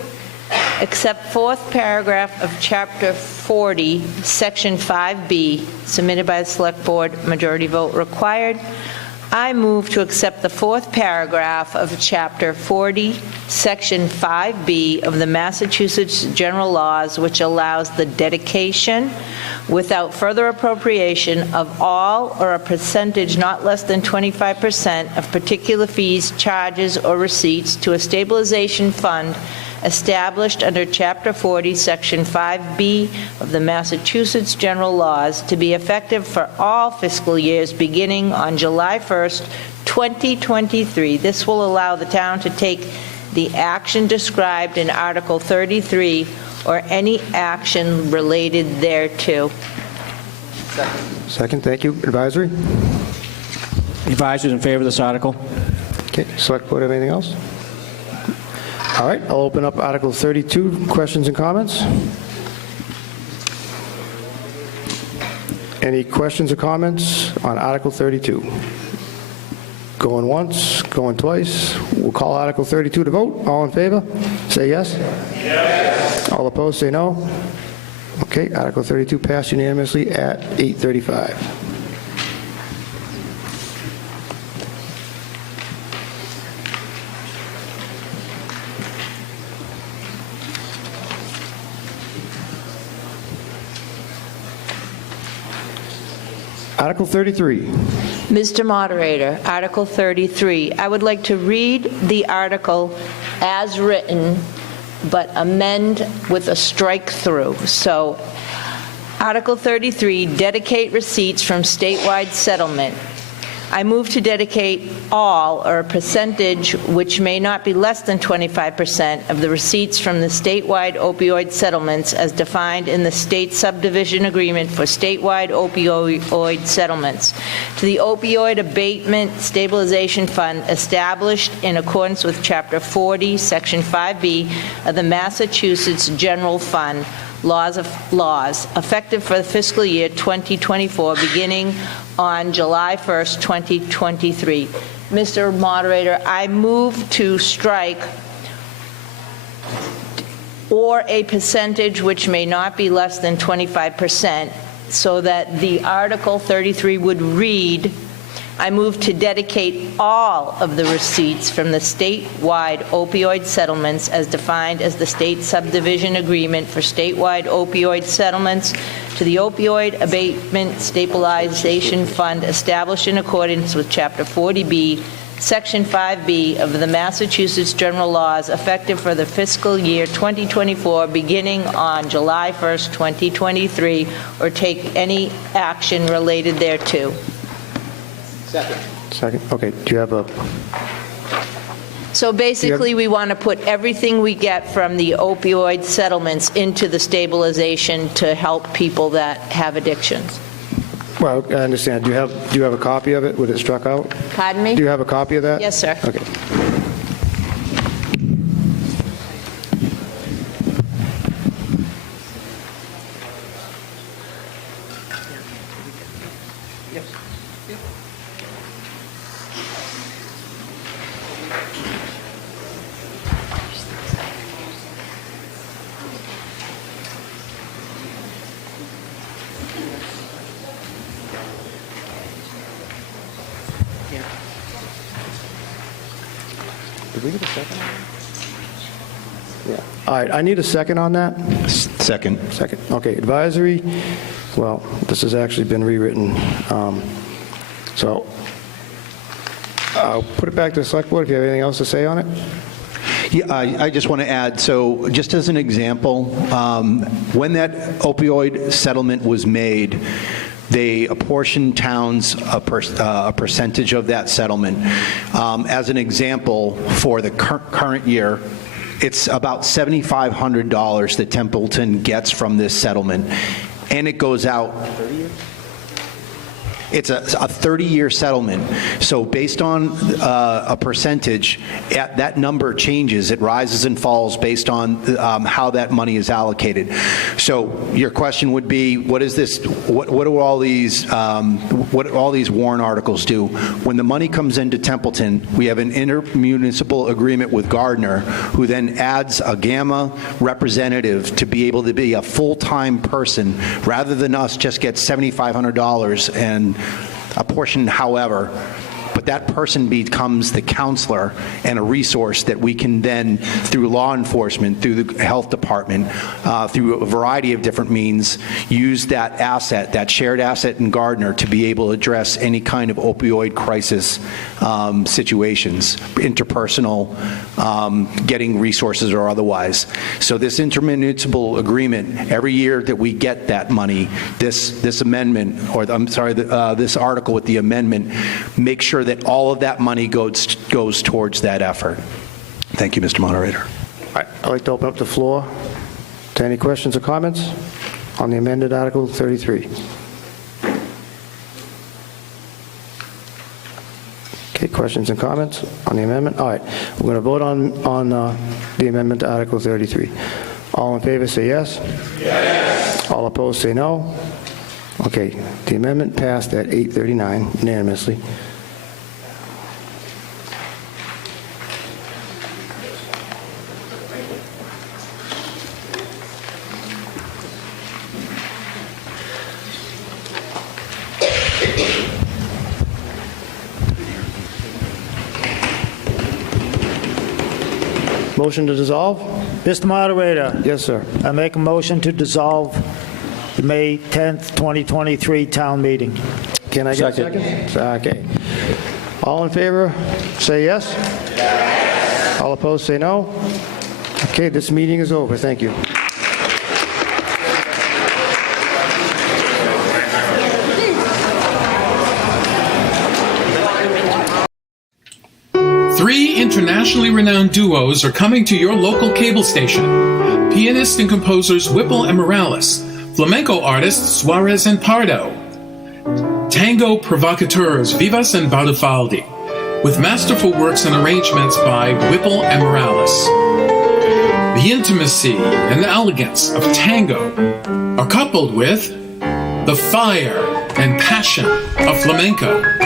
accept fourth paragraph of Chapter 40, Section 5B, submitted by the Select Board, majority vote required. I move to accept the fourth paragraph of Chapter 40, Section 5B of the Massachusetts General Laws, which allows the dedication without further appropriation of all or a percentage not less than 25% of particular fees, charges, or receipts to a stabilization fund established under Chapter 40, Section 5B of the Massachusetts General Laws to be effective for all fiscal years beginning on July 1st, 2023. This will allow the town to take the action described in Article 33 or any action related thereto. Second, thank you. Advisory? The advisory is in favor of this article. Okay, Select Board have anything else? All right, I'll open up Article 32. Questions and comments? Any questions or comments on Article 32? Going once, going twice. We'll call Article 32 to vote. All in favor? Say yes. Yes. All opposed, say no. Okay, Article 32 passed unanimously at 8:35. Article 33. Mr. Moderator, Article 33. I would like to read the article as written but amend with a strike-through. So Article 33, dedicate receipts from statewide settlement. I move to dedicate all or a percentage which may not be less than 25% of the receipts from the statewide opioid settlements as defined in the state subdivision agreement for statewide opioid settlements to the opioid abatement stabilization fund established in accordance with Chapter 40, Section 5B of the Massachusetts General Fund laws, effective for the fiscal year 2024, beginning on July 1st, 2023. Mr. Moderator, I move to strike or a percentage which may not be less than 25%, so that the Article 33 would read, I move to dedicate all of the receipts from the statewide opioid settlements as defined as the state subdivision agreement for statewide opioid settlements to the opioid abatement stabilization fund established in accordance with Chapter 40B, Section 5B of the Massachusetts General Laws, effective for the fiscal year 2024, beginning on July 1st, 2023, or take any action related thereto. Second. Okay, do you have a... So basically, we want to put everything we get from the opioid settlements into the stabilization to help people that have addictions. Well, I understand. Do you have a copy of it? Would it struck out? Pardon me? Do you have a copy of that? Yes, sir. Okay. Did we get a second on that? Yeah. All right, I need a second on that. Second. Second. Okay, advisory, well, this has actually been rewritten. So I'll put it back to the select board if you have anything else to say on it. Yeah, I just want to add, so just as an example, when that opioid settlement was made, they apportioned towns a percentage of that settlement. As an example, for the current year, it's about $7,500 that Templeton gets from this settlement, and it goes out. It's a 30-year settlement. So based on a percentage, that number changes. It rises and falls based on how that money is allocated. So your question would be, what is this? What do all these warrant articles do? When the money comes into Templeton, we have an intermunicipal agreement with Gardner, who then adds a Gamma representative to be able to be a full-time person, rather than us just get $7,500 and a portion, however, but that person becomes the counselor and a resource that we can then, through law enforcement, through the health department, through a variety of different means, use that asset, that shared asset in Gardner, to be able to address any kind of opioid crisis situations, interpersonal, getting resources or otherwise. So this intermunicipal agreement, every year that we get that money, this amendment, or I'm sorry, this article with the amendment, make sure that all of that money goes towards that effort. Thank you, Mr. Moderator. All right, I'd like to open up the floor to any questions or comments on the amended Article 33. Okay, questions and comments on the amendment? All right, we're going to vote on the amendment to Article 33. All in favor say yes. Yes. All opposed say no. Okay, the amendment passed at 8:39 unanimously. Motion to dissolve? Mr. Moderator. Yes, sir. I make a motion to dissolve the May 10th, 2023 town meeting. Can I get a second? Okay. All in favor, say yes. Yes. All opposed, say no. Okay, this meeting is over. Thank you. Three internationally renowned duos are coming to your local cable station. Pianist and composers Whipple and Morales, flamenco artists Suarez and Pardo, tango provocateurs Vivas and Baudifaldi, with masterful works and arrangements by Whipple and Morales. The intimacy and elegance of tango are coupled with the fire and passion of flamenco.